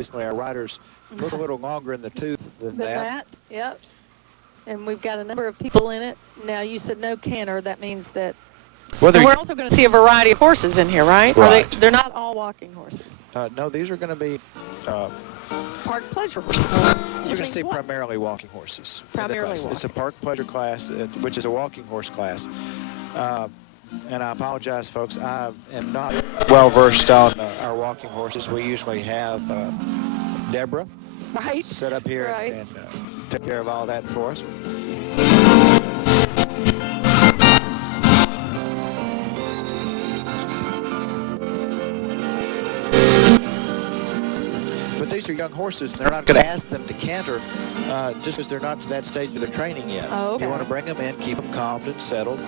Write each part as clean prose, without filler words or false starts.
obviously our riders look a little longer in the tooth than that. Yep. And we've got a number of people in it. Now, you said no canter. That means that... Well, and we're also going to see a variety of horses in here, right? Right. They're not all walking horses. No, these are going to be... Park pleasure horses. You're going to see primarily walking horses. Primarily walking. It's a park pleasure class, which is a walking horse class. And I apologize, folks. I am not well-versed on our walking horses. We usually have Deborah set up here and take care of all that for us. These are young horses. They're not going to ask them to canter just because they're not to that stage of their training yet. Oh, okay. You want to bring them in, keep them calm and settled.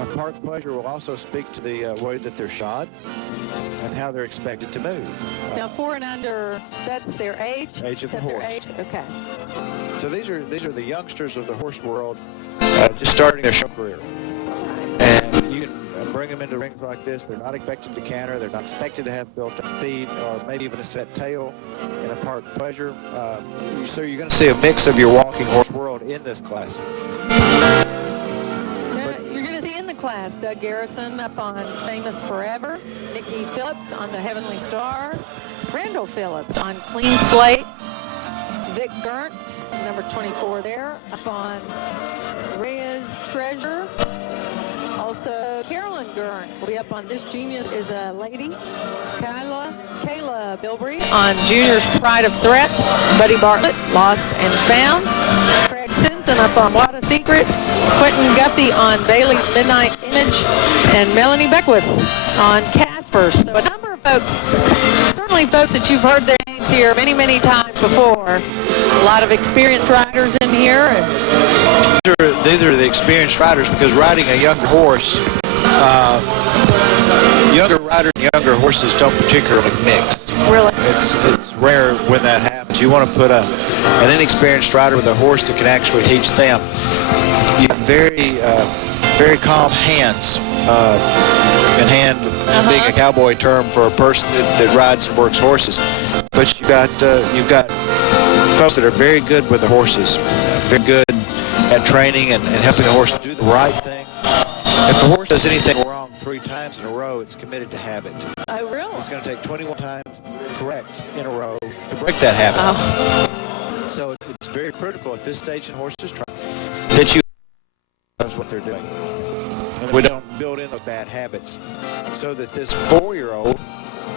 A park pleasure will also speak to the way that they're shod and how they're expected to move. Now, 4 and under, that's their age? Age of the horse. Okay. So these are the youngsters of the horse world just starting their show career. And you can bring them into rings like this. They're not expected to canter. They're not expected to have built-up speed or maybe even a set tail in a park pleasure. So you're going to see a mix of your walking horse world in this class. You're going to see in the class Doug Garrison up on Famous Forever, Nikki Phillips on the Heavenly Star, Randall Phillips on Clean Slate, Vic Gurnt, number 24 there, up on Reyes Treasure. Also, Carolyn Gurnt will be up on This Genius is a Lady. Kayla Bilbrey on Junior's Pride of Threat. Buddy Bartlett, Lost and Found. Craig Simpson up on What a Secret. Quentin Guffey on Bailey's Midnight Image. And Melanie Beckwith on Casper. So a number of folks, certainly folks that you've heard their names here many, many times before. A lot of experienced riders in here. These are the experienced riders because riding a younger horse, younger riders and younger horses don't particularly mix. Really? It's rare when that happens. You want to put an inexperienced rider with a horse that can actually teach them. You have very calm hands. And hand being a cowboy term for a person that rides and works horses. But you've got folks that are very good with the horses, very good at training and helping the horse do the right thing. If the horse does anything wrong 3 times in a row, it's committed to habit. Oh, really? It's going to take 21 times correct in a row to break that habit. So it's very critical at this stage in horses training that you know what they're doing. And we don't build in those bad habits so that this 4-year-old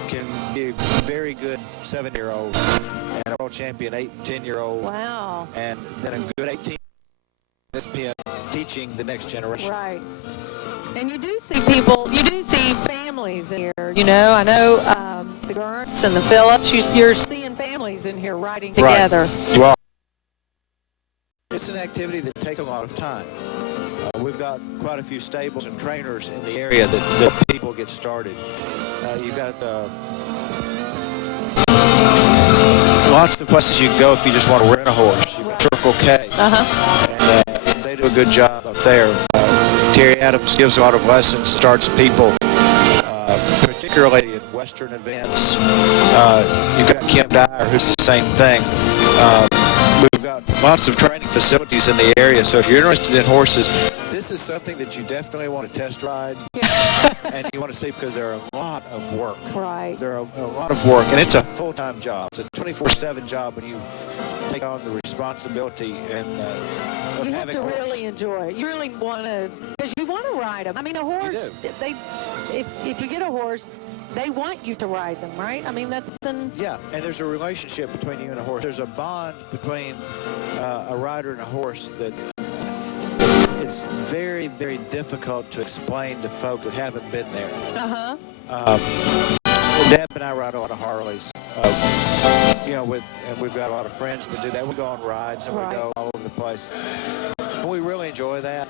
can be a very good 7-year-old and a world champion 8 and 10-year-old. Wow. And then a good 18 this pen teaching the next generation. Right. And you do see families in here. You know, I know the Gurnts and the Phillips, you're seeing families in here riding together. Right. You are. It's an activity that takes a lot of time. We've got quite a few stables and trainers in the area that people get started. You've got lots of places you can go if you just want to rent a horse. You've got Circle K. And they do a good job up there. Terry Adams gives a lot of lessons, starts people, particularly in Western events. You've got Kim Dyer, who's the same thing. We've got lots of training facilities in the area, so if you're interested in horses, this is something that you definitely want to test ride, and you want to see because they're a lot of work. Right. They're a lot of work, and it's a full-time job. It's a 24/7 job when you take on the responsibility and you have to really enjoy it. You really want to, because you want to ride them. I mean, a horse, if you get a horse, they want you to ride them, right? I mean, that's yeah, and there's a relationship between you and a horse. There's a bond between a rider and a horse that it's very, very difficult to explain to folks that haven't been there. Deb and I ride a lot of Harleys. You know, and we've got a lot of friends that do that. We go on rides and we go all over the place. We really enjoy that.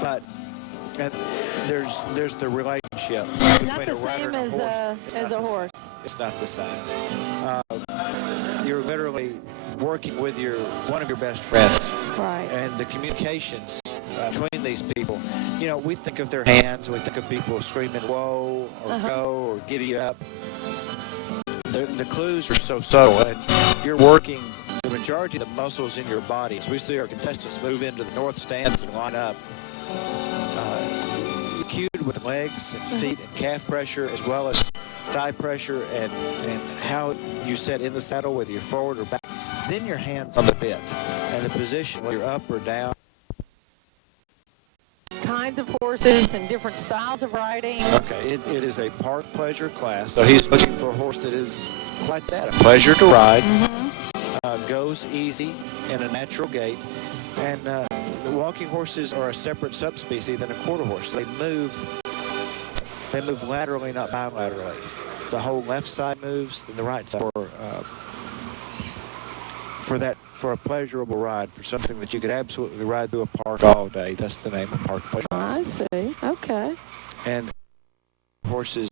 But and there's the relationship between a rider and a horse. As a horse. It's not the same. You're literally working with one of your best friends. Right. And the communications between these people. You know, we think of their hands, we think of people screaming, whoa, or go, or giddy up. The clues are so subtle, and you're working the majority of the muscles in your body. As we see our contestants move into the north stands and line up, cued with legs and feet and calf pressure, as well as thigh pressure, and how you set in the saddle, whether you're forward or back. Then your hands on the bit and the position, whether you're up or down. Kinds of horses and different styles of riding. Okay, it is a park pleasure class, so he's looking for a horse that is like that, a pleasure to ride, goes easy in a natural gait, and the walking horses are a separate subspecies than a quarter horse. They move laterally, not bilaterally. The whole left side moves, and the right side for a pleasurable ride, for something that you could absolutely ride through a park all day. That's the name of park pleasure. I see. Okay. And horses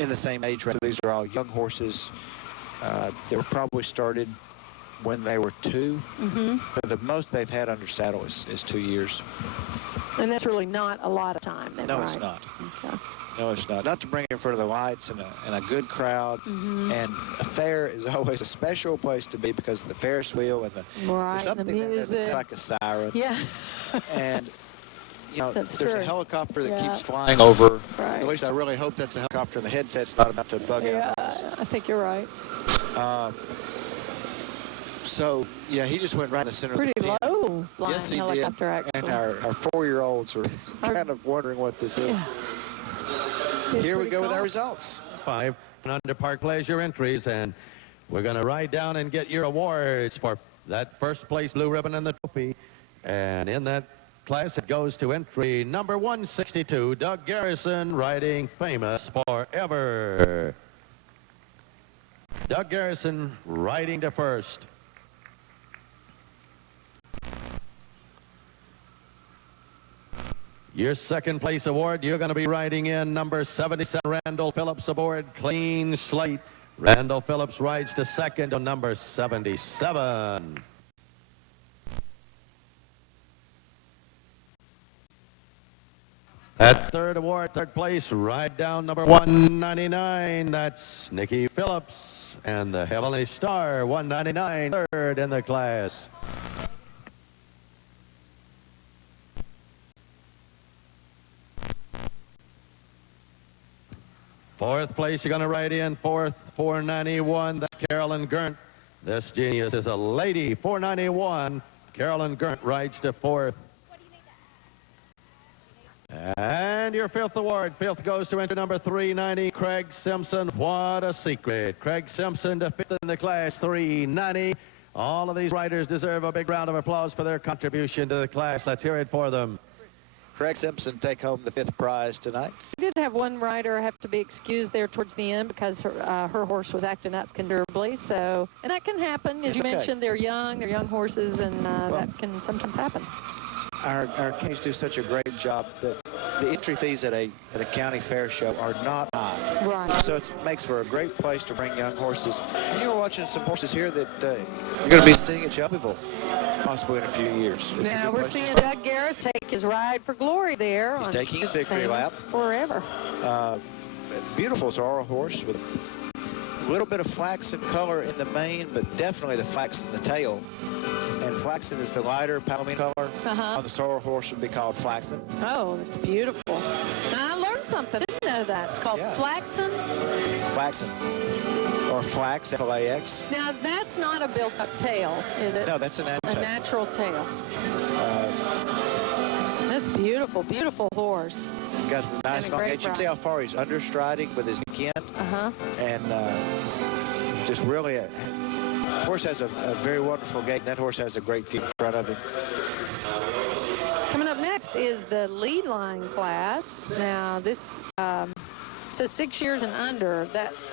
in the same age range. So these are all young horses. They were probably started when they were 2. The most they've had under saddle is 2 years. And that's really not a lot of time, then, No, right? it's not. Okay. No, it's not. Not to bring it in front of the lights and a good crowd. And a fair is always a special place to be because of the Ferris wheel and Right, something the in there music. that's like a siren. Yeah. And there's true. a helicopter that Yeah. keeps flying over. Right. At least I really hope that's a helicopter and the headset's not about to bug Yeah, out. I think you're right. So, yeah, he just went right in the center Pretty of the pen. low flying Yes, he helicopter, did. actually. And our 4-year-olds are kind of wondering what this is. Yeah. Here we Pretty go with cool. our results. 5 under park pleasure entries, and we're going to ride down and get your awards for that first place blue ribbon and the trophy. And in that class, it goes to entry number 162, Doug Garrison, riding Famous Forever. Doug Garrison riding to first. Your second place award, you're going to be riding in number 77, Randall Phillips, aboard Clean Slate. Randall Phillips rides to second on number 77. At third award, third place, ride down number 199. That's Nikki Phillips and the Heavenly Star, 199, third in the class. Fourth place, you're going to ride in fourth, 491. That's Carolyn Gurnt. This genius is a lady, 491. Carolyn Gurnt rides to fourth. And your fifth award, fifth goes to entry number 390, Craig Simpson. What a secret. Craig Simpson to fifth in the class, 390. All of these riders deserve a big round of applause for their contribution to the class. Let's hear it for them. Craig Simpson take home the 5th prize tonight. We did have one rider have to be excused there towards the end because her horse was acting up considerably. So, and that can happen. As you mentioned, they're young horses, and that can sometimes happen. Our counties do such a great job that the entry fees at a county fair show are not high. Right. So it makes for a great place to bring young horses. And you're watching some horses here that you're going to be seeing at Shelbyville possibly in a few years. Now we're seeing Doug Garris take his ride for glory there. He's taking his victory lap. Forever. Beautiful sorrel horse with a little bit of flaxen color in the mane, but definitely the flaxen in the tail. And flaxen is the lighter palomino color. On the sorrel horse would be called flaxen. Oh, that's beautiful. Now, I learned something. I didn't know that. It's called flaxen. Flaxen. Or flax, F-L-A-X. Now, that's not a built-up tail, is it? No, that's a natural tail. That's beautiful, beautiful horse. Got the nice long edge. You can see how far he's understriding with his neck end. And just really, horse has a very wonderful gait. That horse has a great feet in front of him. Coming up next is the lead line class. Now, this says 6 years and under.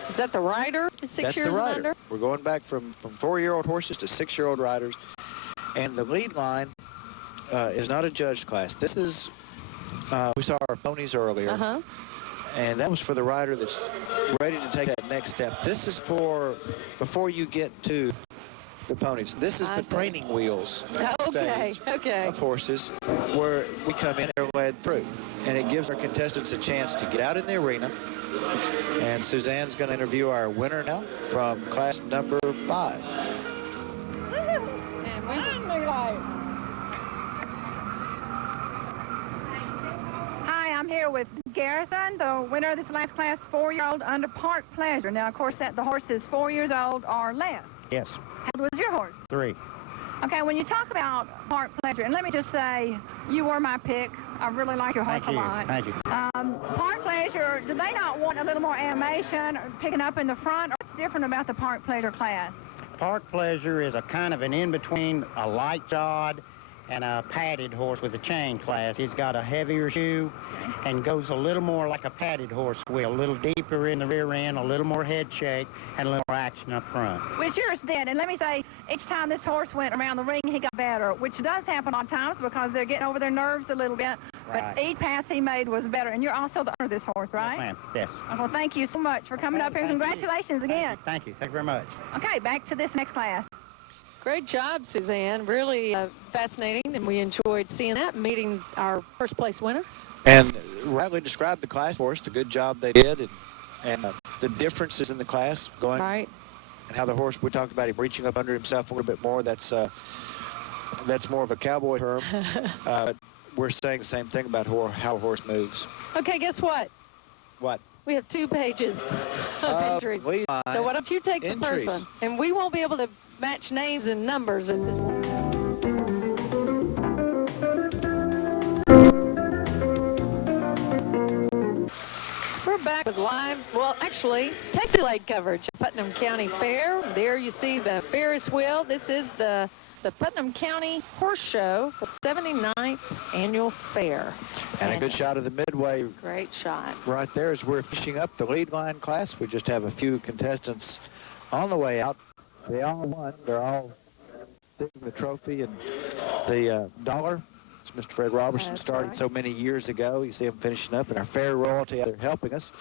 Is that the rider? 6 years and under? We're going back from 4-year-old horses to 6-year-old riders. And the lead line is not a judged class. This is, we saw our ponies earlier. And that was for the rider that's ready to take that next step. This is for before you get to the ponies. This is the training wheels stage of horses where we come in and are led through. And it gives our contestants a chance to get out in the arena, And Suzanne's going to interview our winner now from class number 5. And we Hi, I'm here with Garrison, the winner of this last class, 4-year-old under Park Pleasure. Now, of course, the horse is 4 years old or less. Yes. How old was your horse? 3. Okay, when you talk about Park Pleasure, and let me just say, you were my pick. I really like your horse a lot. Thank you. Park Pleasure, do they not want a little more animation or picking up in the front? Or what's different about the Park Pleasure class? Park Pleasure is a kind of an in-between a light shod and a padded horse with a chain class. He's got a heavier shoe and goes a little more like a padded horse will, a little deeper in the rear end, a little more head shake, and a little more action up front. Which yours did. And let me say, each time this horse went around the ring, he got better, which does happen on times because they're getting over their nerves a little bit. Right. But each pass he made was better. And you're also the owner of this horse, right? Yes, ma'am. Yes. Well, thank you so much for coming up here. Thank you. Congratulations again. Thank you. Thank you very much. Okay, back to this next class. Great job, Suzanne. Really fascinating, and we enjoyed seeing that, meeting our first place winner. And rightly described the class for us, the good job they did, and the differences in the class going. Right. And how the horse, we talked about him reaching up under himself a little bit more. That's more of a cowboy term. But we're saying the same thing about how a horse moves. Okay, guess what? What? We have 2 pages of entries. So why don't you take the first one? And we won't be able to match names and numbers at this point. We're back with live, well, actually, tape delayed coverage of Putnam County Fair. There you see the Ferris wheel. This is the Putnam County Horse Show, the 79th Annual Fair. And a good shot of the midway. Great shot. Right there as we're finishing up the lead line class. We just have a few contestants on the way out. They all won. They're all taking the trophy and the dollar. It's Mr. Fred Robertson. That's started right. so many years ago. You see him finishing up, and our fair royalty, they're helping us,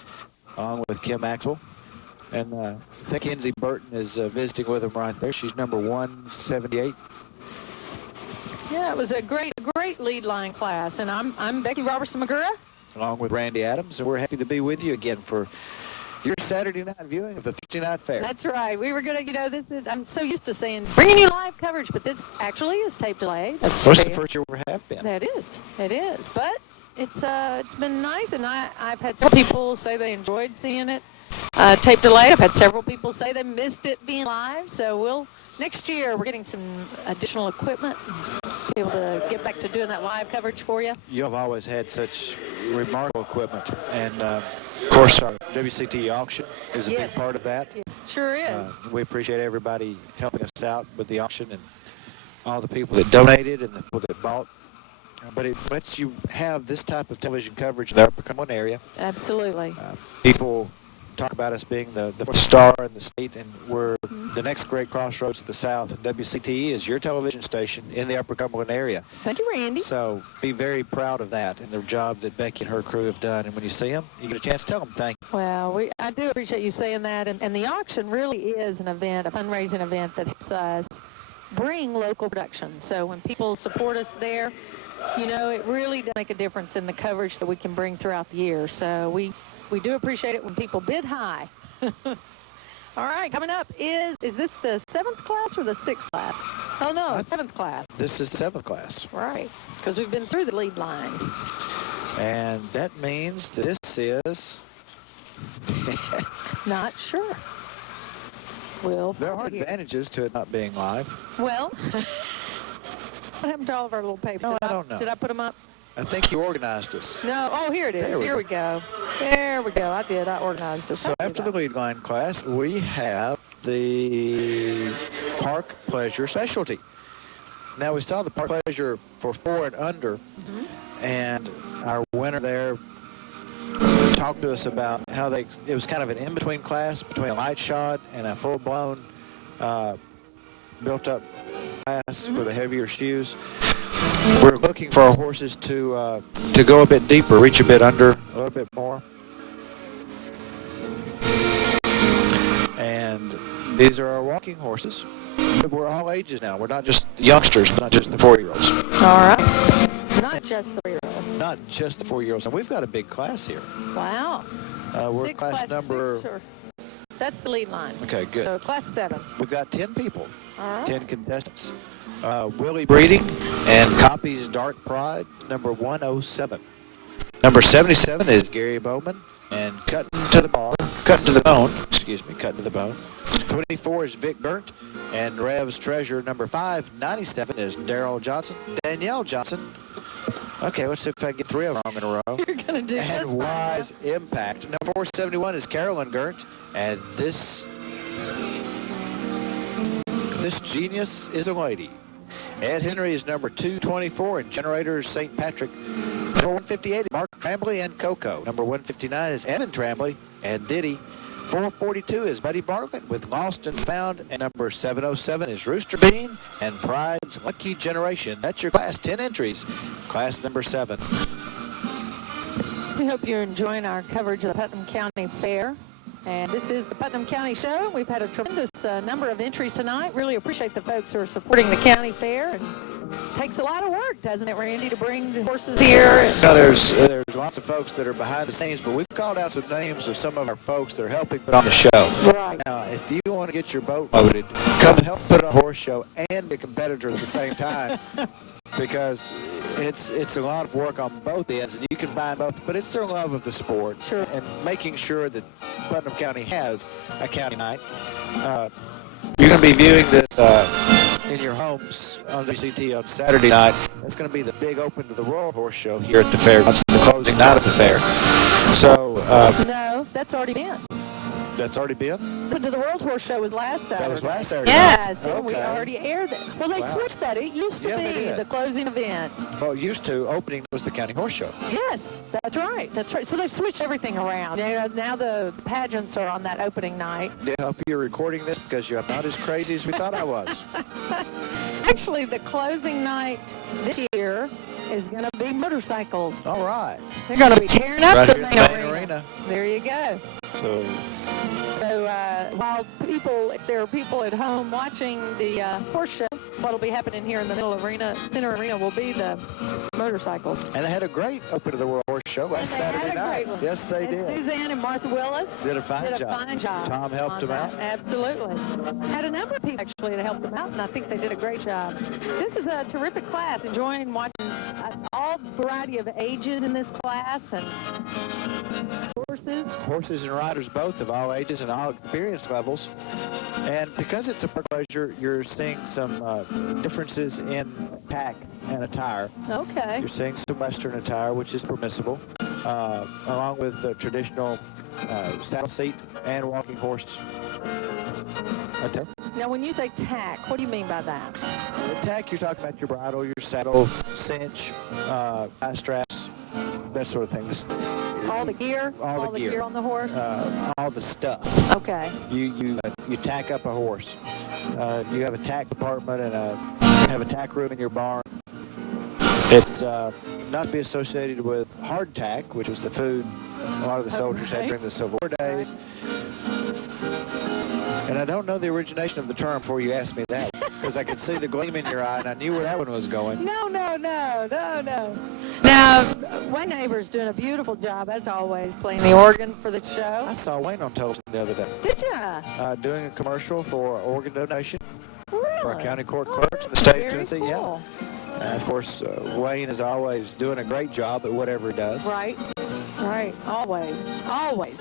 along with Kim Axel. And I think Kenzie Burton is visiting with him right there. She's number 178. Yeah, it was a great lead line class, and I'm Becky Robertson-McGurra. Along with Randy Adams, and we're happy to be with you again for your Saturday night viewing of the Thursday Night Fair. That's right. We were going to, I'm so used to saying, bringing you live coverage, but this actually is tape delayed. What's the first year we have been? That is. It is. But it's been nice, and I've had several people say they enjoyed seeing it tape delayed. I've had several people say they missed it being live, so next year we're getting some additional equipment, be able to get back to doing that live coverage for you. You have always had such remarkable equipment, and of course our WCT auction is a big part of that. Yes, sure is. We appreciate everybody helping us out with the auction and all the people that donated and the people that bought. But it lets you have this type of television coverage in the Upper Cumberland area. Absolutely. People talk about us being the star in the state, and we're the next great crossroads to the south. And WCTE is your television station in the Upper Cumberland area. Thank you, Randy. So be very proud of that and the job that Becky and her crew have done. And when you see them, you get a chance to tell them thank you. Well, I do appreciate you saying that. And the auction really is an event, a fundraising event that helps us bring local production. So when people support us there, it really does make a difference in the coverage that we can bring throughout the year. So we do appreciate it when people bid high. All right, coming up is this the 7th class or the 6th class? Oh, no, 7th class. This is the 7th class. Right, because we've been through the lead line. And that means this is... Not sure. There are advantages to it not being live. Well, what happened to all of our little papers? No, I don't know. Did I put them up? I think you organized us. No. Oh, here it is. Here we go. There we go. I did. I organized it. So after the lead line class, we have the Park Pleasure Specialty. Now, we saw the Park Pleasure for 4 and under, and our winner there talked to us about how it was kind of an in-between class between a light shot and a full-blown built-up class with the heavier shoes. We're looking for our horses to go a bit deeper, reach a bit under, a little bit more. And these are our walking horses. We're all ages now. We're not just youngsters, not just the 4-year-olds. All right. Not just the 3-year-olds. Not just the 4-year-olds. And we've got a big class here. Wow. We're Six, class number... six, or... That's the lead line. Okay, good. So class 7. We've got 10 people, All right. 10 contestants. Willie Breeding and Copies Dark Pride, number 107. Number 77 is Gary Bowman and Cutting to the Bone. 24 is Vic Burnt, and Rev's Treasure, number 597 is Danielle Johnson. Okay, let's see if I can get 3 of them wrong in a row. You're going to do this. And Wise Impact. Number 471 is Carolyn Gert, and this genius is a lady. Ed Henry is number 224, and Generators St. Patrick. Number 158 is Mark Trambley and Coco. Number 159 is Evan Trambley and Diddy. 442 is Buddy Bartlett with Lost and Found, and number 707 is Rooster Bean and Pride's Lucky Generation. That's your class, 10 entries, class number 7. We hope you're enjoying our coverage of the Putnam County Fair. And this is the Putnam County Show. We've had a tremendous number of entries tonight. Really appreciate the folks who are supporting the county fair. And it takes a lot of work, doesn't it, Randy, to bring the horses here? No, there's lots of folks that are behind the scenes, but we've called out some names of some of our folks that are helping put on the show. Right. Now, if you want to get your boat loaded, come help put on a horse show and be a competitor at the same time. Because it's a lot of work on both ends, and you can find both, but it's their love of the sport. Sure. And making sure that Putnam County has a county night. You're going to be viewing this in your homes on WCT on Saturday night. That's going to be the big open to the Royal Horse Show here at the fair. That's the closing night of the fair. So no, that's already been. That's already been? To the World Horse Show was last Saturday. That was last Saturday. Yes, Okay. and we already aired it. Well, they switched that. It used to be the closing event. Well, used to. Opening was the County Horse Show. Yes, that's right. That's right. So they've switched everything around. Now the pageants are on that opening night. Yeah, I hope you're recording this because you're not as crazy as we thought I was. Actually, the closing night this year is going to be motorcycles. All right. They're going to be tearing up Right the here main at the arena. There you go. So while if there are people at home watching the horse show, what'll be happening here in the center arena will be the motorcycles. And they had a great Open to the World Horse Show last Saturday night. Yes, they did. Suzanne and Martha Willis did a fine job. Tom helped them out. Absolutely. Had a number of people actually that helped them out, and I think they did a great job. This is a terrific class. Enjoying watching all variety of ages in this class and horses. Horses and riders both of all ages and all experience levels. And because it's a park pleasure, you're seeing some differences in tack and attire. Okay. You're seeing some Western attire, which is permissible, along with the traditional saddle seat and walking horse attire. Now, when you say tack, what do you mean by that? The tack, you're talking about your bridle, your saddle, cinch, eye straps, that sort of things. All the gear? All the gear on the horse? All the stuff. Okay. You tack up a horse. You have a tack department and you have a tack room in your barn. It's not to be associated with hardtack, which was the food a lot of the soldiers had during the Civil War days. And I don't know the origination of the term before you asked me that, because I could see the gleam in your eye, and I knew where that one was going. No. Now, Wayne Neighbors doing a beautiful job, as always, playing the organ for the show. I saw Wayne on television the other day. Did ya? Doing a commercial for organ donation Really? for our county court clerks in the state of Tennessee. Cool. Yeah. And of course, Wayne is always doing a great job at whatever he does. Right. Always.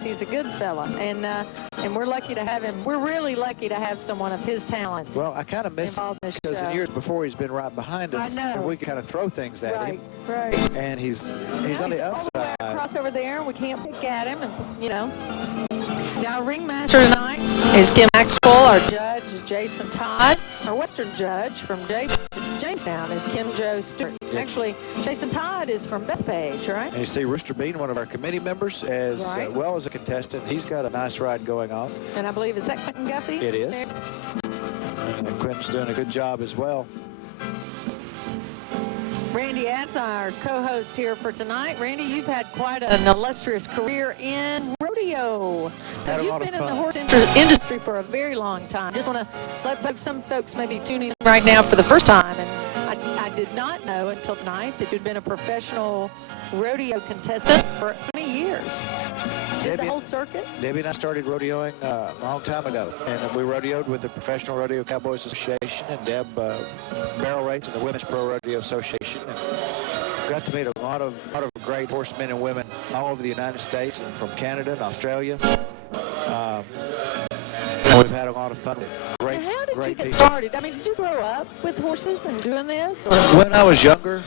He's a good fella, and we're lucky to have him. We're really lucky to have someone of his talent. Well, I kind of miss him because in years before he's been right behind us. I know. And we can kind of throw things at him. Right. And he's on the all the way upside. across over there, and we can't pick at him, and Now, ringmaster tonight is Kim Maxwell. Our judge is Jason Todd. Our western judge from Jamestown is Kim Jo Stewart. Actually, Jason Todd is from Bethpage, right? And you see Rooster Bean, one of our committee members, as well as a contestant. He's got a nice ride going on. And I believe, is that Quentin Guffey? It is. And Quentin's doing a good job as well. Randy Atz, our co-host here for tonight. Randy, you've had quite an illustrious career in rodeo. So you've been in the horse industry for a very long time. Just want to let some folks maybe tune in right now for the first time. And I did not know until tonight that you'd been a professional rodeo contestant for 20 years. Did the whole circuit? Debbie and I started rodeoing a long time ago, and we rodeoed with the Professional Rodeo Cowboys Association, and Deb barrel raced in the Women's Pro Rodeo Association, and got to meet a lot of great horsemen and women all over the United States and from Canada and Australia. And we've had a lot of fun with great, Now, how did you get people. started? I mean, did you grow up with horses and doing this? Or? When I was younger,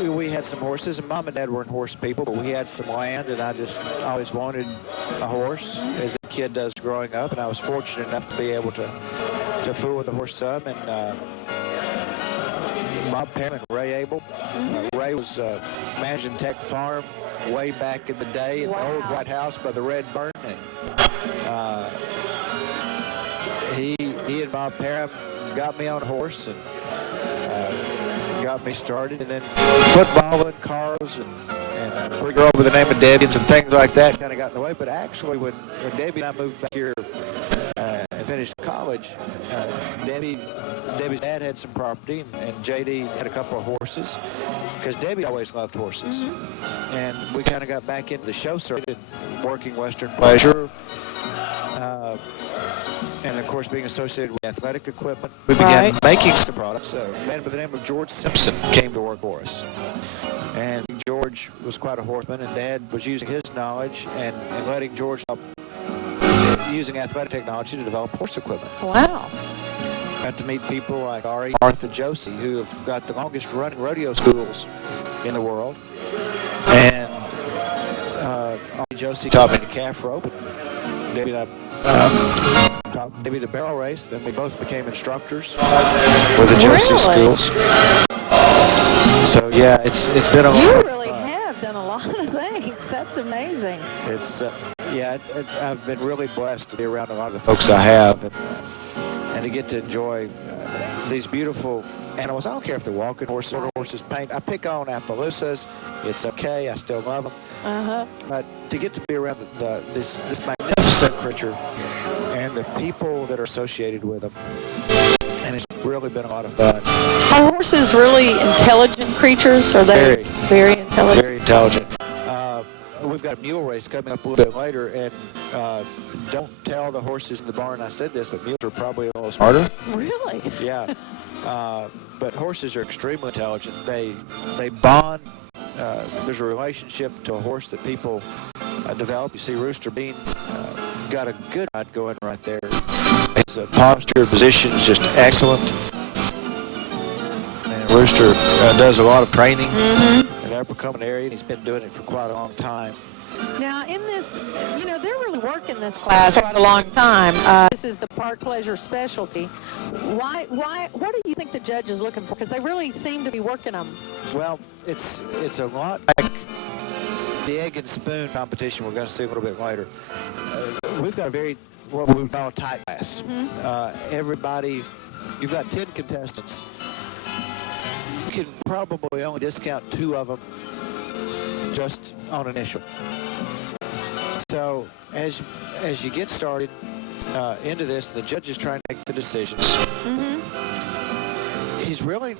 we had some horses, and Mom and Dad weren't horse people, but we had some land, and I just always wanted a horse, as a kid does growing up, and I was fortunate enough to be able to fool with a horse some, and Bob Perrin and Ray Abel. Ray was managing Tech Farm way back in the day in the old White House by the Red Burn, and he and Bob Perrin got me on a horse and got me started, and then football and cars and a girl by the name of Debbie and some things like that kind of got in the way. But actually, when Debbie and I moved back here and finished college, Debbie's dad had some property, and JD had a couple of horses, because Debbie always loved horses. And we kind of got back into the show circuit, working Western Pleasure, and of course being associated with athletic equipment. We began making some products. A man by the name of George Simpson came to work for us. And George was quite a horseman, and Dad was using his knowledge and letting George help using athletic technology to develop horse equipment. Wow. Got to meet people like Ari, Martha Josie, who have got the longest running rodeo schools in the world. And Ari Josie taught me to calf rope, and Debbie and I taught Debbie to barrel race. Then we both became instructors with the Josie schools. So yeah, it's been a lot. You really have done a lot of things. That's amazing. It's I've been really blessed to be around a lot of the folks I have, and to get to enjoy these beautiful animals. I don't care if they're walking horses or horses paint. I pick on Appaloosas. It's okay. I still love them. But to get to be around this magnificent creature and the people that are associated with them, and it's really been a lot of fun. Are horses really intelligent creatures? Are they very intelligent? Very intelligent. We've got a mule race coming up a little bit later, and don't tell the horses in the barn I said this, but mules are probably a little smarter. Really? Yeah. But horses are extremely intelligent. They bond. There's a relationship to a horse that people develop. You see Rooster Bean got a good ride going right there. His posture, position is just excellent. And Rooster does a lot of training in the upper common area, and he's been doing it for quite a long time. Now, in this, you know, they're really working this class quite a long time. This is the Park Pleasure specialty. What do you think the judge is looking for? Because they really seem to be working them. Well, it's a lot like the egg and spoon competition we're going to see a little bit later. We've got what we call a tight class. Everybody, you've got 10 contestants. You can probably only discount 2 of them just on initial. So as you get started into this, the judge is trying to make the decisions. He's really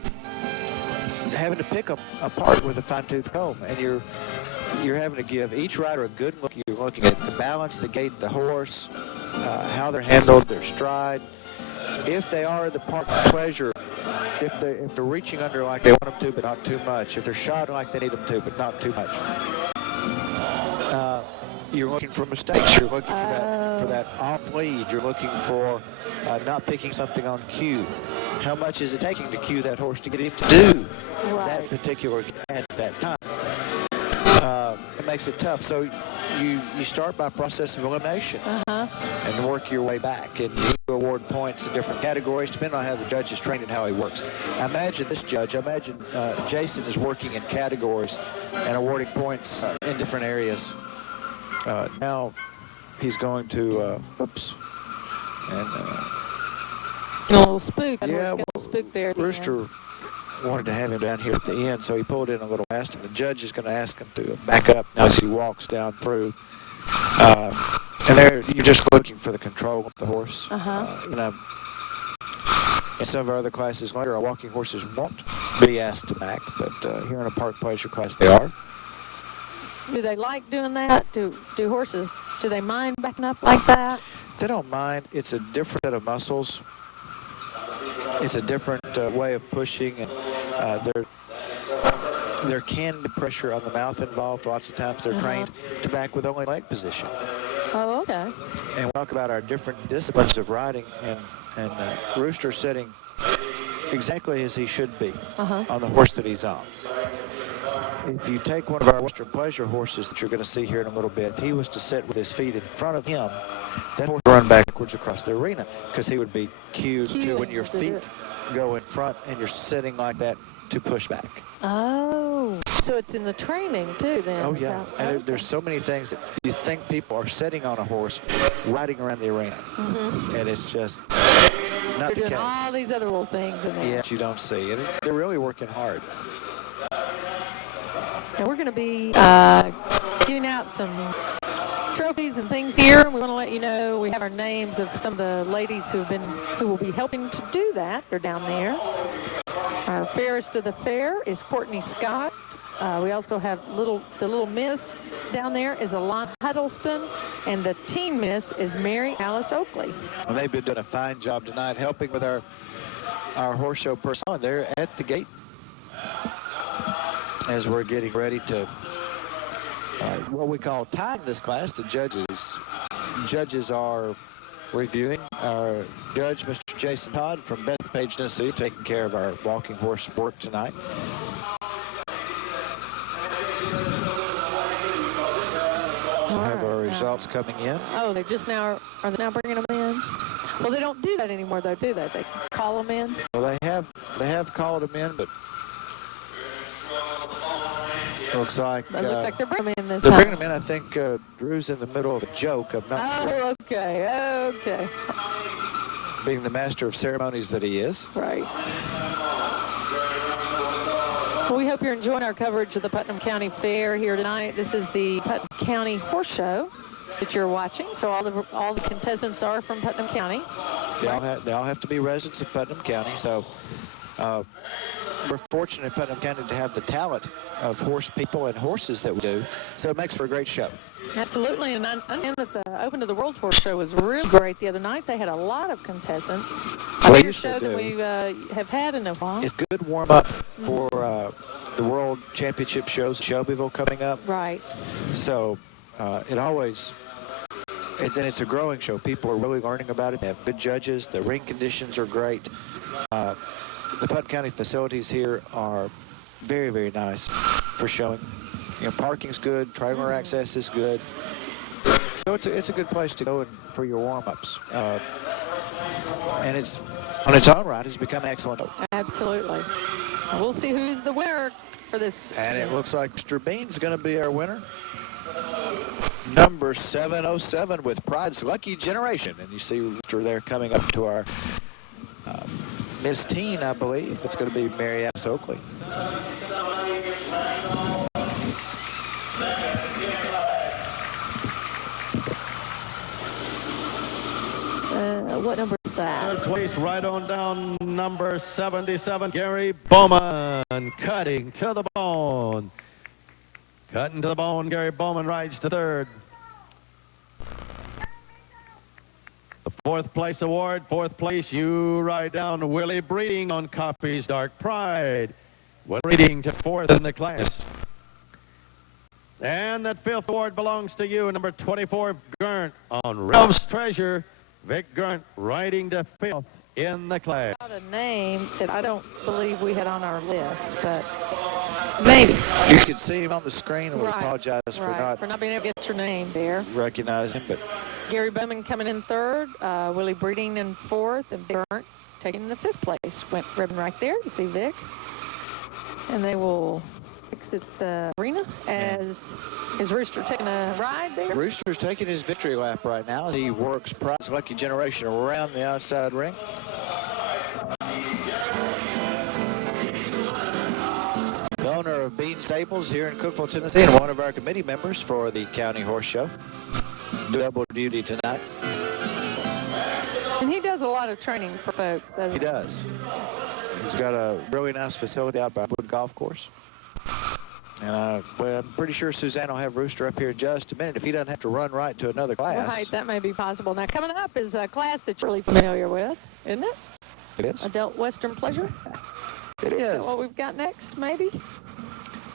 having to pick them apart with a fine-tooth comb, and you're having to give each rider a good look. You're looking at the balance, the gait, the horse, how they're handled, their stride. If they are the Park Pleasure, if they're reaching under like they want them to, but not too much. If they're shot like they need them to, but not too much. You're looking for mistakes. You're looking for that off lead. You're looking for not picking something on cue. How much is it taking to cue that horse to get him to do that particular at that time? It makes it tough. So you start by process of elimination and work your way back, and you award points in different categories depending on how the judge is trained and how he works. I imagine Jason is working in categories and awarding points in different areas. Now he's going to and a little spook. Yeah, a little spook there. Rooster wanted to have him down here at the end, so he pulled in a little fast, and the judge is going to ask him to back up as he walks down through. And there, you're just looking for the control of the horse. You know, in some of our other classes later, our walking horses won't be asked to back, but here in a Park Pleasure class, they are. Do they like doing that? Do horses, do they mind backing up like that? They don't mind. It's a different set of muscles. It's a different way of pushing, and there can be pressure on the mouth involved. Lots of times they're trained to back with only leg position. Oh, okay. And we talk about our different disciplines of riding, and Rooster's sitting exactly as he should be on the horse that he's on. If you take one of our Western pleasure horses that you're going to see here in a little bit, if he was to sit with his feet in front of him, that horse would run backwards across the arena because he would be cued to when your feet go in front and you're sitting like that to push back. Oh, so it's in the training too then? Oh, yeah. And there's so many things that you think people are sitting on a horse riding around the arena. And it's just not the case. They're doing all these other little things in there. Yeah, you don't see. And they're really working hard. And we're going to be giving out some trophies and things here. And we want to let you know we have our names of some of the ladies who will be helping to do that. They're down there. Our fairest of the fair is Courtney Scott. We also have the little miss down there is Alana Huddleston, and the teen miss is Mary Alice Oakley. Well, they've been doing a fine job tonight helping with our horse show personnel. They're at the gate as we're getting ready to what we call time this class. The judges are reviewing. Our judge, Mr. Jason Todd from Bethpage, Tennessee, taking care of our walking horse work tonight. We'll have our results coming in. Oh, are they now bringing them in? Well, they don't do that anymore, though, do they? They call them in? Well, they have called them in, but looks like it looks like they're bringing them in this they're time. bringing them in. I think Drew's in the middle of a joke. I'm not sure. Oh, okay. Being the master of ceremonies that he is. Right. Well, we hope you're enjoying our coverage of the Putnam County Fair here tonight. This is the Putnam County Horse Show that you're watching. So all the contestants are from Putnam County. They all have to be residents of Putnam County. So we're fortunate in Putnam County to have the talent of horse people and horses that we do. So it makes for a great show. Absolutely, and I understand that the Open to the World Horse Show was really great the other night. They had a lot of contestants. A bigger show than we have had in a while. It's good warm-up for the World Championship shows in Shelbyville coming up. Right. So it's a growing show. People are really learning about it. They have good judges. The ring conditions are great. The Putnam County facilities here are very, very nice for showing. You know, parking's good, trailer access is good. So it's a good place to go for your warm-ups. And it's, on its own right, it's become excellent. Absolutely. We'll see who's the winner for this. And it looks like Mr. Bean's going to be our winner. Number 707 with Pride's Lucky Generation. And you see Rooster there coming up to our Miss Teen, I believe. It's going to be Mary Alice Oakley. What number is that? Third place, right on down, number 77, Gary Bowman, cutting to the bone. Cutting to the bone, Gary Bowman rides to third. The fourth place award, fourth place, you ride down Willie Breeding on Coffee's Dark Pride. Willie Breeding to fourth in the class. And that fifth award belongs to you, number 24, Gurnt on Ralph's Treasure. Vic Gurnt riding to fifth in the class. A name that I don't believe we had on our list, but maybe. You can see him on the screen, and we apologize for not being able to get your name there. Recognize him, but Gary Bowman coming in third, Willie Breeding in fourth, and Vic Gurnt taking the fifth place. Went ribbon right there. You see Vic. And they will exit the arena as is Rooster taking a ride there. Rooster's taking his victory lap right now as he works Pride's Lucky Generation around the outside ring. The owner of Bean Stables here in Cookeville, Tennessee, and one of our committee members for the County Horse Show. Double duty tonight. And he does a lot of training for folks, doesn't he? He does. He's got a really nice facility out by Wood Golf Course. And well, I'm pretty sure Suzanne will have Rooster up here in just a minute if he doesn't have to run right to another class. Right, that may be possible. Now, coming up is a class that you're really familiar with, isn't it? It is. Adult Western Pleasure. It is. Is that what we've got next, maybe?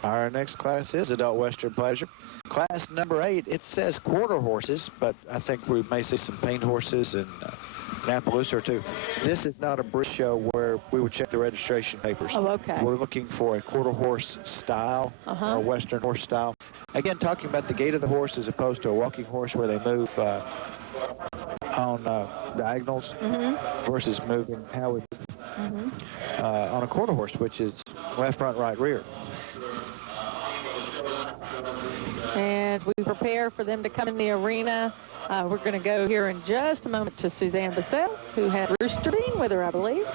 Our next class is Adult Western Pleasure. Class number 8, it says quarter horses, but I think we may see some paint horses and Appaloosa or two. This is not a bridge show where we would check the registration papers. Oh, okay. We're looking for a quarter horse style or Western horse style. Again, talking about the gait of the horse as opposed to a walking horse where they move on diagonals versus moving how we move on a quarter horse, which is left, front, right, rear. And we prepare for them to come in the arena. We're going to go here in just a moment to Suzanne Bissell, who had Rooster Bean with her, I believe.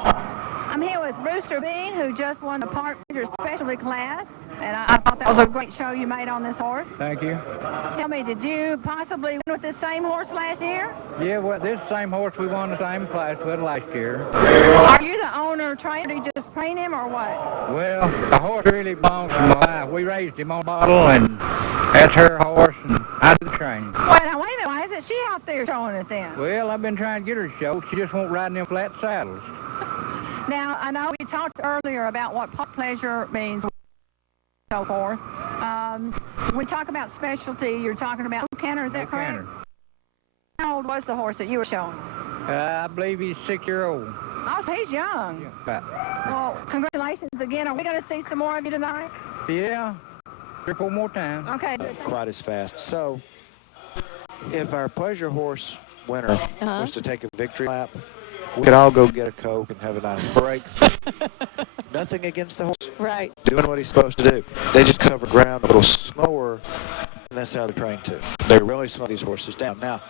I'm here with Rooster Bean, who just won the Park Ranger Specialty class. And I thought that was a great show you made on this horse. Thank you. Tell me, did you possibly win with this same horse last year? Yeah, well, this same horse we won the same class with last year. Are you the owner, trainer? Did you just train him or what? Well, the horse really belongs to my wife. We raised him on bottle, and that's her horse, and I do the training. Well, now, wait a minute. Why isn't she out there showing it then? Well, I've been trying to get her to show. She just won't ride in them flat saddles. Now, I know we talked earlier about what park pleasure means, so forth. When we talk about specialty, you're talking about canter, is that correct? Canter. How old was the horse that you were showing? I believe he's 6-year-old. Oh, so he's young. Well, congratulations again. Are we going to see some more of you tonight? Yeah, 3 or 4 more times. Okay. Quite as fast. So, if our pleasure horse winner was to take a victory lap, we could all go get a Coke and have a nice break. Nothing against the horse. Right. Doing what he's supposed to do. They just cover ground a little slower, and that's how they're trained to. They really slow these horses down. Now,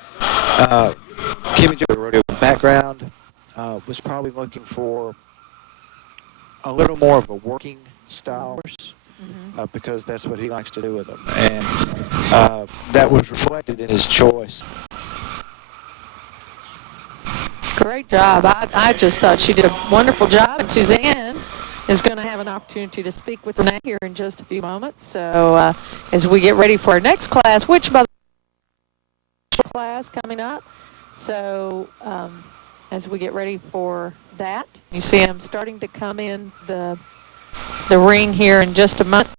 Kimmy Joe, rodeo background, was probably looking for a little more of a working style horse, because that's what he likes to do with them. And that was reflected in his choice. Great job. I just thought she did a wonderful job, and Suzanne is going to have an opportunity to speak with Renee here in just a few moments. So as we get ready for our next class, which by the class coming up, so as we get ready for that, you see I'm starting to come in the ring here in just a month.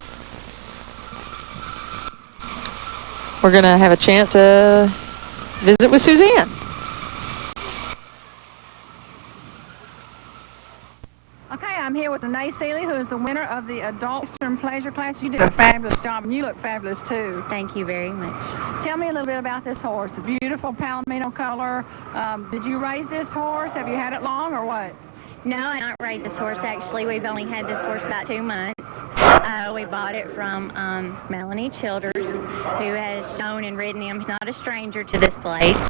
We're going to have a chance to visit with Suzanne. Okay, I'm here with Renee Seeley, who is the winner of the Adult Western Pleasure class. You did a fabulous job, and you look fabulous, too. Thank you very much. Tell me a little bit about this horse. A beautiful palomino color. Did you raise this horse? Have you had it long, or what? No, I don't raise this horse, actually. We've only had this horse about 2 months. We bought it from Melanie Childers, who has shown and ridden him. He's not a stranger to this place.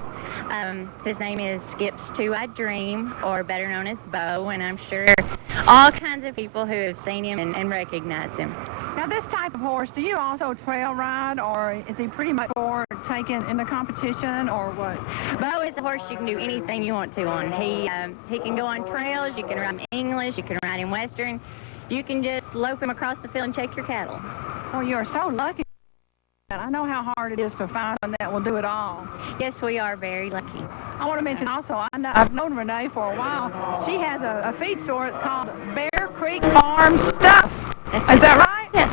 His name is Skip's Two-Eyed Dream, or better known as Bo, and I'm sure all kinds of people who have seen him and recognized him. Now, this type of horse, do you also trail ride, or is he pretty much for taking in the competition, or what? Bo is a horse you can do anything you want to on. He can go on trails, you can ride him English, you can ride him Western. You can just lope him across the field and check your cattle. Oh, you are so lucky. I know how hard it is to find one that will do it all. Yes, we are very lucky. I want to mention also, I've known Renee for a while. She has a feed store. It's called Bear Creek Farm Stuff. Is that right? Yes.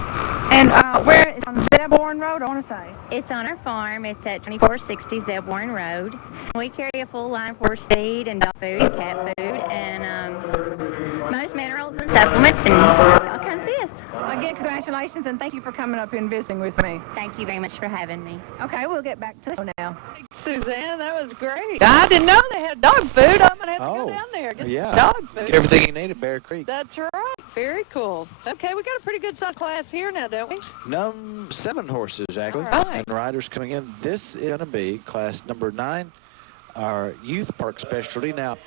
And where is it on Zebborn Road, I want to say? It's on our farm. It's at 2460 Zebborn Road. We carry a full line of horse feed and dog food and cat food and most minerals and supplements and all kinds of this. Again, congratulations, and thank you for coming up here and visiting with me. Thank you very much for having me. Okay, we'll get back to the show now. Suzanne, that was great. I didn't know they had dog food. I'm going to have to go down there and get dog food. Get everything you need at Bear Creek. That's right. Very cool. Okay, we got a pretty good size class here now, don't we? 7 horses, actually. All right. And riders coming in. This is going to be class number 9, our youth park specialty. Now,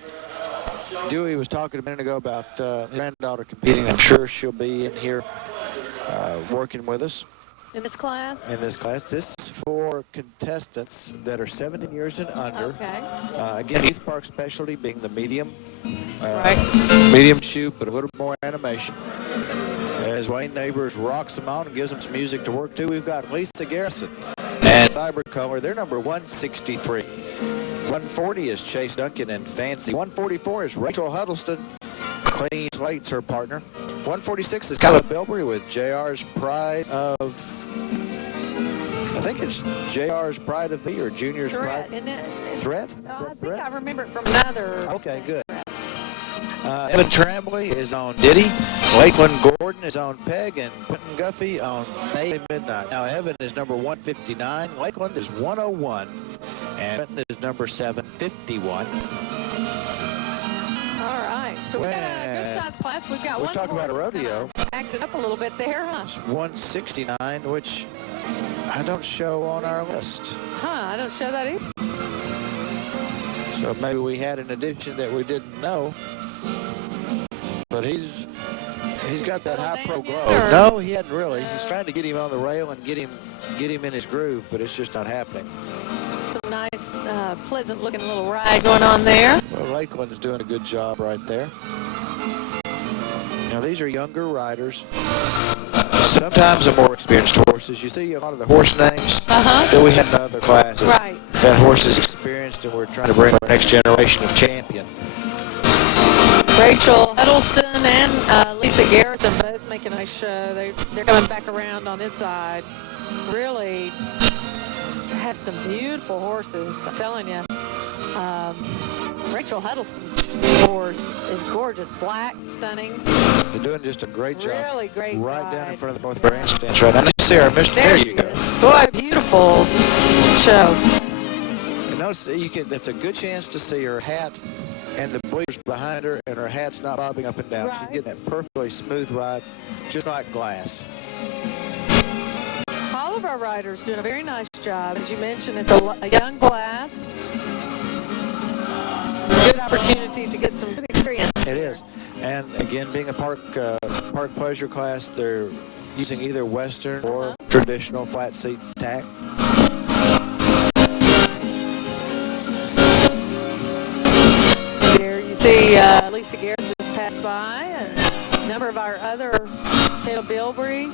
Dewey was talking a minute ago about his granddaughter competing. I'm sure she'll be in here working with us. In this class? In this class. This is for contestants that are 17 years and under. Okay. Again, youth park specialty being the medium. Right. Medium shoot, but a little more animation. as Wayne Neighbors rocks them on and gives them some music to work to, we've got Lisa Garrison and Cyber Color. They're number 163. 140 is Chase Duncan and Fancy. 144 is Rachel Huddleston. Clean Slate's her partner. 146 is Caleb Bilberry with JR's Pride of... I think it's JR's Pride of Me or Junior's Threat, Pride. isn't it? Threat? Oh, I think I remember it from another. Okay, good. Evan Tremblay is on Diddy. Lakeland Gordon is on Peg, and Quentin Guffey on May Midnight. Now, Evan is number 159. Lakeland is 101. And Quentin is number 751. All right. So we got a good-sized class. We've got one talk about a horse rodeo. Acted up a little bit there, huh? 169, which I don't show on our list. Huh, I don't show that either. So maybe we had an addition that we didn't know. But he's got that high pro glow. No, he hadn't really. He's trying to get him on the rail and get him in his groove, but it's just not happening. Some nice, pleasant-looking little ride going on there. Well, Lakeland is doing a good job right there. Now, these are younger riders. Sometimes the more experienced horses. You see a lot of the horse names that we had in other classes. Right. That horse is experienced, and we're trying to bring our next generation of champion. Rachel Huddleston and Lisa Garrison both make a nice show. They're coming back around on this side. Really have some beautiful horses, I'm telling you. Rachel Huddleston's horse is gorgeous, black, stunning. They're doing just a great job. Really great right ride. down in front of the both grandstands right now. Sarah, there you go. Boy, beautiful show. And notice that's a good chance to see her hat and the bleachers behind her, and her hat's not bobbing up and down. Right. She's getting that perfectly smooth ride, just like glass. All of our riders doing a very nice job. As you mentioned, it's a young class. Good opportunity to get some good experience. It is. And again, being a park pleasure class, they're using either Western or traditional flat seat tack. There you see Lisa Garrett just passed by, and a number of our other, Caleb Bilberry.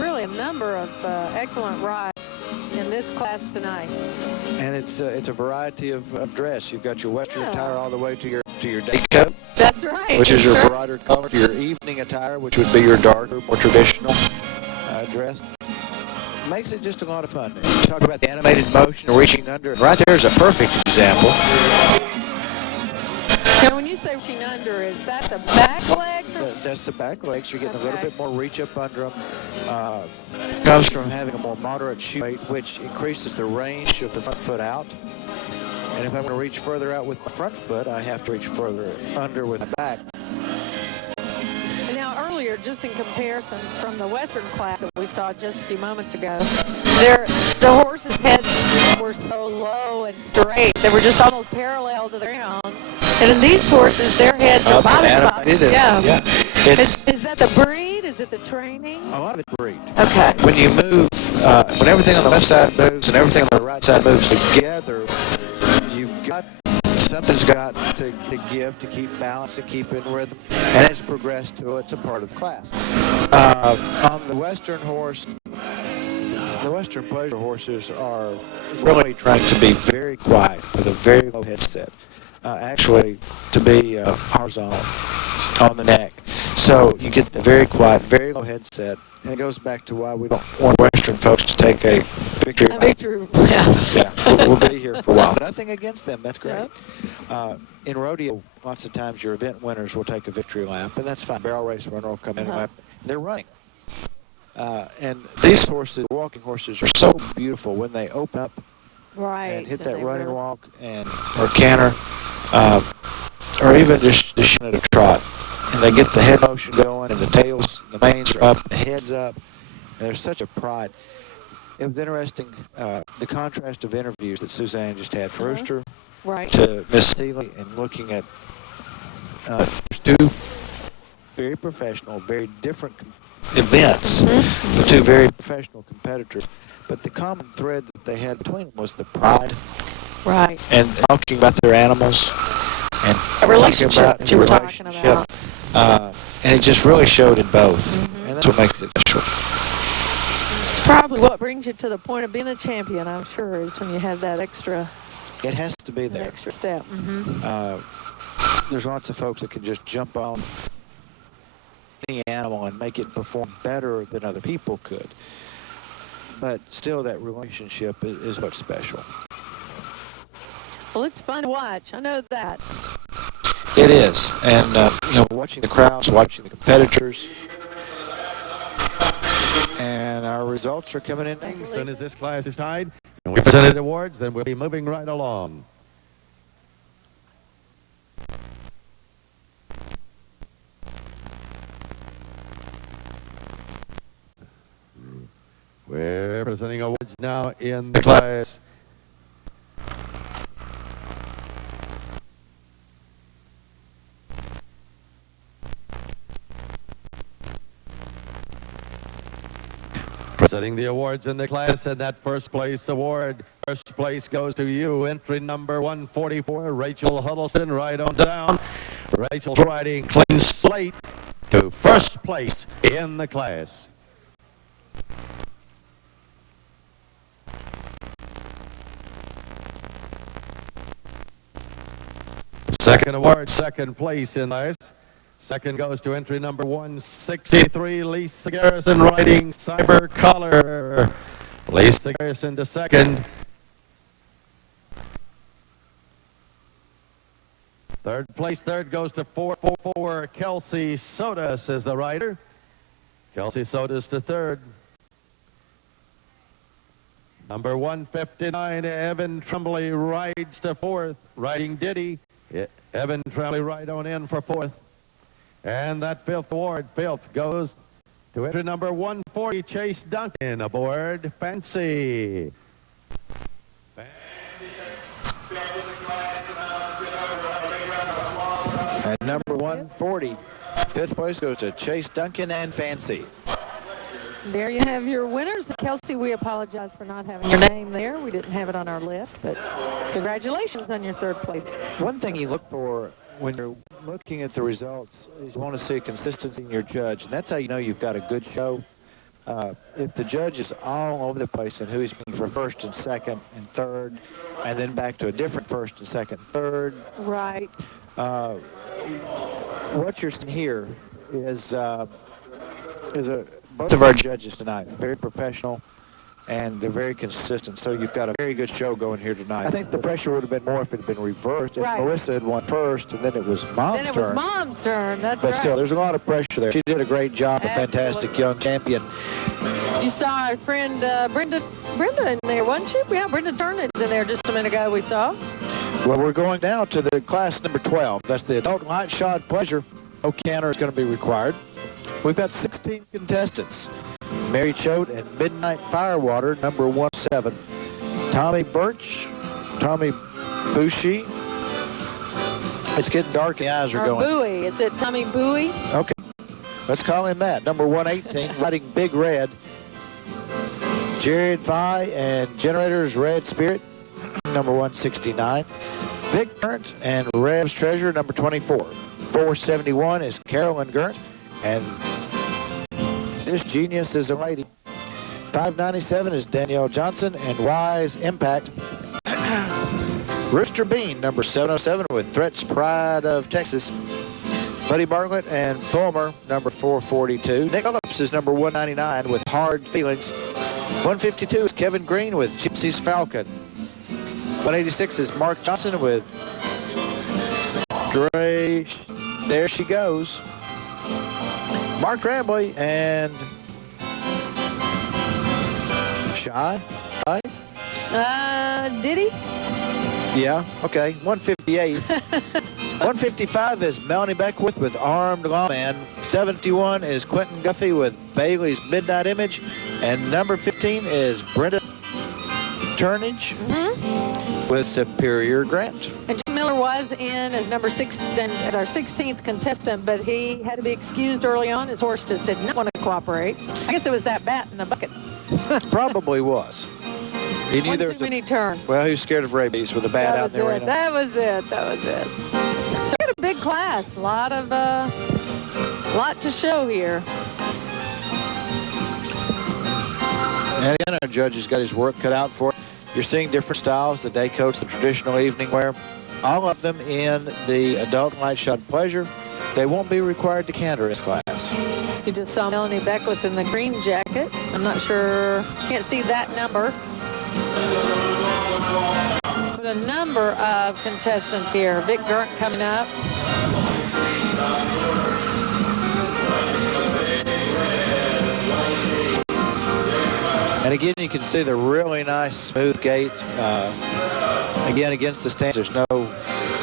Really a number of excellent rides in this class tonight. And it's a variety of dress. You've got your Western attire all the way to your day coat. That's right. Which is your brighter color. Your evening attire, which would be your darker, more traditional dress. Makes it just a lot of fun. You talk about the animated motion, reaching under. Right there is a perfect example. Now, when you say reaching under, is that the back legs? That's the back legs. You're getting a little bit more reach up under them. Comes from having a more moderate shoe weight, which increases the range of the front foot out. And if I want to reach further out with my front foot, I have to reach further under with my back. And now, earlier, just in comparison from the Western class that we saw just a few moments ago, the horses' heads were so low and straight. They were just almost parallel to the ground. And in these horses, their heads are bobbing. Yeah. Is that the breed? Is it the training? A lot of it's breed. Okay. When you move, when everything on the left side moves and everything on the right side moves together, something's got to give to keep balance and keep in rhythm. And it's progressed till it's a part of the class. On the Western horse, the Western pleasure horses are really trying to be very quiet with a very low headset. Actually, to be horizontal on the neck. So you get the very quiet, very low headset. And it goes back to why we don't want Western folks to take a victory lap. Yeah, we'll be here for a while. Nothing against them. That's great. Yep. In rodeo, lots of times your event winners will take a victory lap, and that's fine. Barrel race runner will come in and lap. They're running. And these horses, walking horses, are so beautiful when they open up and hit that running walk or canter, or even just the of trot. And they get the head motion going, and the tails, the manes are up, the head's up. And there's such a pride. It was interesting, the contrast of interviews that Suzanne just had. Rooster to Miss Seeley, and looking at two very professional, very different events, but two very professional competitors. But the common thread that they had between them was the pride. Right. And talking about their animals. And a relationship that you were talking about. And it just really showed in both. And that's what makes it special. It's probably what brings you to the point of being a champion, I'm sure, is when you have that extra. It has to be there. Extra step. There's lots of folks that can just jump on any animal and make it perform better than other people could. But still, that relationship is what's special. Well, it's fun to watch. I know that. It is. And, you know, watching the crowds, watching the competitors. And our results are coming in. As soon as this class is tied and we presented awards, then we'll be moving right along. We're presenting awards now in the class. Presenting the awards in the class, and that first place award. First place goes to you. Entry number 144, Rachel Huddleston, right on down. Rachel's riding clean slate to first place in the class. Second award, second place in this. Second goes to entry number 163, Lisa Garrison, riding Cyber Collar. Lisa Garrison to second. Third place, third goes to 444, Kelsey Sodas is the rider. Kelsey Sodas to third. Number 159, Evan Tremblay rides to fourth, riding Diddy. Evan Tremblay right on in for fourth. And that fifth award, fifth, goes to entry number 140, Chase Duncan, aboard Fancy. And number 140, fifth place goes to Chase Duncan and Fancy. There you have your winners. Kelsey, we apologize for not having your name there. We didn't have it on our list, but congratulations on your third place. One thing you look for when you're looking at the results is you want to see consistency in your judge, and that's how you know you've got a good show. If the judge is all over the place and who he's being for first and second and third, and then back to a different first and second, third. Right. What you're seeing here is both of our judges tonight, very professional, and they're very consistent. So you've got a very good show going here tonight. I think the pressure would have been more if it had been reversed. If Marissa had won first, and then it was Mom's turn. Then it was Mom's turn, that's right. But still, there's a lot of pressure there. She did a great job, a fantastic young champion. You saw our friend Brenda in there, wasn't she? Yeah, Brenda Turnage in there just a minute ago we saw. Well, we're going now to the class number 12. That's the adult light shod pleasure. No canter is going to be required. We've got 16 contestants. Mary Choate and Midnight Firewater, number 17. Tommy Birch, Tommy Bushy. It's getting dark, the eyes are going. Bowie, is it Tommy Bowie? Okay, let's call him that. Number 118, riding Big Red. Jared Fye and Generators Red Spirit, number 169. Vic Gurnt and Rev's Treasure, number 24. 471 is Carolyn Gurnt, and this genius is a lady. 597 is Danielle Johnson, and Wise Impact. Rooster Bean, number 707, with Threats Pride of Texas. Buddy Bartlett and Fulmer, number 442. Nick Phillips is number 199 with Hard Feelings. 152 is Kevin Green with Gypsy's Falcon. 186 is Mark Johnson with Dre. There she goes. Mark Rambley and Shy. Did he? Yeah, okay. 158. 155 is Melanie Beckwith with Armed Lawman. 71 is Quentin Guffey with Bailey's Midnight Image. And number 15 is Brenda Turnage with Superior Grant. And Jim Miller was in as number 6 and as our 16th contestant, but he had to be excused early on. His horse just did not want to cooperate. I guess it was that bat in the bucket. Probably was. He knew there was too many turns. Well, he was scared of rabies with a bat out in the arena. That was it. So we had a big class. A lot of A lot to show here. And again, our judge has got his work cut out for it. You're seeing different styles, the day coats, the traditional evening wear, all of them in the adult light shod pleasure. They won't be required to canter in this class. You just saw Melanie Beckwith in the green jacket. I'm not sure, can't see that number. But a number of contestants here. Vic Gurnt coming up. And again, you can see the really nice smooth gait. Again, against the stands, there's no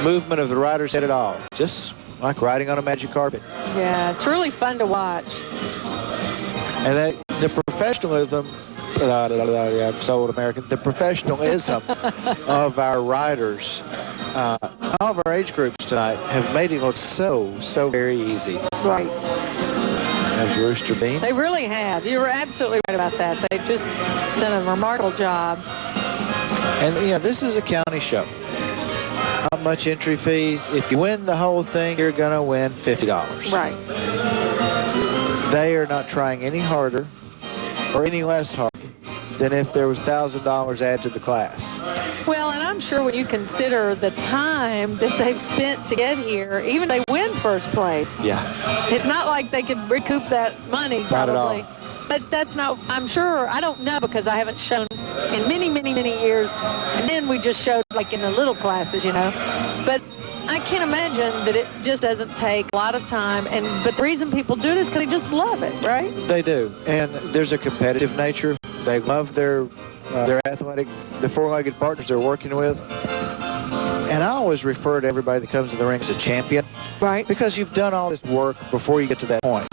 movement of the rider's head at all. Just like riding on a magic carpet. Yeah, it's really fun to watch. And the professionalism, I'm so old American, the professionalism of our riders, all of our age groups tonight have made it look so very easy. Right. As Rooster Bean. They really have. You were absolutely right about that. They've just done a remarkable job. And, you know, this is a county show. Not much entry fees. If you win the whole thing, you're going to win $50. Right. They are not trying any harder or any less hard than if there was $1,000 added to the class. Well, and I'm sure when you consider the time that they've spent to get here, even if they win first place, yeah, it's not like they could recoup that money, not probably. at all. But that's not, I'm sure, I don't know because I haven't shown in many years. And then we just showed like in the little classes, you know. But I can't imagine that it just doesn't take a lot of time. But the reason people do it is because they just love it, right? They do. And there's a competitive nature. They love their athletic, the four-legged partners they're working with. And I always refer to everybody that comes to the ring as a champion. Right. Because you've done all this work before you get to that point.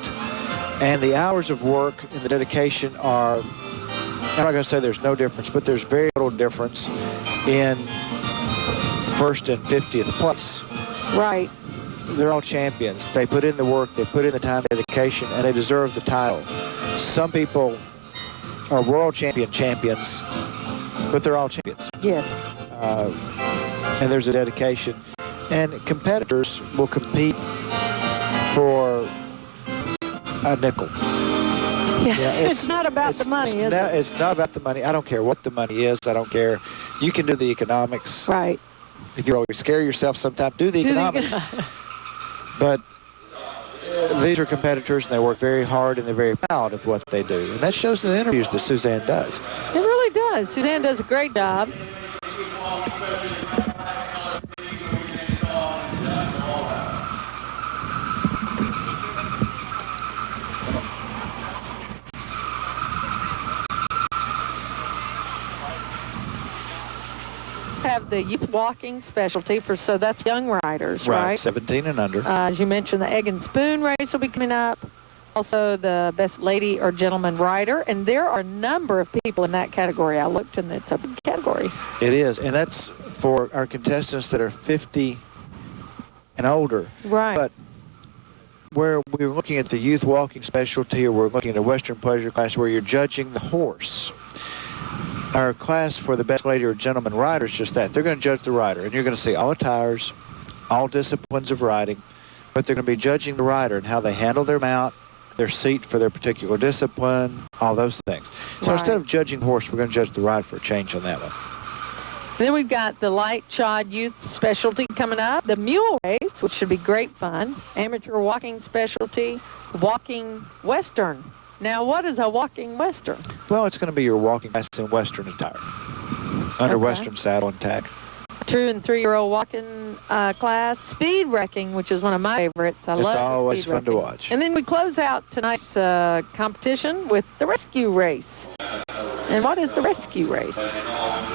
And the hours of work and the dedication are, I'm not going to say there's no difference, but there's very little difference in first and 50th place. Right. They're all champions. They put in the work, they put in the time, dedication, and they deserve the title. Some people are world champions, but they're all champions. Yes. And there's a dedication. And competitors will compete for a nickel. Yeah, it's not about the money, is it? It's not about the money. I don't care what the money is. I don't care. You can do the economics. Right. If you always scare yourself sometimes, do the economics. But these are competitors, and they work very hard, and they're very proud of what they do. And that shows in the interviews that Suzanne does. It really does. Suzanne does a great job. Have the youth walking specialty so that's young riders, right? 17 and under. As you mentioned, the egg and spoon race will be coming up. Also, the best lady or gentleman rider, and there are a number of people in that category. I looked, and it's a big category. It is, and that's for our contestants that are 50 and older. Right. But where we're looking at the youth walking specialty, or we're looking at a Western pleasure class where you're judging the horse. Our class for the best lady or gentleman rider is just that. They're going to judge the rider, and you're going to see all attires, all disciplines of riding, but they're going to be judging the rider and how they handle their mount, their seat for their particular discipline, all those things. So instead of judging the horse, we're going to judge the rider for a change on that one. Then we've got the light shod youth specialty coming up, the mule race, which should be great fun, amateur walking specialty, walking Western. Now, what is a walking Western? Well, it's going to be your walking class in Western attire, under Western saddle and tack. 2- and 3-year-old walking class, speed wrecking, which is one of my favorites. I love It's always speed fun to wrecking. watch. And then we close out tonight's competition with the rescue race. And what is the rescue race?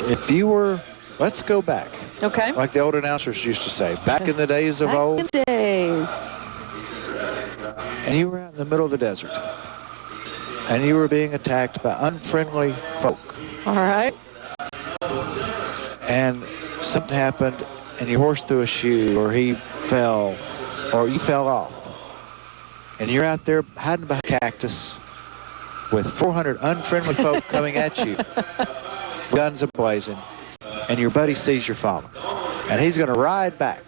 If you were, let's go back. Okay. Like the old announcers used to say, back in the days of old. Back in the days. And you were out in the middle of the desert. And you were being attacked by unfriendly folk. All right. And something happened, and your horse threw a shoe, or he fell, or you fell off. And you're out there hiding behind a cactus with 400 unfriendly folk coming at you, guns a-blazing, and your buddy sees you're falling. And he's going to ride back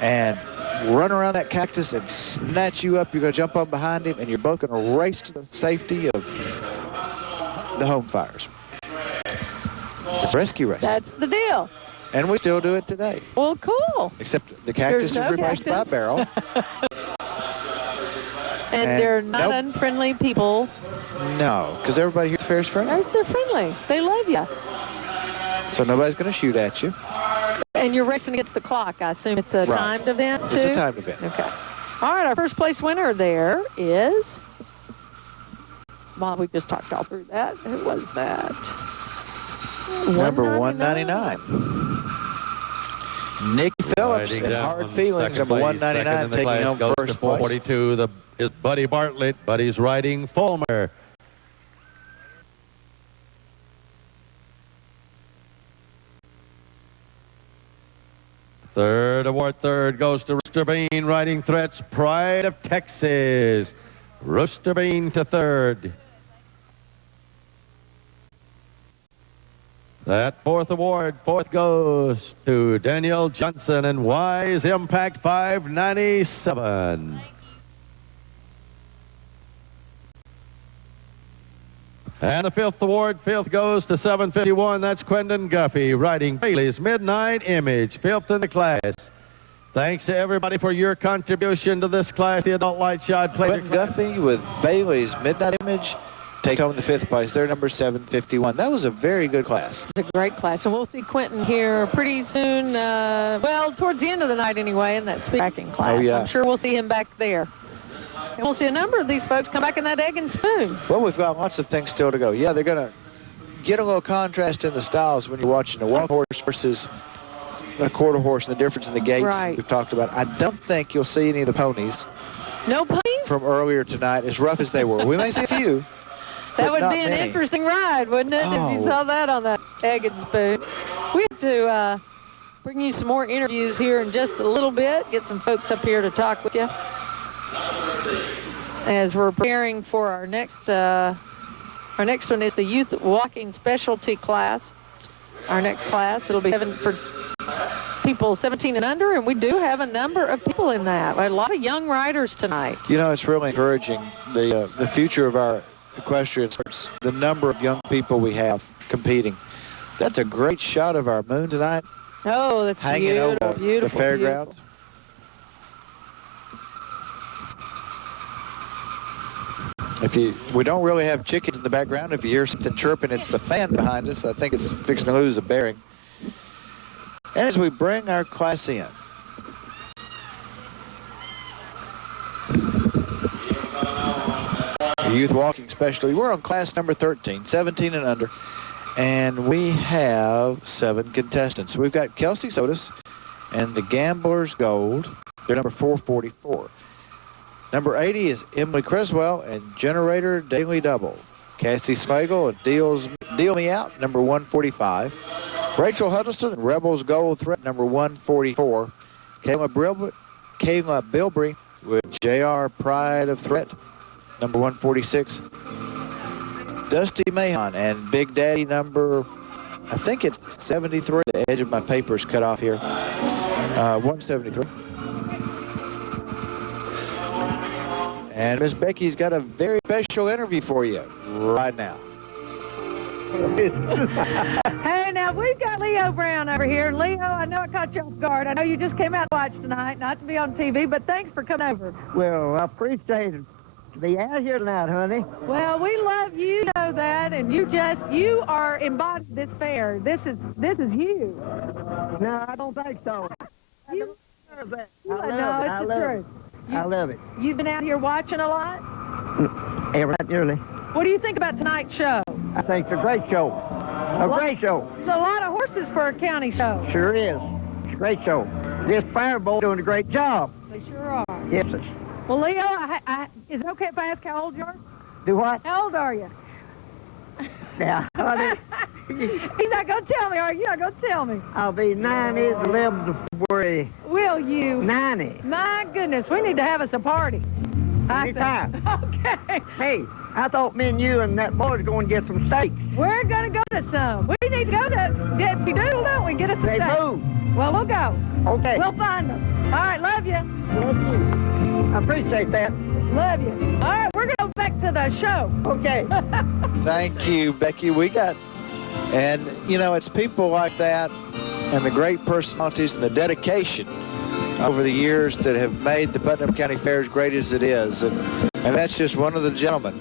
and run around that cactus and snatch you up. You're going to jump on behind him, and you're both going to race to the safety of the home fires. It's rescue race. That's the deal. And we still do it today. Well, cool. Except the cactus is replaced by a barrel. And they're not unfriendly people. No, because everybody here at the fair is friendly. They're friendly. They love you. So nobody's going to shoot at you. And you're racing against the clock. I assume it's a timed event, too? It's a timed event. Okay. All right, our first place winner there is... Well, we just talked all through that. Who was that? Number 199. Nick Phillips and Hard Feelings, number 199, taking home first place. 42 is Buddy Bartlett. Buddy's riding Fulmer. Third award, third goes to Rooster Bean, riding Threats, Pride of Texas. Rooster Bean to third. That fourth award, fourth goes to Daniel Johnson and Wise Impact 597. And the fifth award, fifth goes to 751. That's Quentin Guffey riding Bailey's Midnight Image, fifth in the class. Thanks to everybody for your contribution to this class, the Adult Light Shod Pleasure. Quentin Guffey with Bailey's Midnight Image take home the fifth place. They're number 751. That was a very good class. It's a great class, and we'll see Quentin here pretty soon. Well, towards the end of the night anyway, in that speed tracking class. Oh, yeah. I'm sure we'll see him back there. And we'll see a number of these folks come back in that egg and spoon. Well, we've got lots of things still to go. Yeah, they're going to get a little contrast in the styles when you're watching a walk horse versus a quarter horse and the difference in the gaits we've talked about. I don't think you'll see any of the ponies. No ponies? From earlier tonight, as rough as they were. We may see a few. That would be an interesting ride, wouldn't it, if you saw that on that egg and spoon. We have to bring you some more interviews here in just a little bit, get some folks up here to talk with you as we're preparing for our next one is the youth walking specialty class. Our next class, it'll be for people 17 and under, and we do have a number of people in that. A lot of young riders tonight. You know, it's really encouraging the future of our equestrian sports, the number of young people we have competing. That's a great shot of our moon tonight. Oh, that's hanging beautiful, over beautiful, the fairgrounds. We don't really have chickens in the background. If you hear something chirping, it's the fan behind us. I think it's fixing to lose a bearing. And as we bring our class in, youth walking specialty, we're on class number 13, 17 and under, and we have 7 contestants. We've got Kelsey Sotis and the Gambler's Gold. They're number 444. Number 80 is Emily Creswell and Generator Daily Double. Cassie Slagle and Deal Me Out, number 145. Rachel Huddleston and Rebels Gold Threat, number 144. Kayla Bilbrey with JR Pride of Threat, number 146. Dusty Mahon and Big Daddy, number, I think it's 73. The edge of my paper is cut off here. 173. And Miss Becky's got a very special interview for you right now. Hey, now we've got Leo Brown over here. Leo, I know I caught you off guard. I know you just came out to watch tonight, not to be on TV, but thanks for coming over. Well, I appreciate it to be out here tonight, honey. Well, we love you, you know that, and you are embodied this fair. This is you. No, I don't think so. You, I love it. no, it's the truth. I love it. You've been out here watching a lot? Every night nearly. What do you think about tonight's show? I think it's a great show. Great show. There's a lot of horses for a county show. Sure is. It's a great show. This Firebolt doing a great job. They sure are. Yes, sir. Well, Leo, is it okay if I ask how old you are? Do what? How old are you? Yeah, honey. He's not going to tell me, are you? You're not going to tell me. I'll be 90 the 11th of February. Will you? 90. My goodness, we need to have us a party. Anytime. Okay. Hey, I thought me and you and that boy was going to get some steaks. We're going to go to some. We need to go to Dipsy Doodle, don't we? Get us some They steaks. move. Well, we'll go. Okay. We'll find them. All right, love you. I appreciate that. Love you. All right, we're going to go back to the show. Okay. Thank you, Becky. And, you know, it's people like that and the great personalities and the dedication over the years that have made the Putnam County Fair as great as it is. And that's just one of the gentlemen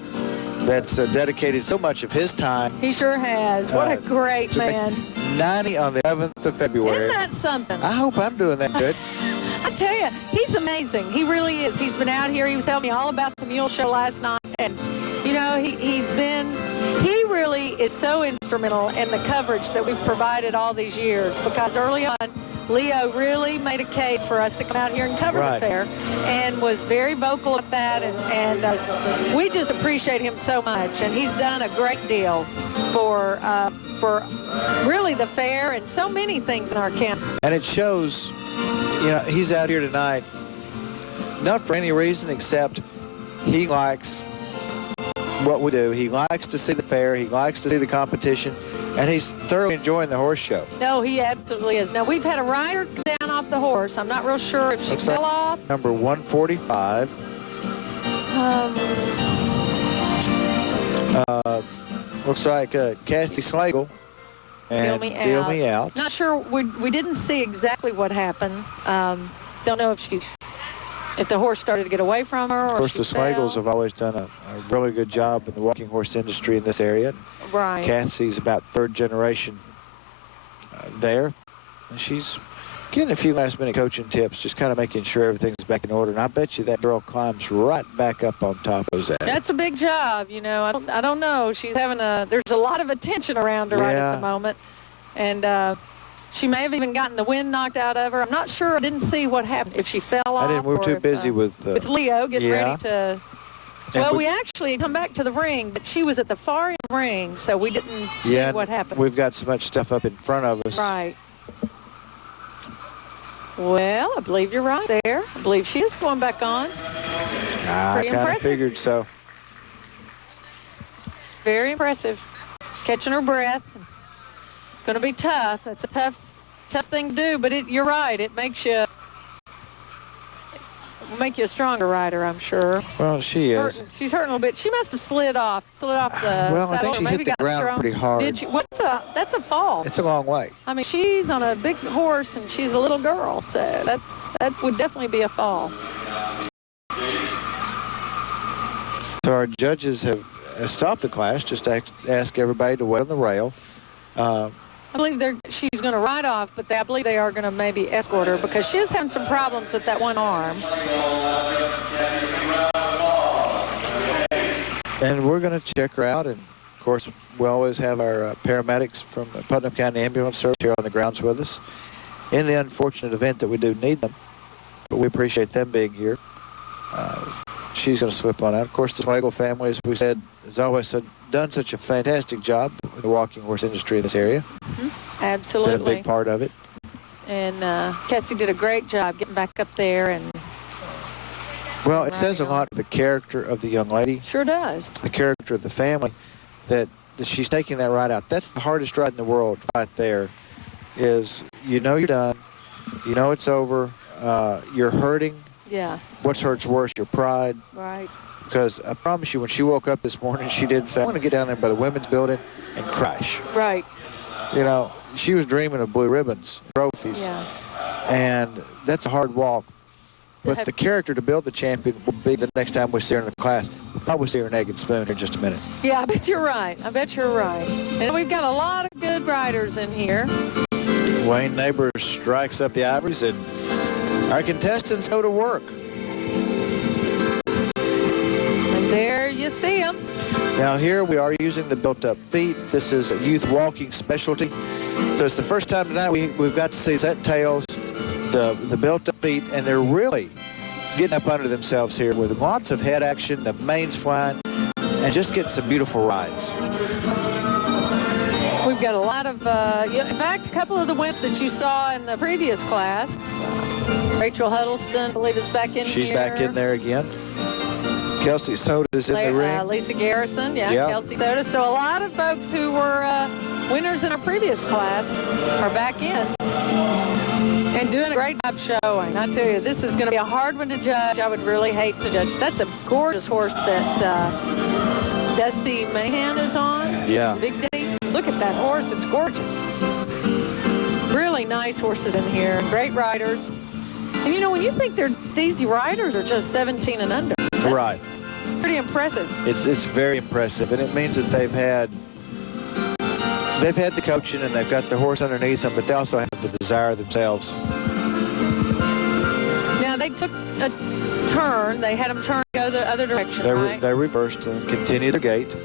that's dedicated so much of his time. He sure has. What a great man. 90 on the 11th of February. Isn't that something? I hope I'm doing that good. I tell you, he's amazing. He really is. He's been out here. He was telling me all about the mule show last night. And, you know, he really is so instrumental in the coverage that we've provided all these years, because early on, Leo really made a case for us to come out here and cover the fair, and was very vocal at that, and we just appreciate him so much, and he's done a great deal for really the fair and so many things in our county. And it shows, you know, he's out here tonight not for any reason except he likes what we do. He likes to see the fair, he likes to see the competition, and he's thoroughly enjoying the horse show. No, he absolutely is. Now, we've had a rider down off the horse. I'm not real sure if she fell off. Number 145. Looks like Cassie Slagle and Feel Me Out. Not sure. We didn't see exactly what happened. Don't know if the horse started to get away from her, or of course, the Slagles have always done a really good job in the walking horse industry in this area. Right. Cassie's about third generation there. And she's getting a few last-minute coaching tips, just kind of making sure everything's back in order. And I bet you that girl climbs right back up on top of that. That's a big job, you know. I don't know. She's having there's a lot of attention around her right at the moment. And she may have even gotten the wind knocked out of her. I'm not sure. I didn't see what happened, if she fell off. I didn't. We were too busy with Leo getting ready to... Well, we actually come back to the ring, but she was at the far end ring, so we didn't see what happened. We've got so much stuff up in front of us. Right. Well, I believe you're right there. I believe she is going back on. I kind of figured so. Very impressive. Catching her breath. It's going to be tough. That's a tough thing to do, but you're right. It makes you... will make you a stronger rider, I'm sure. Well, she is. She's hurting a little bit. She must have slid off the saddle. Well, I think she hit the ground pretty hard. Did she? That's a fall. It's a long way. I mean, she's on a big horse, and she's a little girl, so that would definitely be a fall. So our judges have stopped the class. Just ask everybody to wait on the rail. I believe she's going to ride off, but I believe they are going to maybe escort her, because she is having some problems with that one arm. And we're going to check her out. And, of course, we always have our paramedics from the Putnam County Ambulance Service here on the grounds with us in the unfortunate event that we do need them. But we appreciate them being here. She's going to slip on out. Of course, the Slagle family, as we said, has always done such a fantastic job with the walking horse industry in this area. Absolutely. Been a big part of it. And Cassie did a great job getting back up there. And well, it says a lot of the character of the young lady. Sure does. The character of the family, that she's taking that ride out. That's the hardest ride in the world right there, is you know you're done, you know it's over, you're hurting. Yeah. What hurts worse, your pride. Right. Because I promise you, when she woke up this morning, she did say, I'm going to get down there by the women's building and crash. Right. You know, she was dreaming of blue ribbons, trophies. Yeah. And that's a hard walk. But the character to build the champion will be the next time we see her in the class. We'll probably see her in Egg and Spoon here in just a minute. Yeah, I bet you're right. I bet you're right. And we've got a lot of good riders in here. Wayne Neighbors strikes up the ivories, and our contestants go to work. And there you see them. Now here we are using the built-up feet. This is a youth walking specialty. So it's the first time tonight we've got to see set tails, the built-up feet, and they're really getting up under themselves here with lots of head action, the manes flying, and just getting some beautiful rides. We've got a lot of, in fact, a couple of the winners that you saw in the previous class. Rachel Huddleston, I believe, is back in here. She's back in there again. Kelsey Soda's in the ring. Lisa Garrison, Kelsey Soda. So a lot of folks who were winners in our previous class are back in. And doing a great job showing. I tell you, this is going to be a hard one to judge. I would really hate to judge. That's a gorgeous horse that Dusty Mahan is on. Yeah. Big Daddy. Look at that horse. It's gorgeous. Really nice horses in here. Great riders. And, you know, when you think these riders are just 17 and under. Right. Pretty impressive. It's very impressive, and it means that they've had the coaching and they've got the horse underneath them, but they also have the desire themselves. Now, they took a turn. They had them turn go the other direction, right? They reversed and continued their gait.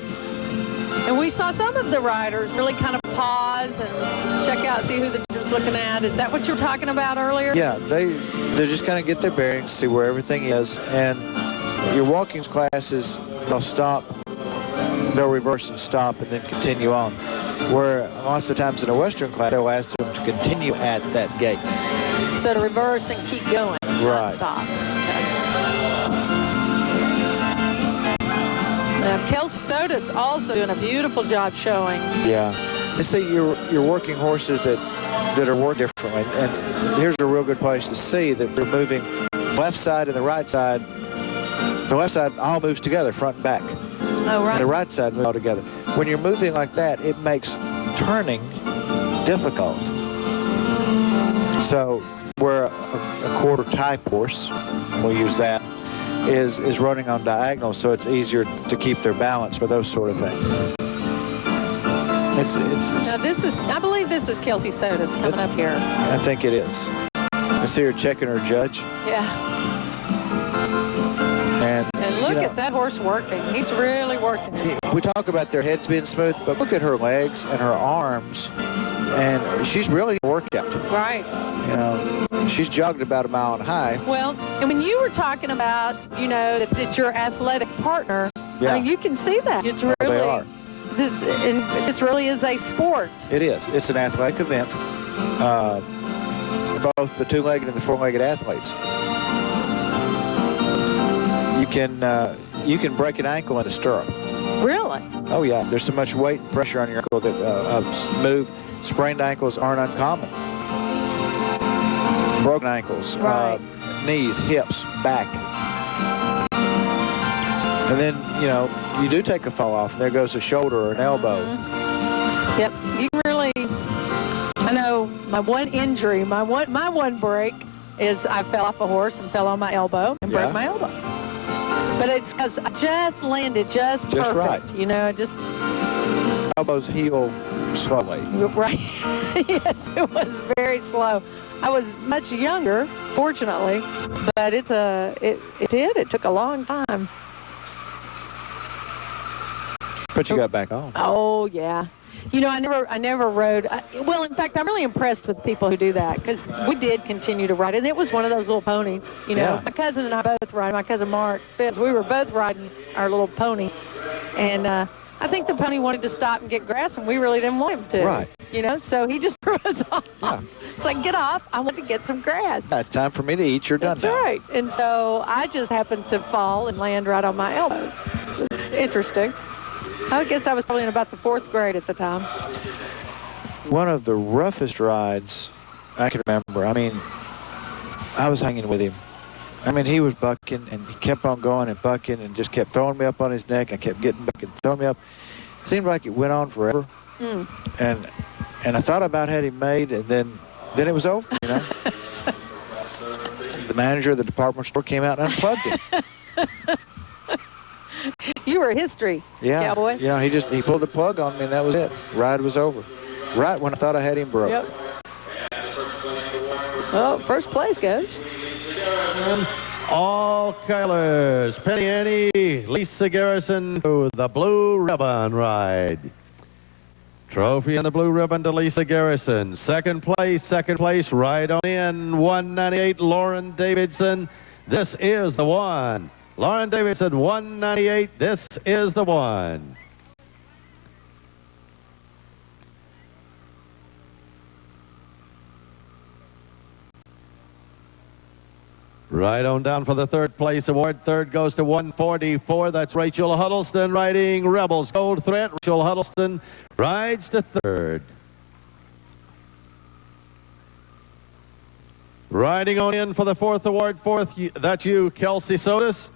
And we saw some of the riders really kind of pause and check out, see who the judge was looking at. Is that what you were talking about earlier? Yeah, they just kind of get their bearings, see where everything is, and your walking classes, they'll stop, they'll reverse and stop, and then continue on. Where lots of times in a Western class, they'll ask them to continue at that gait. So to reverse and keep going, right. Not stop. Okay. Now, Kelsey Soda's also doing a beautiful job showing. Yeah. You see, you're working horses that are worked differently, and here's a real good place to see that they're moving left side and the right side. The left side all moves together, front and back. Oh, right. And the right side moves all together. When you're moving like that, it makes turning difficult. So where a quarter type horse, we'll use that, is running on diagonal, so it's easier to keep their balance for those sort of things. Now this is, I believe this is Kelsey Soda's coming up here. I think it is. I see her checking her judge. Yeah. And look at that horse working. He's really working. We talk about their heads being smooth, but look at her legs and her arms, and she's really a workout. Right. You know, she's jogged about a mile and a half. Well, and when you were talking about, you know, that your athletic partner, yeah. I mean, you can see that. It's really, they are. This really is a sport. It is. It's an athletic event. Both the two-legged and the four-legged athletes. You can break an ankle in the stirrup. Really? Oh yeah. There's so much weight and pressure on your ankle that smooth sprained ankles aren't uncommon. Broken ankles, right. Knees, hips, back. And then, you know, you do take a fall off, and there goes a shoulder or an elbow. Mm-hmm. Yep. You can really, I know my one injury, my one break is I fell off a horse and fell on my elbow and broke my elbow. But it's because I just landed just perfect. Right. You know, just... Elbows heal slowly. Right. Yes, it was very slow. I was much younger, fortunately, but it did. It took a long time. But you got back on. Oh, yeah. You know, I never rode. Well, in fact, I'm really impressed with people who do that, because we did continue to ride, and it was one of those little ponies. You know, yeah. My cousin and I both ride. My cousin Mark Fitz, we were both riding our little pony, and I think the pony wanted to stop and get grass, and we really didn't want him to. Right. You know, so he just threw us off. Yeah. It's like, get off. I want to get some grass. It's time for me to eat. You're done That's now. right. And so I just happened to fall and land right on my elbow. It was interesting. I guess I was probably in about the 4th grade at the time. One of the roughest rides I can remember. I mean, I was hanging with him. I mean, he was bucking, and he kept on going and bucking and just kept throwing me up on his neck. I kept getting back and throwing me up. It seemed like it went on forever. Mm. And I thought about had him made, and then it was over, you know. The manager of the department store came out and unplugged him. You were history, yeah, cowboy. You know, he pulled the plug on me, and that was it. Ride was over. Right when I thought I had him broke. Yep. Well, first place goes. All colors. Penny Annie, Lisa Garrison to the Blue Ribbon ride. Trophy and the blue ribbon to Lisa Garrison. Second place, right on in, 198, Lauren Davidson. This is the one. Lauren Davidson, 198. This is the one. Right on down for the third place award. Third goes to 144. That's Rachel Huddleston riding Rebels Gold Threat. Rachel Huddleston rides to third. Riding on in for the fourth award, that's you, Kelsey Sodas.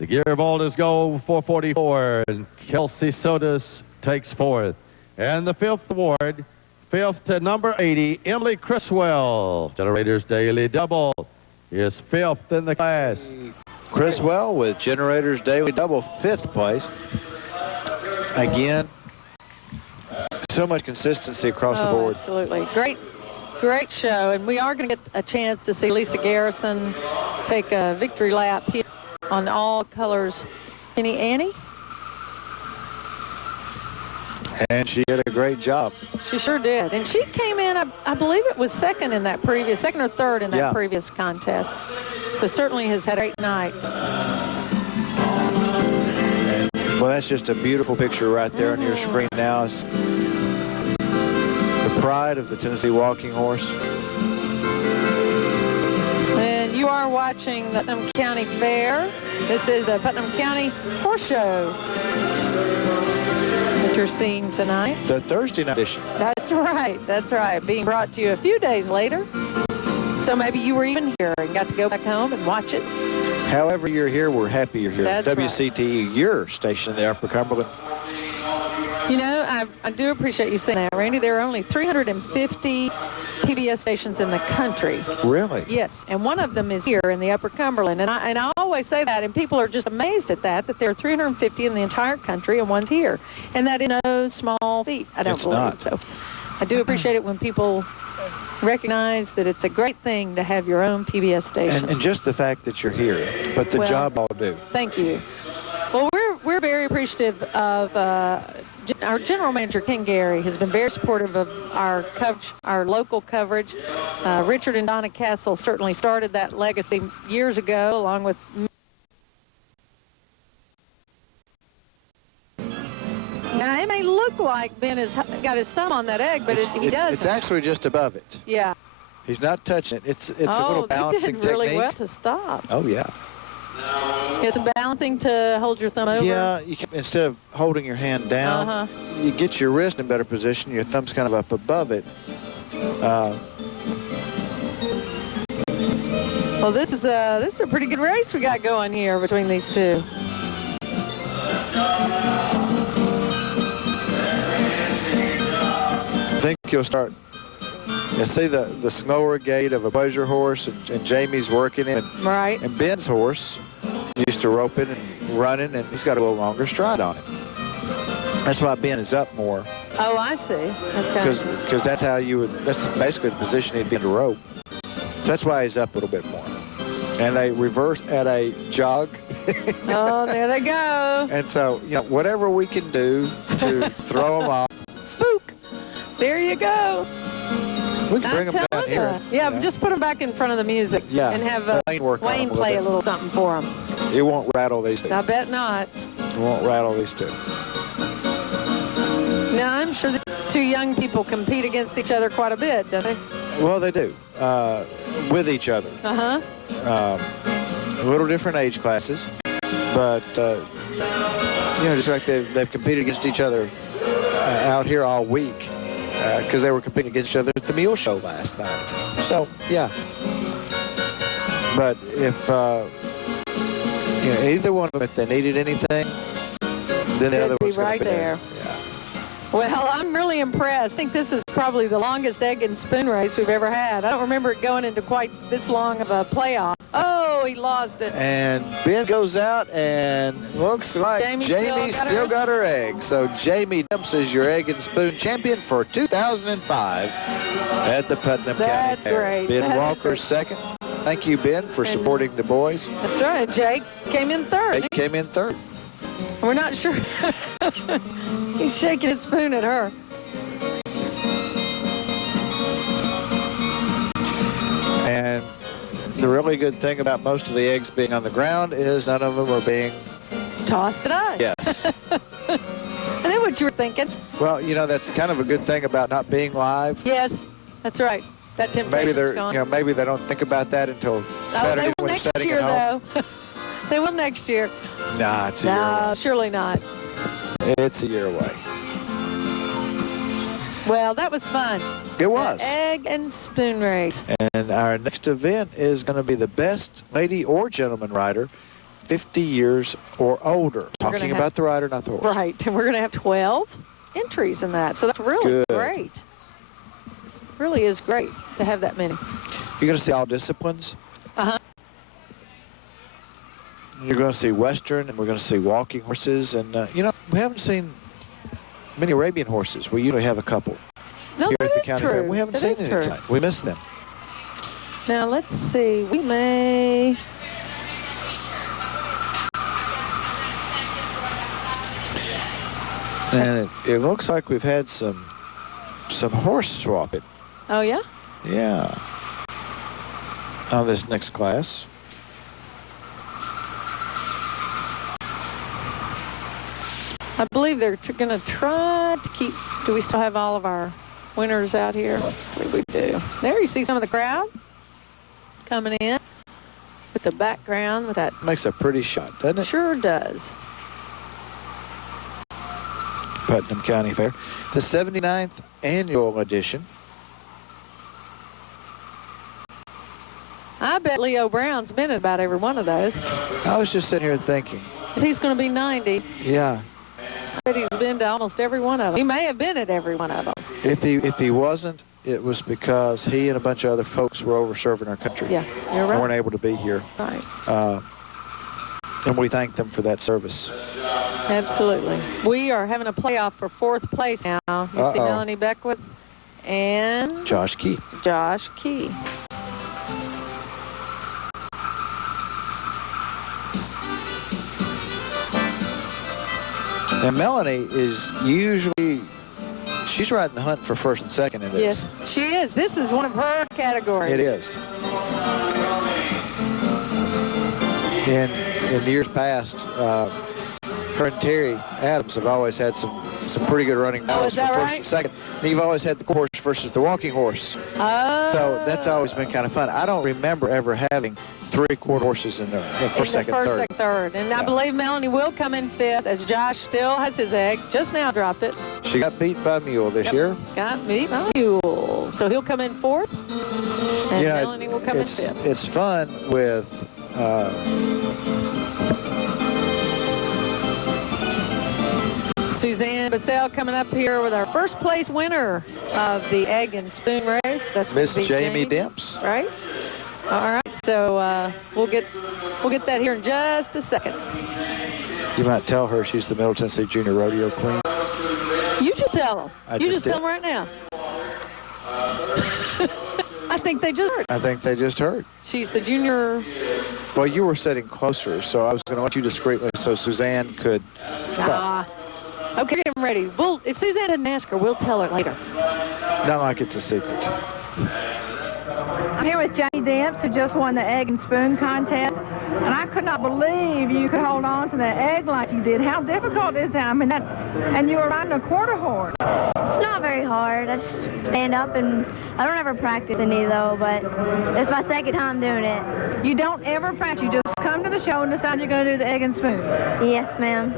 The gear vaulters go 444, and Kelsey Sodas takes fourth. And the fifth award, fifth to number 80, Emily Criswell. Generators Daily Double is fifth in the class. Criswell with Generators Daily Double, fifth place. Again, so much consistency across the board. Absolutely. Great show. And we are going to get a chance to see Lisa Garrison take a victory lap here on all colors. Annie? And she did a great job. She sure did. And she came in, I believe it was second or third in that previous contest. So certainly has had a great night. And, well, that's just a beautiful picture right there on your screen now. It's the pride of the Tennessee Walking Horse. And you are watching the Putnam County Fair. This is the Putnam County Horse Show that you're seeing tonight. The Thursday night edition. That's right. Being brought to you a few days later. So maybe you were even here and got to go back home and watch it. However you're here, we're happy you're here. That's WCTE, your station in the Upper Cumberland. You know, I do appreciate you saying that, Randy. There are only 350 PBS stations in the country. Really? Yes, and one of them is here in the Upper Cumberland. And I always say that, and people are just amazed at that there are 350 in the entire country and one's here. And that is no small feat, I don't believe. Not. So I do appreciate it when people recognize that it's a great thing to have your own PBS station. And just the fact that you're here, but the job I'll do. Thank you. Well, we're very appreciative of our general manager, Ken Gary, has been very supportive of our coverage, our local coverage. Richard and Donna Castle certainly started that legacy years ago, along with. Now, it may look like Ben has got his thumb on that egg, but he doesn't. It's actually just above it. Yeah. He's not touching it. It's a little balancing technique. They did really well to stop. Oh, yeah. It's balancing to hold your thumb over. Yeah, you can, instead of holding your hand down, you get your wrist in a better position. Your thumb's kind of up above it. Well, this is a pretty good race we got going here between these two. I think you'll start. You see the slower gait of a pleasure horse, and Jamie's working it. Right. And Ben's horse used to roping and running, and he's got a little longer stride on it. That's why Ben is up more. Oh, I see. Okay. Because that's how you would. That's basically the position he'd be in to rope. So that's why he's up a little bit more. And they reverse at a jog. Oh, there they go. And so, you know, whatever we can do to throw them off. Spook. There you go. We can bring them down here. Yeah, just put them back in front of the music. Yeah. And have Wayne play a little something for them. It won't rattle these two. I bet not. It won't rattle these two. Now, I'm sure the two young people compete against each other quite a bit, don't they? Well, they do. With each other. Uh-huh. A little different age classes. But, you know, just like they've competed against each other out here all week. Because they were competing against each other at the Mule Show last night. So, yeah. But if, you know, either one of them, if they needed anything, then the other one's right there. Yeah. Well, I'm really impressed. I think this is probably the longest egg and spoon race we've ever had. I don't remember it going into quite this long of a playoff. Oh, he lost it. And Ben goes out, and looks like Jamie still got her egg. So Jamie Demps is your egg and spoon champion for 2005 at the Putnam County Fair. That's great. Ben Walker's second. Thank you, Ben, for supporting the boys. That's right. Jake came in third. Jake came in third. We're not sure. He's shaking his spoon at her. And the really good thing about most of the eggs being on the ground is none of them are being tossed to us. Yes. I knew what you were thinking. Well, you know, that's kind of a good thing about not being live. Yes, that's right. That temptation's gone. You know, maybe they don't think about that until Saturday when they're setting it home. Though. They will next year. Nah, it's a year away. No, surely not. It's a year away. Well, that was fun. It was. The egg and spoon race. And our next event is going to be the best lady or gentleman rider, 50 years or older. Talking about the rider, not the horse. Right, and we're going to have 12 entries in that. So that's really great. Really is great to have that many. You're going to see all disciplines. Uh-huh. You're going to see Western, and we're going to see walking horses. And, you know, we haven't seen many Arabian horses. We usually have a couple No, here that at the is county true. fair. We haven't seen any tonight. We missed them. Now, let's see. We may... And it looks like we've had some horse swapping. Oh, yeah? Yeah. On this next class. I believe they're going to try to keep... Do we still have all of our winners out here? I believe we do. There you see some of the crowd coming in with the background with that. Makes a pretty shot, doesn't it? Sure does. Putnam County Fair. The 79th annual edition. I bet Leo Brown's been at about every one of those. I was just sitting here thinking. If he's going to be 90. Yeah. I bet he's been to almost every one of them. He may have been at every one of them. If he wasn't, it was because he and a bunch of other folks were over serving our country. Yeah, you're right. And weren't able to be here. Right. And we thank them for that service. Absolutely. We are having a playoff for 4th place now. You see Melanie Beckwith and Josh Key. Josh Key. And Melanie is usually, she's right in the hunt for 1st and 2nd in this. Yes, she is. This is one of her categories. It is. In years past, her and Terry Adams have always had some pretty good running battles for 1st and 2nd. And you've always had the horse versus the walking horse. Oh. So that's always been kind of fun. I don't remember ever having 3/4 horses in the first, second, third. And I believe Melanie will come in 5th as Josh still has his egg. Just now dropped it. She got beat by Mule this year. Got beat by Mule. So he'll come in 4th. And Melanie will come in 5th. It's fun with... Suzanne Bassell coming up here with our 1st place winner of the egg and spoon race. That's Miss Jamie Demps. Right. All right. So we'll get that here in just a second. You might tell her she's the Middle Tennessee Junior Rodeo Queen. You should tell them. You just did. tell them right now. I think they just heard. I think they just heard. She's the junior. Well, you were sitting closer, so I was going to want you discreetly so Suzanne could... Okay, I'm ready. If Suzanne didn't ask her, we'll tell her later. Not like it's a secret. I'm here with Jamie Demps, who just won the egg and spoon contest. And I could not believe you could hold on to that egg like you did. How difficult is that? I mean, and you were riding a quarter horse. It's not very hard. I just stand up, and I don't ever practice any, though, but it's my 2nd time doing it. You don't ever practice. You just come to the show and decide you're going to do the egg and spoon. Yes, ma'am.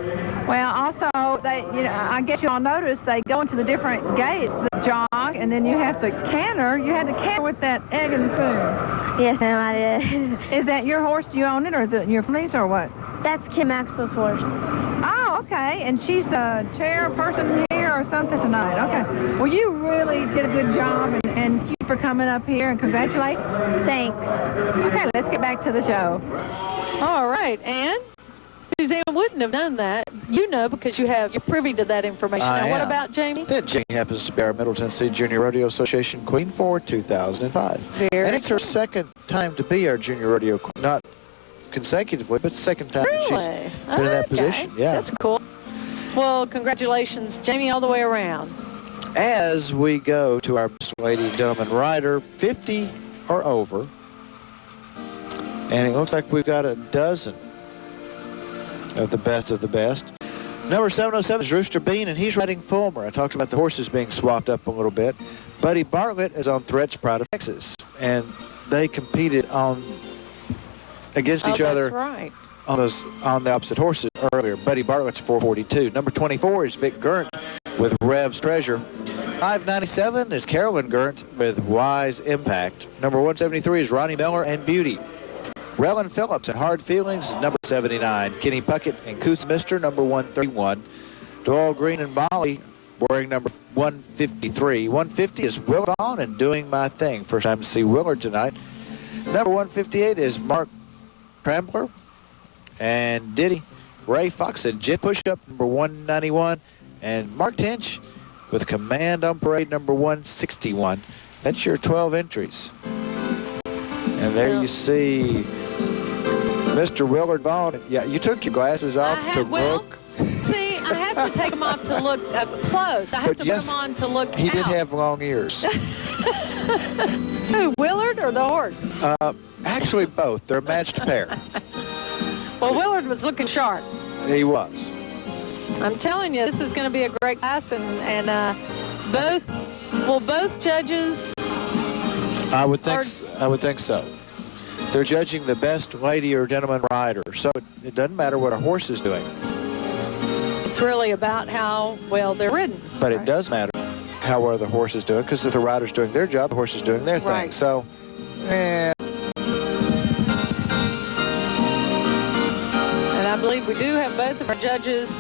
Well, also, I guess you all noticed they go into the different gates, the jog, and then you have to canter. You had to canter with that egg and spoon. Yes, ma'am, I did. Is that your horse? Do you own it, or is it your fleece, or what? That's Kim Maxwell's horse. Oh, okay. And she's the chairperson here or something tonight. Okay. Well, you really did a good job, and thank you for coming up here, and congratulations. Thanks. Okay, let's get back to the show. All right, and Suzanne wouldn't have done that. You know, because you're privy to that information. Now, what about Jamie? That Jamie happens to be our Middle Tennessee Junior Rodeo Association Queen for 2005. Very and it's her 2nd time to be our Junior Rodeo Queen. Not consecutively, but 2nd time Really? she's been in that position. Yeah. That's cool. Well, congratulations, Jamie, all the way around. As we go to our best lady and gentleman rider, 50 or over. And it looks like we've got a dozen of the best of the best. Number 707 is Rooster Bean, and he's riding Fulmer. I talked about the horses being swapped up a little bit. Buddy Bartlett is on Threats Pride of Texas, and they competed against each other right. on the opposite horses earlier. Buddy Bartlett's 442. Number 24 is Vic Gurnt with Rev's Treasure. 597 is Carolyn Gurnt with Wise Impact. Number 173 is Ronnie Miller and Beauty. Relin Phillips and Hard Feelings is number 79. Kenny Puckett and Coos Mister, number 131. Doyle Green and Molly wearing number 153. 150 is Willard Vaughn and Doing My Thing. First time to see Willard tonight. Number 158 is Mark Trambler and Diddy. Ray Fox and Jet Push-Up, number 191. And Mark Tinch with Command on Parade, number 161. That's your 12 entries. And there you see Mr. Willard Vaughn. Yeah, you took your glasses off to look. See, I have to take them off to look up close. I have to put them on to look He out. did have long ears. Who, Willard or the horse? Actually, both. They're a matched pair. Well, Willard was looking sharp. He was. I'm telling you, this is going to be a great class, and both judges. I would think so. They're judging the best lady or gentleman rider, so it doesn't matter what a horse is doing. It's really about how well they're ridden. But it does matter how well the horse is doing, because if the rider's doing their job, the horse is doing their thing. So, And I believe we do have both of our judges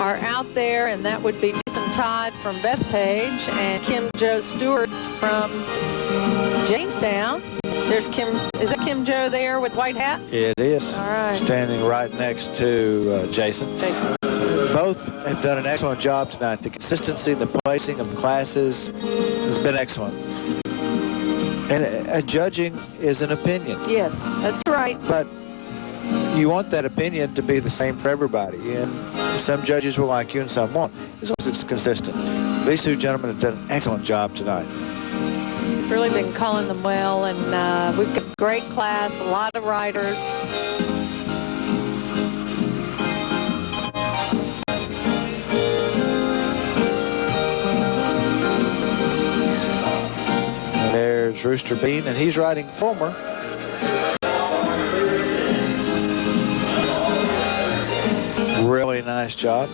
are out there, and that would be Jason Todd from Bethpage and Kim Jo Stewart from Jamestown. There's Kim. Is that Kim Jo there with white hat? it is. All right. Standing right next to Jason. Both have done an excellent job tonight. The consistency, the placing of classes has been excellent. And judging is an opinion. Yes, that's right. But you want that opinion to be the same for everybody. And some judges will like you and some won't, as long as it's consistent. These two gentlemen have done an excellent job tonight. Really been calling them well, and we've got a great class, a lot of riders. And there's Rooster Bean, and he's riding Fulmer. Really nice job.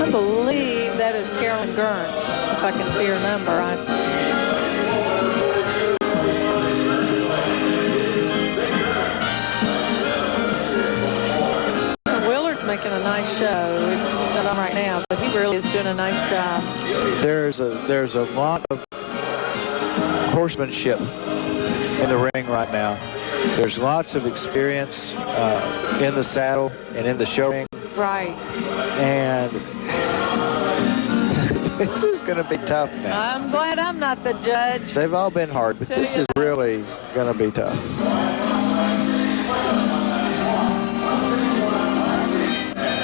I believe that is Carolyn Gurnt, if I can see her number. Willard's making a nice show. He's not on right now, but he really is doing a nice job. There's a lot of horsemanship in the ring right now. There's lots of experience in the saddle and in the show ring. Right. And this is going to be tough now. I'm glad I'm not the judge. They've all been hard, but this is really going to be tough.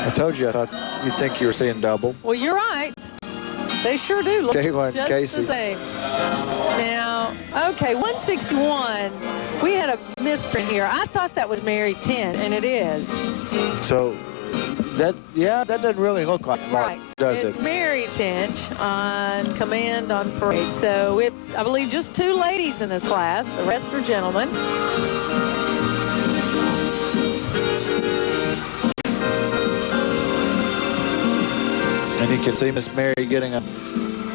I told you I thought you'd think you were seeing double. Well, you're right. They sure do look Caitlin just Casey. the same. Now, okay, 161. We had a misprint here. I thought that was Mary 10, and it is. So that doesn't really look like Mark, does It's it? Mary Tinch on Command on Parade. So I believe just two ladies in this class. The rest are gentlemen. And you can see Miss Mary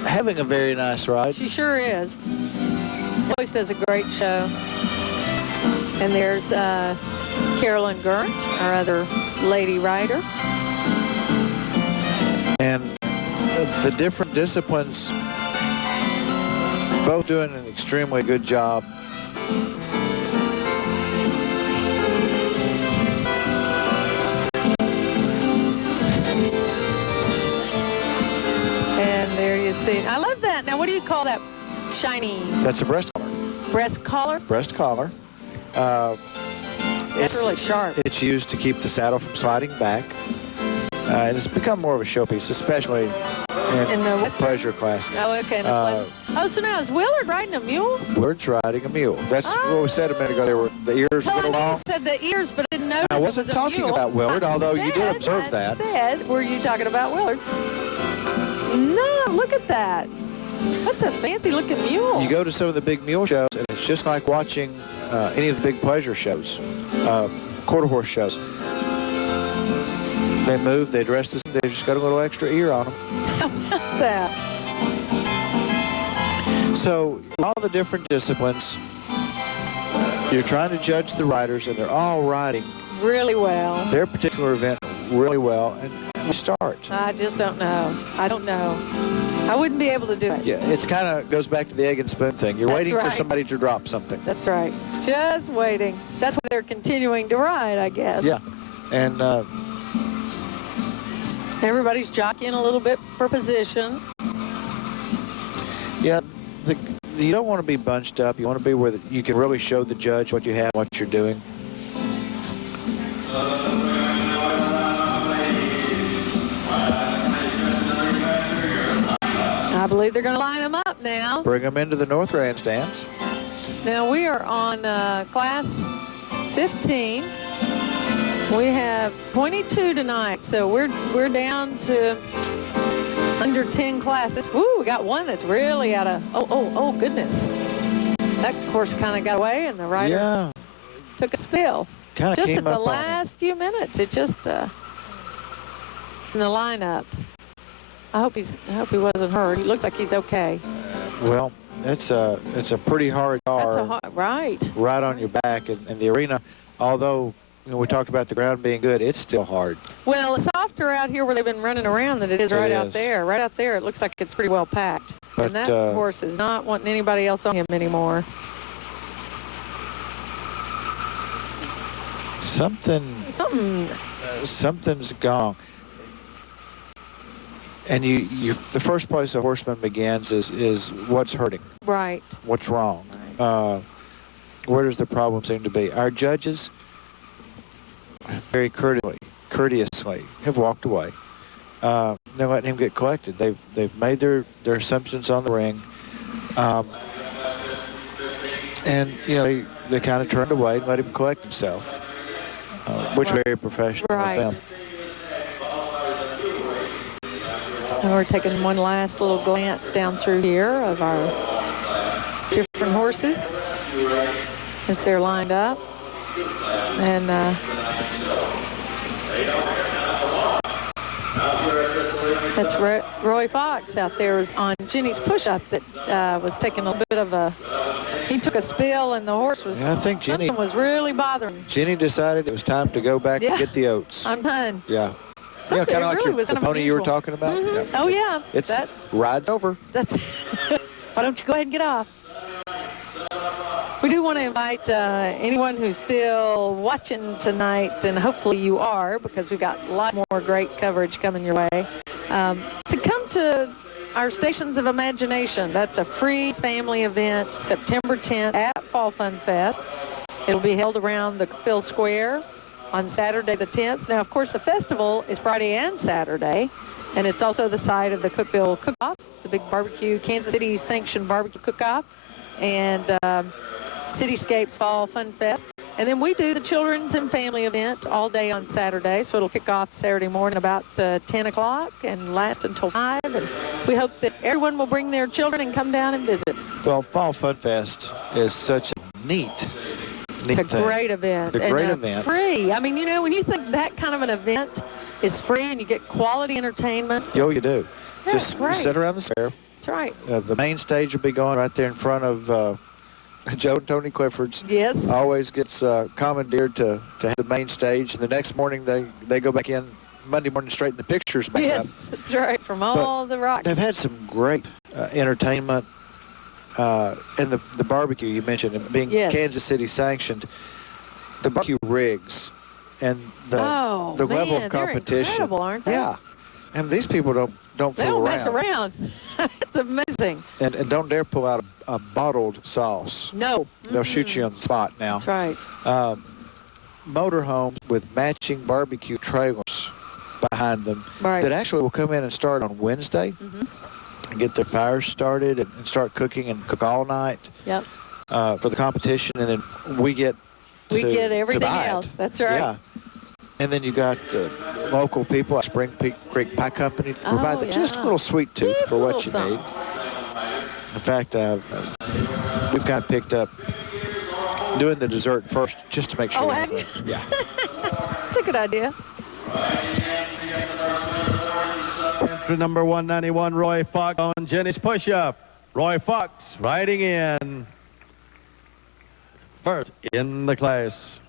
having a very nice ride. She sure is. Always does a great show. And there's Carolyn Gurnt, our other lady rider. And the different disciplines, both doing an extremely good job. And there you see. I love that. Now, what do you call that shiny? That's a breast collar. Breast collar? Breast collar. That's really sharp. It's used to keep the saddle from sliding back. And it's become more of a showpiece, especially in the pleasure class. Oh, okay. So now is Willard riding a mule? Willard's riding a mule. That's what we said a minute ago. The ears a little long. You said the ears, but I didn't notice I wasn't talking about Willard, although you did observe that. Were you talking about Willard? No, look at that. That's a fancy-looking mule. You go to some of the big mule shows, and it's just like watching any of the big pleasure shows, quarter horse shows. They move, they dress this, they just got a little extra ear on them. How about that? So, all the different disciplines, you're trying to judge the riders, and they're all riding Really well. their particular event really well, and we start. I just don't know. I don't know. I wouldn't be able to do it. Yeah, it's kind of goes back to the egg and spoon thing. You're That's waiting for right. somebody to drop something. That's right. Just waiting. That's why they're continuing to ride, I guess. Yeah, and Everybody's jockeying a little bit for position. yeah, you don't want to be bunched up. You want to be where you can really show the judge what you have, what you're doing. I believe they're going to line them up now. Bring them into the north grandstands. Now we are on class 15. We have 22 tonight, so we're down to under 10 classes. Woo, we got one that's really out of, oh goodness. That course kind of got away, and the rider took a spill. Kind of Just came at the up on last few minutes, it just in the lineup. I hope he wasn't hurt. He looks like he's okay. Well, it's a pretty hard That's car right. right on your back, and the arena, although we talked about the ground being good, it's still hard. Well, it's softer out here where they've been running around than it is right out there. Right out there, it looks like it's pretty well packed. But, and that horse is not wanting anybody else on him anymore. Something's gone. And the first place a horseman begins is what's hurting. Right. What's wrong? Where does the problem seem to be? Our judges, very courteously, have walked away. They're letting him get collected. They've made their assumptions on the ring, and they kind of turned away and let him collect himself, which is very professional of them. And we're taking one last little glance down through here of our different horses as they're lined up. And that's Roy Fox out there on Jenny's push-up that was taking a little bit of he took a spill, and the horse was, I think something was really bothering him. Jenny decided it was time to go back and get the oats. I'm done. Yeah. Something kind of like really was the pony you were talking about? Mm-hmm. Yeah. Oh, yeah. Ride's over. Why don't you go ahead and get off? We do want to invite anyone who's still watching tonight, and hopefully you are, because we've got a lot more great coverage coming your way, to come to our Stations of Imagination. That's a free family event, September 10th at Fall Fun Fest. It'll be held around the Cookville Square on Saturday the 10th. Now, of course, the festival is Friday and Saturday, and it's also the site of the Cookville Cook-Off, the big barbecue, Kansas City sanctioned barbecue cook-off, and Cityscapes Fall Fun Fest. And then we do the children's and family event all day on Saturday, so it'll kick off Saturday morning about 10 o'clock and last until 5. And we hope that everyone will bring their children and come down and visit. Well, Fall Fun Fest is such a neat It's a great event. It's a great event. Free. I mean, when you think that kind of an event is free and you get quality entertainment. Oh, you do. Yeah, Just great. sit around the fair. That's right. The main stage will be going right there in front of Joe and Tony Clifford's. Yes. Always gets commandeered to have the main stage. The next morning they go back in. Monday morning, straighten the pictures back up. Yes, that's right. From all the rock. They've had some great entertainment. And the barbecue you mentioned, it being Kansas City sanctioned, the barbecue rigs and the level of competition. They're incredible, aren't they? Yeah, and these people don't fool they don't around. mess around. It's amazing. And don't dare pull out a bottled sauce. No. They'll shoot you on the spot now. That's right. Motorhomes with matching barbecue trailers behind them that actually will come in and start on Wednesday. And get their fires started and start cooking and cook all night for the competition, and then we get everything else. That's right. Yeah, and then you got local people at Spring Creek Pie Company to provide them just a little sweet tooth for what you need. In fact, we've kind of picked up doing the dessert first just to make sure. Oh, have you? Yeah. That's a good idea. Entry number 191, Roy Fox on Jenny's push-up. Roy Fox riding in first in the class.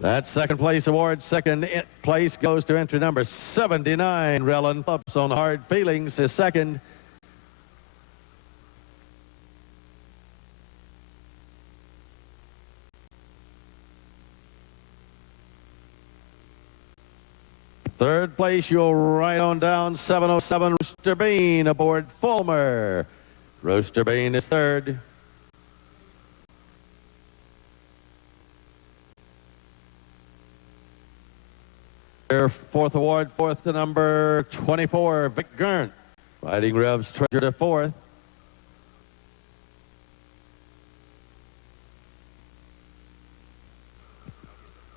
That second place award, second place goes to entry number 79, Relon Phillips on Hard Feelings, his second. Third place, you'll ride on down 707, Rooster Bean aboard Fulmer. Rooster Bean is third. Their fourth award, fourth to number 24, Vic Gurnt. Riding Rev's Treasure to fourth.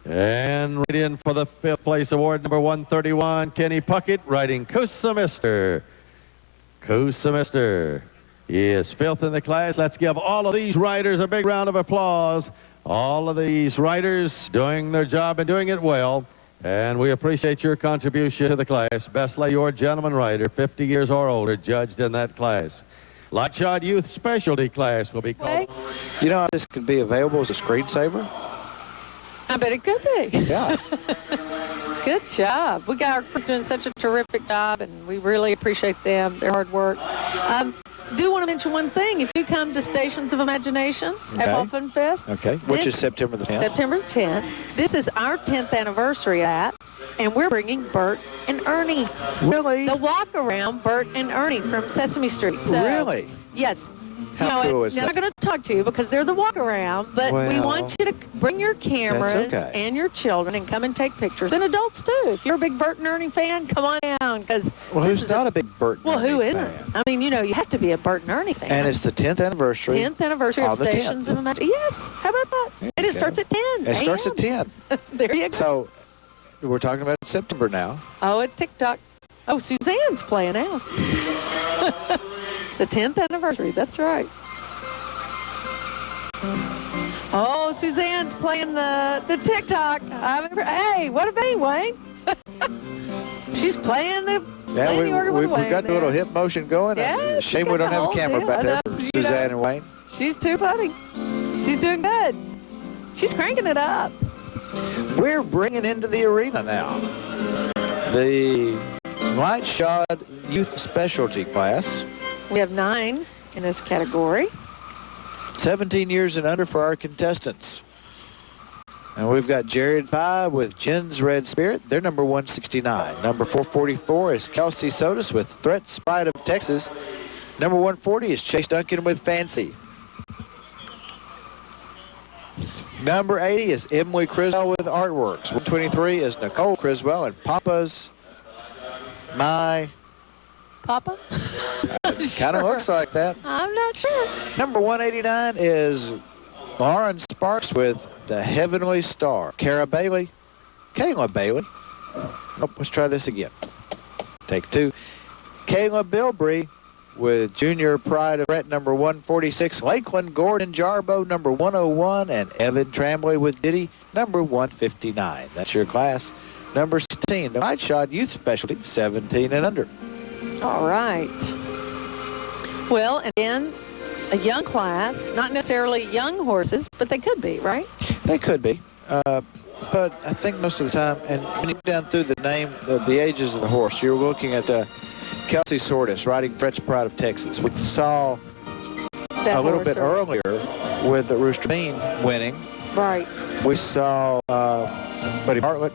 And right in for the fifth place award, number 131, Kenny Puckett, riding Coosa Mister. Coosa Mister. He is fifth in the class. Let's give all of these riders a big round of applause. All of these riders doing their job and doing it well. And we appreciate your contribution to the class. Best lay your gentleman rider, 50 years or older, judged in that class. Light Shod Youth Specialty class will be called. You know, this could be available as a screensaver. I bet it could be. Yeah. Good job. We got our crews doing such a terrific job, and we really appreciate them, their hard work. Do want to mention one thing. If you come to Stations of Imagination at Fall Fun Fest. Okay. Which is September the 10th. September 10th. This is our 10th anniversary of that, and we're bringing Bert and Ernie. Really? The walk around Bert and Ernie from Sesame Street. So, really? Yes. How cool is they're that? not going to talk to you because they're the walk around, but we want you to bring your cameras and your children and come and take pictures, and adults too. If you're a big Bert and Ernie fan, come on down. Well, who's not a big Bert and Ernie who isn't? fan? I mean, you know, you have to be a Bert and Ernie fan. And it's the 10th anniversary. 10th anniversary of Stations of Imagination. Yes, how about that? And it starts at 10. It starts at 10. There you go. So we're talking about September now. Oh, at TikTok. Oh, Suzanne's playing out. The 10th anniversary, that's right. Oh, Suzanne's playing the TikTok. Hey, what about you, Wayne? She's playing the organ with Wayne. We've got the little hip motion going. Yeah, shame we don't have a camera back there for Suzanne and Wayne. She's too funny. She's doing good. She's cranking it up. We're bringing into the arena now the Light Shod Youth Specialty class. We have 9 in this category. 17 years and under for our contestants. And we've got Jared 5 with Jen's Red Spirit. They're number 169. Number 444 is Kelsey Sodas with Threat Sprite of Texas. Number 140 is Chase Duncan with Fancy. Number 80 is Emily Criswell with Artworks. 123 is Nicole Criswell and Papa's My... Papa? Kind of looks like that. I'm not sure. Number 189 is Lauren Sparks with The Heavenly Star. Kayla Bailey. Oh, let's try this again. Take 2. Kayla Bilbrey with Junior Pride of Brett, number 146. Lakeland Gordon Jarbo, number 101. And Evan Tramley with Diddy, number 159. That's your class. Number 16, the Light Shod Youth Specialty, 17 and under. All right. Well, and then a young class, not necessarily young horses, but they could be, right? They could be. But I think most of the time, and when you go down through the name, the ages of the horse, you're looking at Kelsey Sortis riding Fret's Pride of Texas. We saw a little bit earlier with the Rooster Bean winning. Right. We saw Buddy Bartlett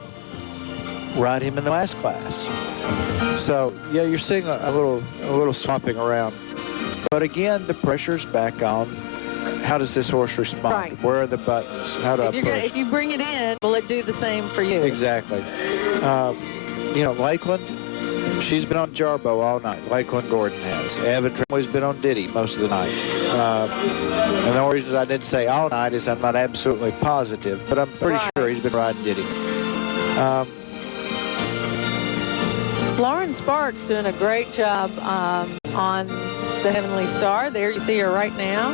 ride him in the last class. So yeah, you're seeing a little swapping around. But again, the pressure's back on. How does this horse respond? Right. Where are the buttons? How do I push? If you bring it in, will it do the same for you? Exactly. You know, Lakeland, she's been on Jarbo all night. Lakeland Gordon has. Evan Trimley's been on Diddy most of the night. And the only reason I didn't say all night is I'm not absolutely positive, but I'm pretty sure he's been riding Diddy. Lauren Sparks doing a great job on the Heavenly Star. There you see her right now.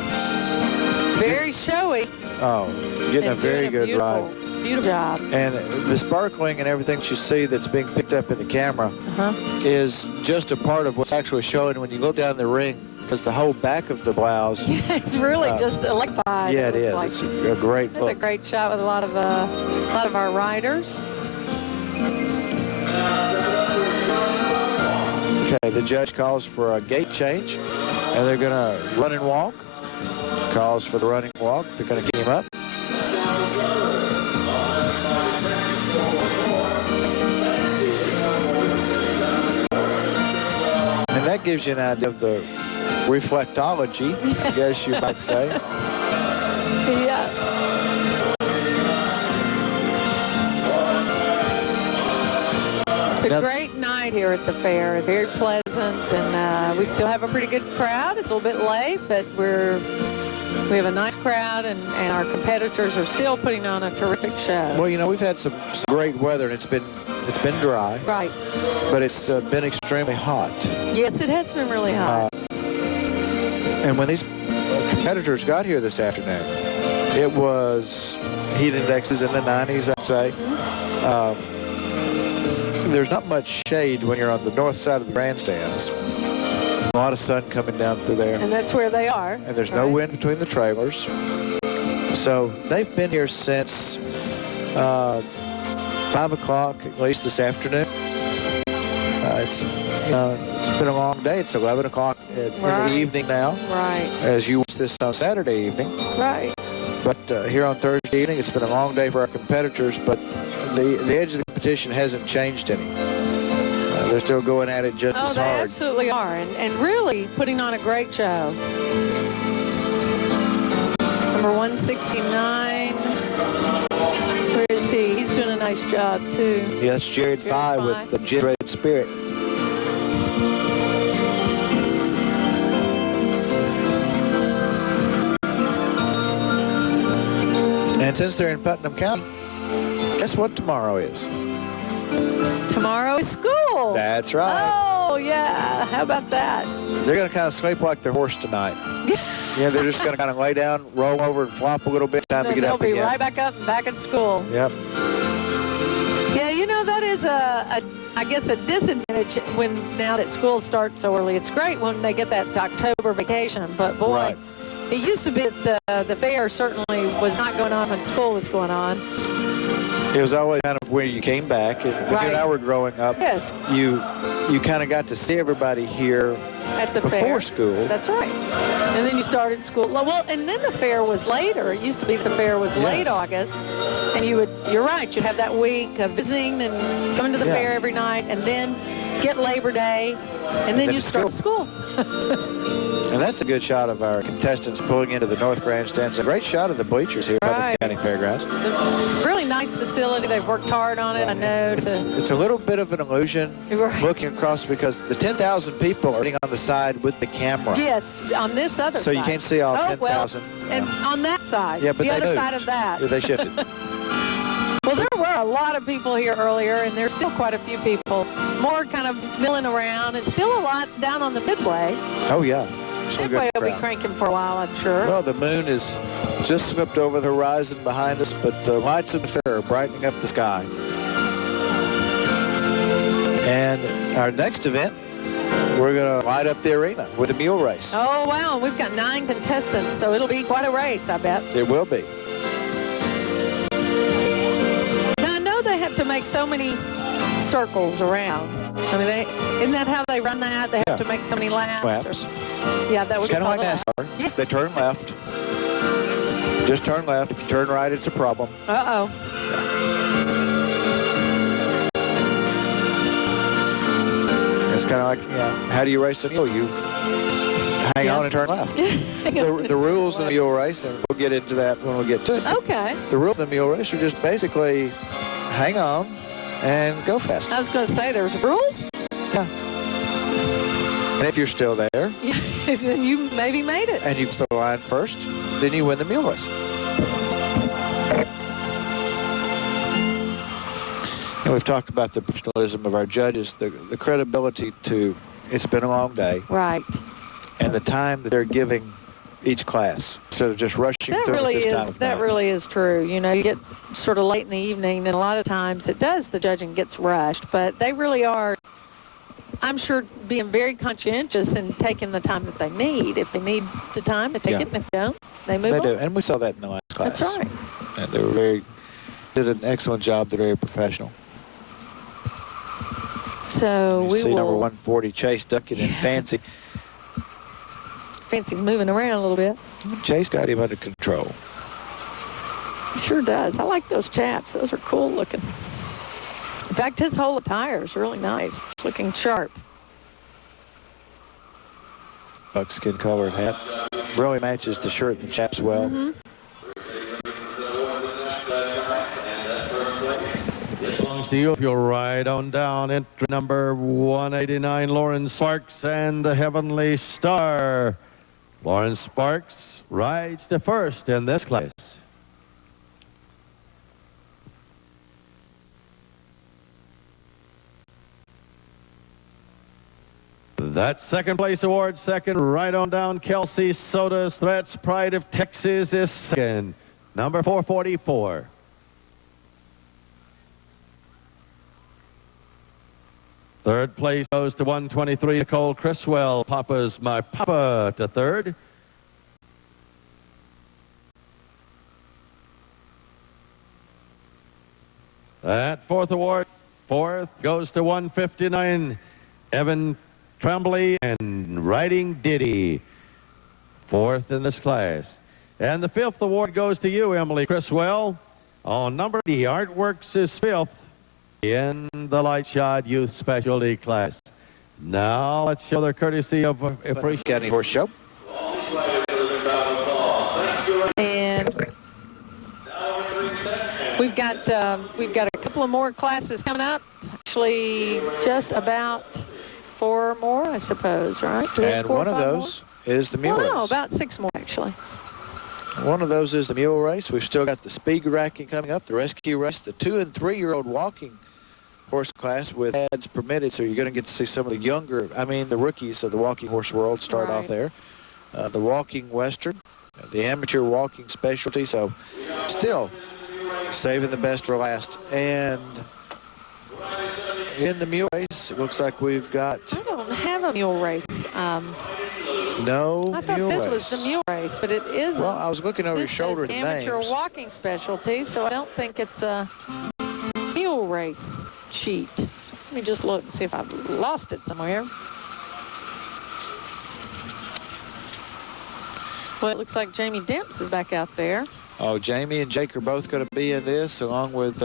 Very showy. Oh, getting a And very doing good ride. Beautiful job. And the sparkling and everything you see that's being picked up in the camera is just a part of what's actually showing when you go down the ring, because the whole back of the blouse. Yeah, it's really just electrified. Yeah, it is. Like, it's a great That's look. a great shot with a lot of our riders. Okay, the judge calls for a gate change, and they're going to run and walk. Calls for the running walk. They're going to keep him up. And that gives you an idea of the reflectology, I guess you might say. Yeah. It's a great night here at the fair. It's very pleasant, and we still have a pretty good crowd. It's a little bit late, but we have a nice crowd, and our competitors are still putting on a terrific show. Well, you know, we've had some great weather, and it's been dry. Right. But it's been extremely hot. Yes, it has been really hot. And when these competitors got here this afternoon, it was heat indexes in the 90s, I'd say. There's not much shade when you're on the north side of the grandstands. A lot of sun coming down through there. And that's where they are. And there's no wind between the trailers. So they've been here since 5 o'clock, at least this afternoon. It's been a long day. It's 11 o'clock in the evening now. Right. As you watch this on Saturday evening. Right. But here on Thursday evening, it's been a long day for our competitors, but the edge of the competition hasn't changed any. They're still going at it just as hard. Oh, they absolutely are, and really putting on a great show. Number 169. Where is he? He's doing a nice job, too. Yeah, that's Jared Fye with the Generated Spirit. And since they're in Putnam County, guess what tomorrow is? Tomorrow is school. That's right. Oh, yeah. How about that? They're going to kind of sleep like their horse tonight. Yeah, they're just going to kind of lay down, roll over, and flop a little bit. Time to get up again. They'll be right back up and back at school. Yep. Yeah, you know, that is I guess a disadvantage now that school starts so early. It's great when they get that October vacation, but boy, it used to be that the fair certainly was not going on when school was going on. It was always kind of where you came back. And when you and I were growing up, you kind of got to see everybody here at the before fair. school. That's right. And then you started school. Well, and then the fair was later. It used to be the fair was late August. And you're right, you'd have that week of visiting and coming to the fair every night, and then get Labor Day, and then you start school. And that's a good shot of our contestants pulling into the North Grandstands. A great shot of the bleachers here at Putnam County Fairgrounds. Really nice facility. They've worked hard on it, I know. It's a little bit of an illusion looking across because the 10,000 people are sitting on the side with the camera. Yes, on this other side. So you can't see all 10,000. Well, and on that side. Yeah, but the other side of that. Yeah, they shifted. Well, there were a lot of people here earlier, and there's still quite a few people. More kind of milling around, and still a lot down on the Midway. Oh, yeah. Midway will be cranking for a while, I'm sure. Well, the moon is just slipped over the horizon behind us, but the lights of the fair are brightening up the sky. And our next event, we're going to light up the arena with a mule race. Oh, wow. We've got 9 contestants, so it'll be quite a race, I bet. It will be. Now, I know they have to make so many circles around. I mean, isn't that how they run that? They have to make so many laps. Yeah, that would be kind of like NASCAR. Yeah. They turn left. Just turn left. If you turn right, it's a problem. Uh-oh. It's kind of like, how do you race a mule? You hang on and turn left. the rules in the mule race, and we'll get into that when we get to it. Okay. The rules of the mule race are just basically hang on and go fast. I was going to say, there's rules? Yeah. And if you're still there, then you maybe made it. And you cross the line first, then you win the mule race. And we've talked about the professionalism of our judges, the credibility to, it's been a long day. Right. And the time that they're giving each class instead of just rushing That through really it this is. time of That night. really is true. You know, you get sort of late in the evening, and a lot of times it does. The judging gets rushed, but they really are, I'm sure, being very conscientious and taking the time that they need. If they need the time, they take it, and if they don't, they move on. They do, and we saw that in the last class. That's right. And they did an excellent job. They're very professional. So you we see will. number 140, Chase Duckett and Fancy. Fancy's moving around a little bit. Chase got him under control. He sure does. I like those chaps. Those are cool looking. In fact, his whole attire is really nice. It's looking sharp. Buckskin colored hat. Really matches the shirt and the chaps well. Mm-hmm. Belongs to you if you'll ride on down. Entry number 189, Lauren Sparks and the Heavenly Star. Lauren Sparks rides to first in this class. That second place award, second, right on down. Kelsey Soda's Threats Pride of Texas is second. Number 444. Third place goes to 123, Nicole Criswell. Papa's My Papa to third. That fourth award, fourth, goes to 159, Evan Tremblay and Riding Diddy, fourth in this class. And the fifth award goes to you, Emily Criswell. On number 80, Artworks is fifth in the Light Shod Youth Specialty class. Now let's show their courtesy of appreciation. Horse Show. And we've got a couple of more classes coming up. Actually, just about 4 more, I suppose, right? And one of those is the mule race. No, about 6 more, actually. One of those is the mule race. We've still got the speed racking coming up, the rescue race, the 2- and 3-year-old walking horse class with ads permitted. So you're going to get to see some of the rookies of the walking horse world start off there. The walking western, the amateur walking specialty. So still saving the best for last. And in the mule race, it looks like we've got... I don't have a mule race. No I thought mule this race. was the mule race, but it isn't. Well, I was looking over your This shoulder is at the amateur names. walking specialty, so I don't think it's a mule race sheet. Let me just look and see if I've lost it somewhere. Well, it looks like Jamie Demps is back out there. Oh, Jamie and Jake are both going to be in this, along with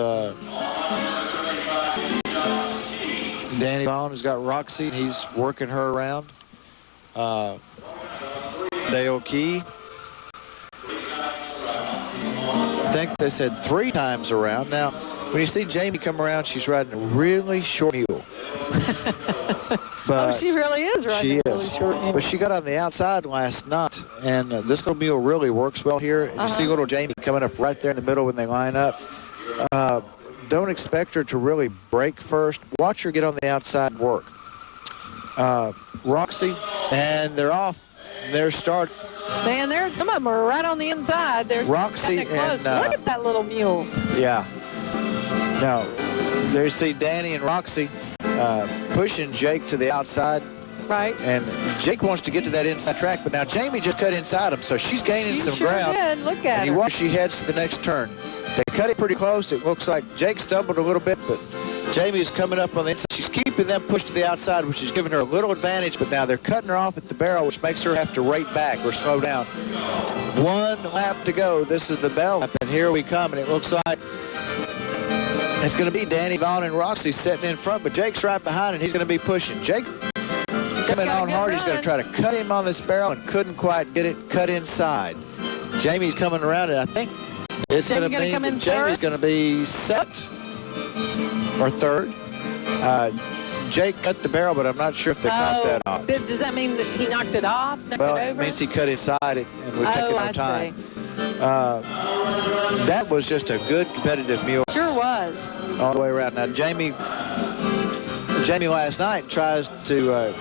Danny Vaughn has got Roxy, and he's working her around. Dale Key. I think they said 3 times around. Now, when you see Jamie come around, she's riding a really short mule. Oh, she really is riding a really short mule. But she got on the outside last night, and this little mule really works well here. And you see little Jamie coming up right there in the middle when they line up. Don't expect her to really break first. Watch her get on the outside and work. Roxy, and they're off. They're start. Man, some of them are right on the inside. They're Roxy cutting it close. and, Look at that little mule. Yeah. Now, there you see Danny and Roxy pushing Jake to the outside. Right. And Jake wants to get to that inside track, but now Jamie just cut inside him, so she's gaining some ground. Did. Look at and her. you watch she heads to the next turn. They cut it pretty close. It looks like Jake stumbled a little bit, but Jamie's coming up on the inside. She's keeping them pushed to the outside, which is giving her a little advantage, but now they're cutting her off at the barrel, which makes her have to rate back or slow down. 1 lap to go. This is the bell lap, and here we come, and it looks like it's going to be Danny Vaughn and Roxy sitting in front, but Jake's right behind, and he's going to be pushing. Jake coming on hard. He's going to try to cut him on this barrel and couldn't quite get it cut inside. Jamie's coming around, and I think it's going to mean that Jamie's going to be set or third. Jake cut the barrel, but I'm not sure if they knocked that off. Does that mean that he knocked it off? Well, it means he cut inside it and we're taking our time. That was just a good competitive mule. Sure was. All the way around. Now, Jamie last night tries to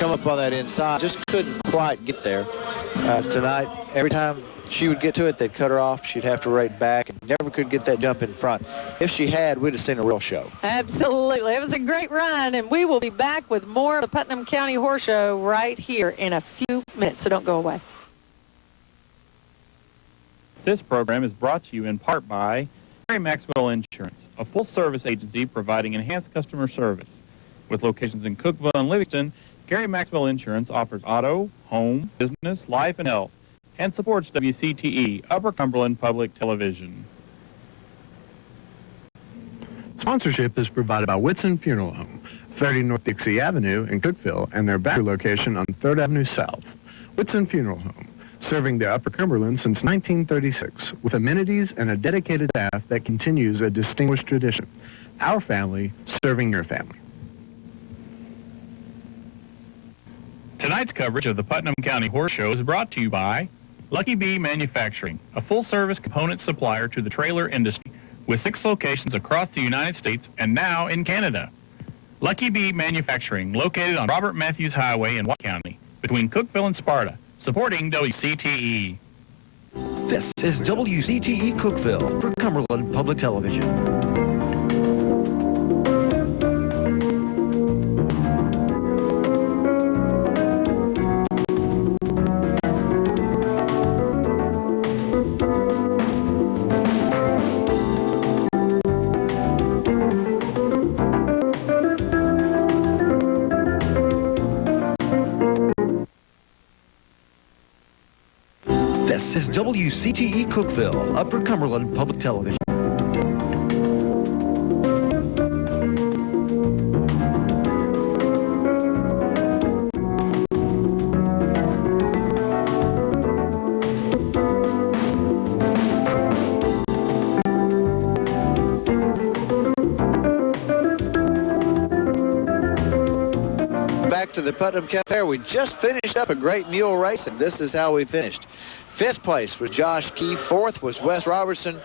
come up on that inside. Just couldn't quite get there. Tonight, every time she would get to it, they'd cut her off. She'd have to rate back and never could get that jump in front. If she had, we'd have seen a real show. Absolutely. It was a great run, and we will be back with more of the Putnam County Horse Show right here in a few minutes, so don't go away. This program is brought to you in part by Gary Maxwell Insurance, a full-service agency providing enhanced customer service. With locations in Cookeville and Livingston, Gary Maxwell Insurance offers auto, home, business, life, and health, and supports WCTE, Upper Cumberland Public Television. Sponsorship is provided by Whitson Funeral Home, 30 North Dixie Avenue in Cookeville, and their battery location on 3rd Avenue South. Whitson Funeral Home, serving the Upper Cumberland since 1936, with amenities and a dedicated staff that continues a distinguished tradition. Our family, serving your family. Tonight's coverage of the Putnam County Horse Show is brought to you by Lucky Bee Manufacturing, a full-service component supplier to the trailer industry with 6 locations across the United States and now in Canada. Lucky Bee Manufacturing, located on Robert Matthews Highway in White County, between Cookeville and Sparta, supporting WCTE. This is WCTE Cookeville for Cumberland Public Television. This is WCTE Cookeville, Upper Cumberland Public Television. Back to the Putnam County Fair. We just finished up a great mule race, and this is how we finished. 5th place was Josh Key. 4th was Wes Robertson.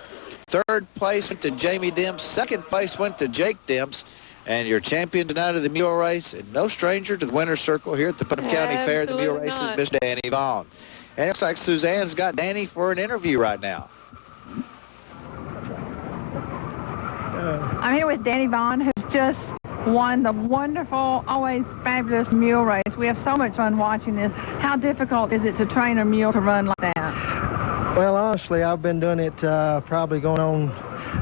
3rd place went to Jamie Demps. 2nd place went to Jake Demps. And your champion tonight of the mule race, and no stranger to the winner's circle here at the Putnam County Fair, the mule race, is Miss Danny Vaughn. And it looks like Suzanne's got Danny for an interview right now. I'm here with Danny Vaughn, who's just won the wonderful, always fabulous mule race. We have so much fun watching this. How difficult is it to train a mule to run like that? Well, honestly, I've been doing it probably going on.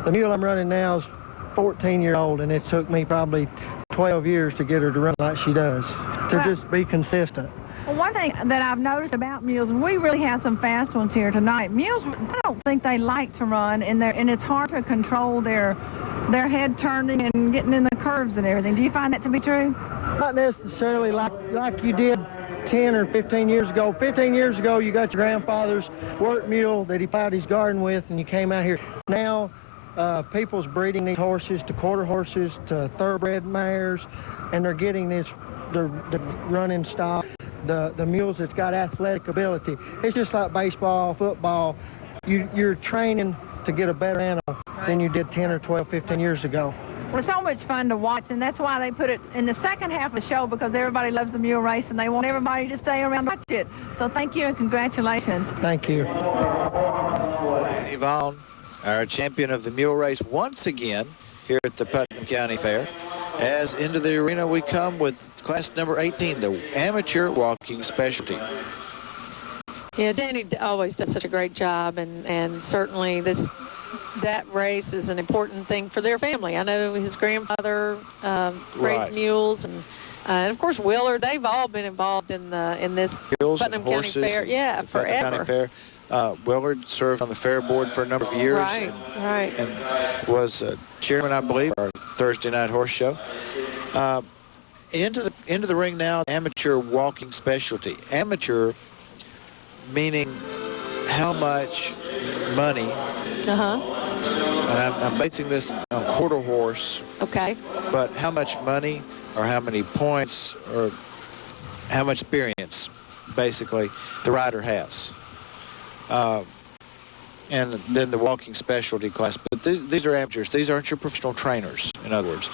The mule I'm running now is 14 years old, and it took me probably 12 years to get her to run like she does, to just be consistent. Well, one thing that I've noticed about mules, and we really have some fast ones here tonight, mules, I don't think they like to run, and it's hard to control their head turning and getting in the curves and everything. Do you find that to be true? Not necessarily like you did 10 or 15 years ago. 15 years ago, you got your grandfather's work mule that he plowed his garden with, and you came out here. Now, people's breeding these horses to quarter horses to thoroughbred mares, and they're getting the running style. The mules that's got athletic ability. It's just like baseball, football. You're training to get a better animal than you did 10 or 12, 15 years ago. Well, it's so much fun to watch, and that's why they put it in the second half of the show, because everybody loves the mule race, and they want everybody to stay around to watch it. So thank you and congratulations. Thank you. Danny Vaughn, our champion of the mule race once again here at the Putnam County Fair. As into the arena we come with class number 18, the amateur walking specialty. Yeah, Danny always does such a great job, and certainly that race is an important thing for their family. I know his grandfather raised mules, and of course Willard. They've all been involved in this Putnam County Fair. Yeah, forever. County Fair. Willard served on the fair board for a number of years. Right. And was chairman, I believe, of our Thursday night horse show. Into the ring now, amateur walking specialty. Amateur meaning how much money. And I'm basing this on quarter horse. Okay. But how much money or how many points or how much experience, basically, the rider has. And then the walking specialty class. But these are amateurs. These aren't your professional trainers, in other words.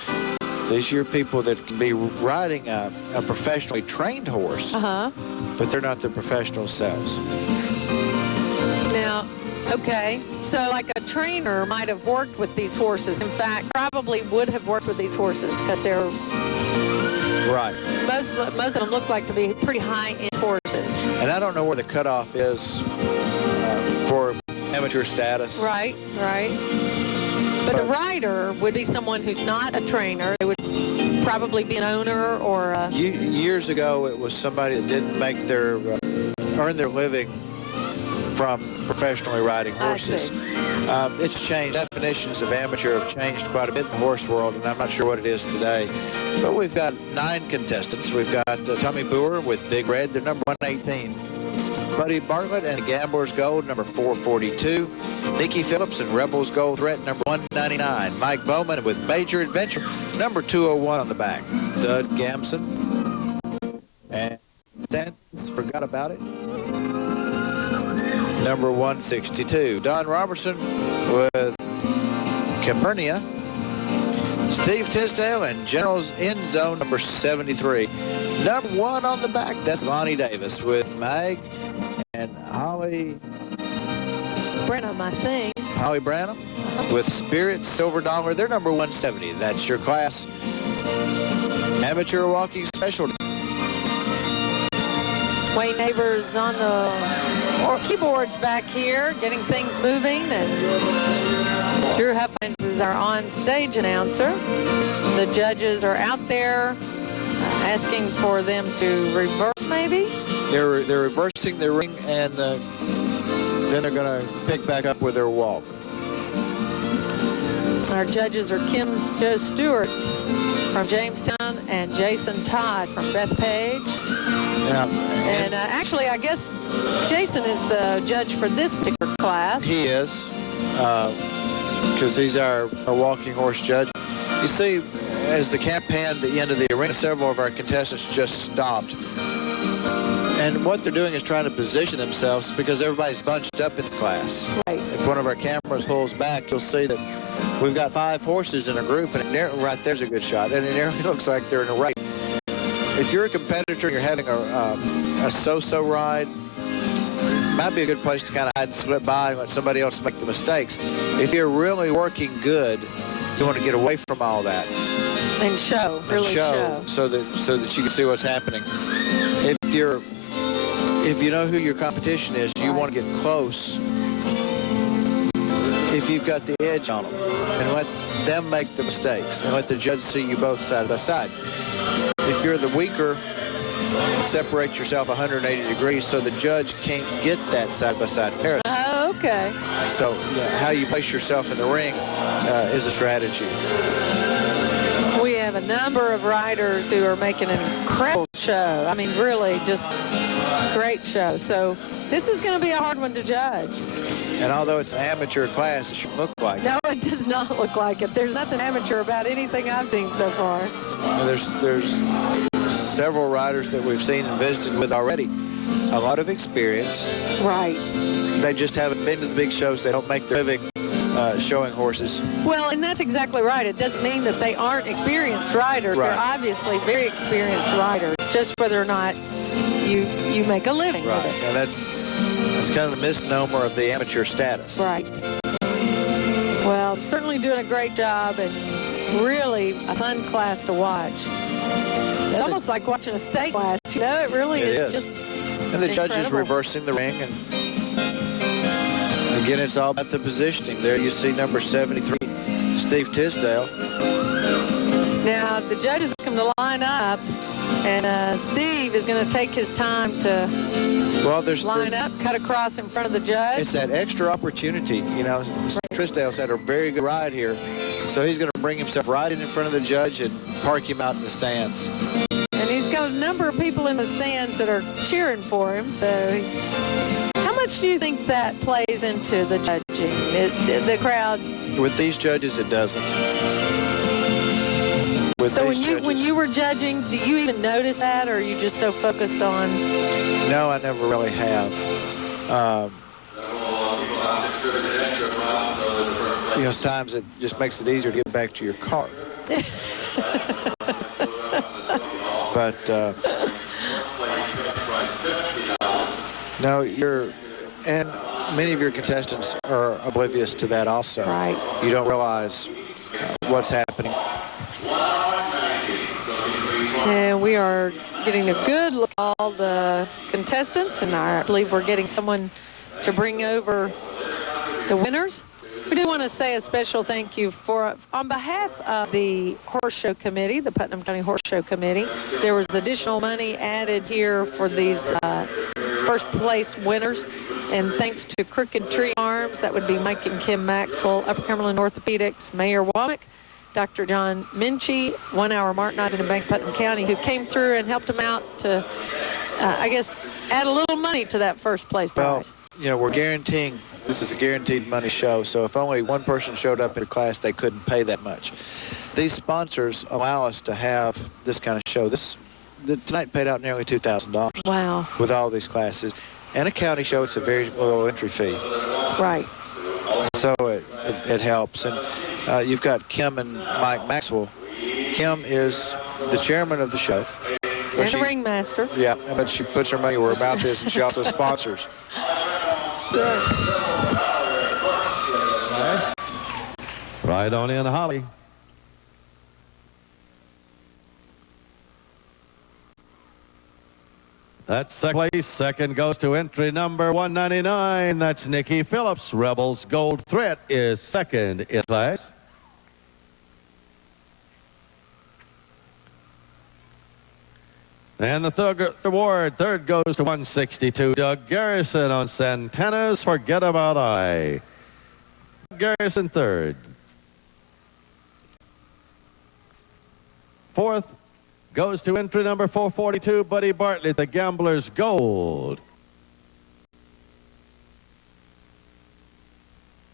These are people that can be riding a professionally trained horse, but they're not the professional selves. Now, okay, so like a trainer might have worked with these horses. In fact, probably would have worked with these horses because they're right. Most of them look like to be pretty high-end horses. And I don't know where the cutoff is for amateur status. Right, right. But a rider would be someone who's not a trainer. They would probably be an owner or a... Years ago, it was somebody that didn't make their earn their living from professionally riding horses. It's changed. Definitions of amateur have changed quite a bit in the horse world, and I'm not sure what it is today. But we've got 9 contestants. We've got Tommy Boer with Big Red, they're number 118. Buddy Bartlett and Gambler's Gold, number 442. Nikki Phillips and Rebels Gold Threat, number 199. Mike Bowman with Major Adventure, number 201 on the back. Dud Gamson and Sands, forgot about it, number 162. Don Robertson with Capernia. Steve Tisdale and General's End Zone, number 73. Number 1 on the back, that's Lonnie Davis with Mag and Holly Brenham, I think. Holly Branham with Spirit Silver Dollar. They're number 170. That's your class amateur walking specialty. Wayne Neighbors on the keyboards back here, getting things moving, and Drew Huffines is our on-stage announcer. The judges are out there asking for them to reverse, maybe? They're reversing their ring, and then they're going to pick back up with their walk. Our judges are Kim Jo Stewart from Jamestown and Jason Todd from Bethpage. Yeah. And actually, I guess Jason is the judge for this particular class. He is, because he's our walking horse judge. You see, as the camp panned the end of the arena, several of our contestants just stopped. And what they're doing is trying to position themselves because everybody's bunched up in the class. Right. If one of our cameras pulls back, you'll see that we've got 5 horses in a group, and right there's a good shot. And it nearly looks like they're in a race. If you're a competitor and you're having a so-so ride, it might be a good place to kind of hide and slip by and let somebody else make the mistakes. If you're really working good, you want to get away from all that. And show, really show. So that you can see what's happening. If you know who your competition is, you want to get close. If you've got the edge on them, and let them make the mistakes, and let the judge see you both side by side. If you're the weaker, separate yourself 180 degrees so the judge can't get that side-by-side comparison. Oh, okay. So how you place yourself in the ring is a strategy. We have a number of riders who are making an incredible show. I mean, really, just great show. So this is going to be a hard one to judge. And although it's an amateur class, it shouldn't look like it. No, it does not look like it. There's nothing amateur about anything I've seen so far. And there's several riders that we've seen and visited with already. A lot of experience. Right. They just haven't been to the big shows. They don't make their living showing horses. Well, and that's exactly right. It doesn't mean that they aren't experienced riders. Right. They're obviously very experienced riders. It's just whether or not you make a living Right. with it. And that's kind of the misnomer of the amateur status. Right. Well, certainly doing a great job and really a fun class to watch. It's almost like watching a state class, you know? It really is just And the judge is reversing the ring, and again, it's all about the positioning. There you see number 73, Steve Tisdale. Now, the judges come to line up, and Steve is going to take his time to line up, cut across in front of the judge. It's that extra opportunity. You know, Tisdale's had a very good ride here, so he's going to bring himself right in front of the judge and park him out in the stands. And he's got a number of people in the stands that are cheering for him, so how much do you think that plays into the judging, the crowd? With these judges, it doesn't. So when you were judging, do you even notice that, or are you just so focused on? No, I never really have. You know, sometimes it just makes it easier to get back to your car. But no, and many of your contestants are oblivious to that also. Right. You don't realize what's happening. And we are getting a good look at all the contestants, and I believe we're getting someone to bring over the winners. We do want to say a special thank you on behalf of the Horse Show Committee, the Putnam County Horse Show Committee. There was additional money added here for these first place winners. And thanks to Crooked Tree Farms, that would be Mike and Kim Maxwell, Upper Cumberland Orthopedics, Mayor Womack, Dr. John Minchie, 1 Hour Martinizing in Bank Putnam County, who came through and helped them out to, I guess, add a little money to that first place prize. Well, you know, we're guaranteeing, this is a guaranteed money show, so if only one person showed up in a class, they couldn't pay that much. These sponsors allow us to have this kind of show. Tonight paid out nearly $2,000. Wow. With all these classes. And a county show, it's a very low entry fee. Right. So it helps. And you've got Kim and Mike Maxwell. Kim is the chairman of the show. And a ringmaster. Yeah, but she puts her money where her mouth is, and she also sponsors. Nice. Right on in, Holly. That's second place. Second goes to entry number 199. That's Nikki Phillips. Rebels Gold Threat is second in class. And the third award, third goes to 162. Doug Garrison on Santana's Forget About I. Garrison third. Fourth goes to entry number 442, Buddy Bartlett, the Gambler's Gold.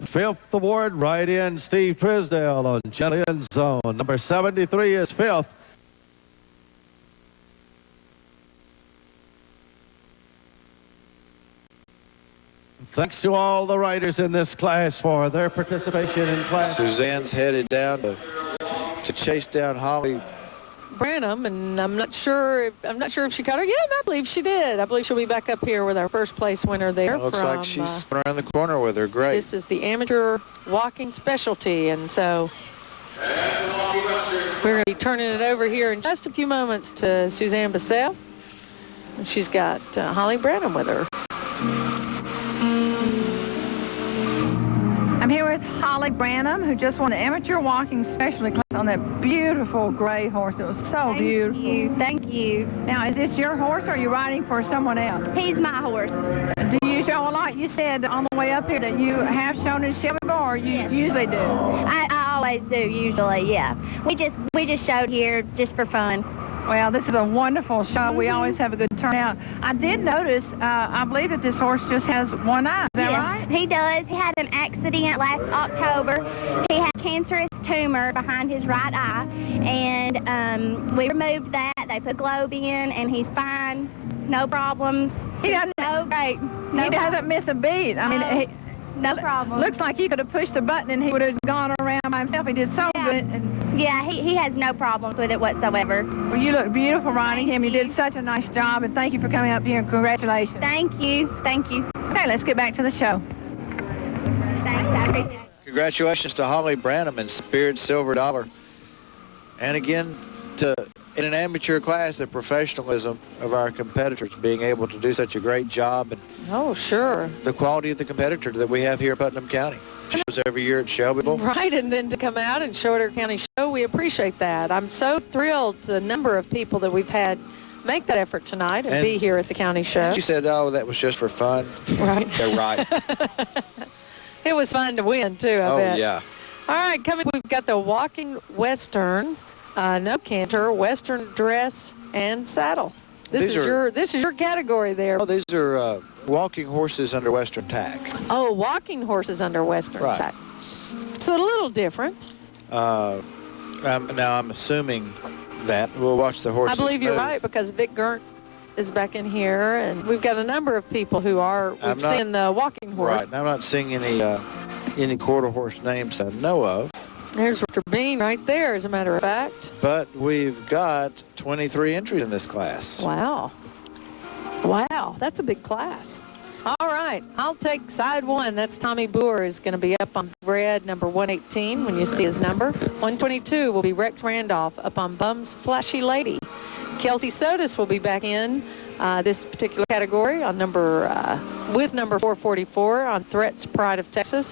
Fifth award, right in, Steve Trisdale on Chilean Zone. Number 73 is fifth. Thanks to all the riders in this class for their participation in class. Suzanne's headed down to chase down Holly Branham, and I'm not sure if she caught her. Yeah, I believe she did. I believe she'll be back up here with our first place winner there. It looks like she's around the corner with her. Great. This is the amateur walking specialty, and so we're going to be turning it over here in just a few moments to Suzanne Bissell. And she's got Holly Branham with her. I'm here with Holly Branham, who just won an amateur walking specialty class on that beautiful gray horse. It was so beautiful. Thank you. Thank you. Now, is this your horse, or are you riding for someone else? He's my horse. Do you show a lot? You said on the way up here that you have shown in Shelbyville, or you usually do? I always do, usually, yeah. We just showed here just for fun. Well, this is a wonderful show. We always have a good turnout. I did notice, I believe that this horse just has one eye. Is that right? He does. He had an accident last October. He had cancerous tumor behind his right eye, and we removed that. They put globe in, and he's fine. No problems. He doesn't. So great. He doesn't miss a beat. I mean, no problem. Looks like you could have pushed the button and he would have gone around by himself. He did so good. Yeah, he has no problems with it whatsoever. Well, you look beautiful riding him. You did such a nice job, and thank you for coming up here, and congratulations. Thank you. Thank you. Okay, let's get back to the show. Thanks. I appreciate it. Congratulations to Holly Branham and Spirit Silver Dollar. And again, in an amateur class, the professionalism of our competitors being able to do such a great job, and oh, sure, the quality of the competitor that we have here in Putnam County. Shows every year at Shelbyville. Right, and then to come out and show at our county show, we appreciate that. I'm so thrilled to the number of people that we've had make that effort tonight and be here at the county show. You said, oh, that was just for fun. Right. They're right. It was fun to win, too, I bet. Oh, yeah. All right, coming, we've got the walking Western, no canter, Western dress and saddle. This is your category there. Oh, these are walking horses under Western tack. Oh, walking horses under Western tack. So a little different. Now I'm assuming that we'll watch the horses. I believe you're right, because Vic Gurnt is back in here, and we've got a number of people who are seeing the walking horse. Right. I'm not seeing any quarter horse names I know of. There's Mr. Bean right there, as a matter of fact. But we've got 23 entries in this class. Wow. Wow, that's a big class. All right, I'll take side one. That's Tommy Boer is going to be up on red, number 118, when you see his number. 122 will be Rex Randolph up on Bum's Flashy Lady. Kelsey Sotis will be back in this particular category on with number 444 on Threats Pride of Texas.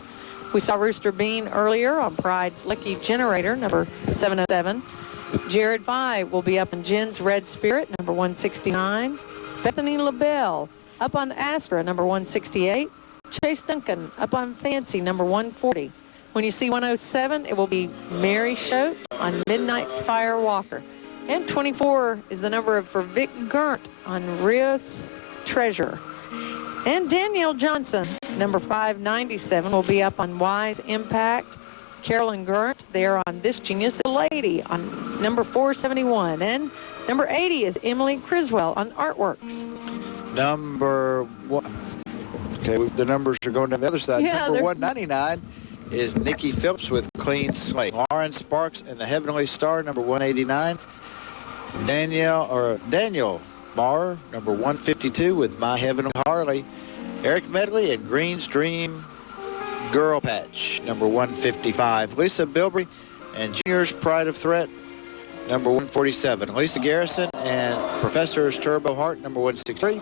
We saw Rooster Bean earlier on Pride's Lucky Generator, number 707. Jared Vai will be up on Jen's Red Spirit, number 169. Bethany LaBelle up on Astra, number 168. Chase Duncan up on Fancy, number 140. When you see 107, it will be Mary Choate on Midnight Fire Walker. And 24 is the number for Vic Gert on Rios Treasure. And Danielle Johnson, number 597, will be up on Wise Impact. Carolyn Gert there on This Genius Lady on number 471. And number 80 is Emily Criswell on Artworks. Number one. Okay, the numbers are going down the other side. Yeah, number 199 is Nikki Phillips with Clean Slate. Lauren Sparks and the Heavenly Star, number 189. Daniel Marr, number 152 with My Heavenly Harley. Eric Medley and Green's Dream Girl Patch, number 155. Lisa Bilbrey and Junior's Pride of Threat, number 147. Lisa Garrison and Professor's Turbo Heart, number 163.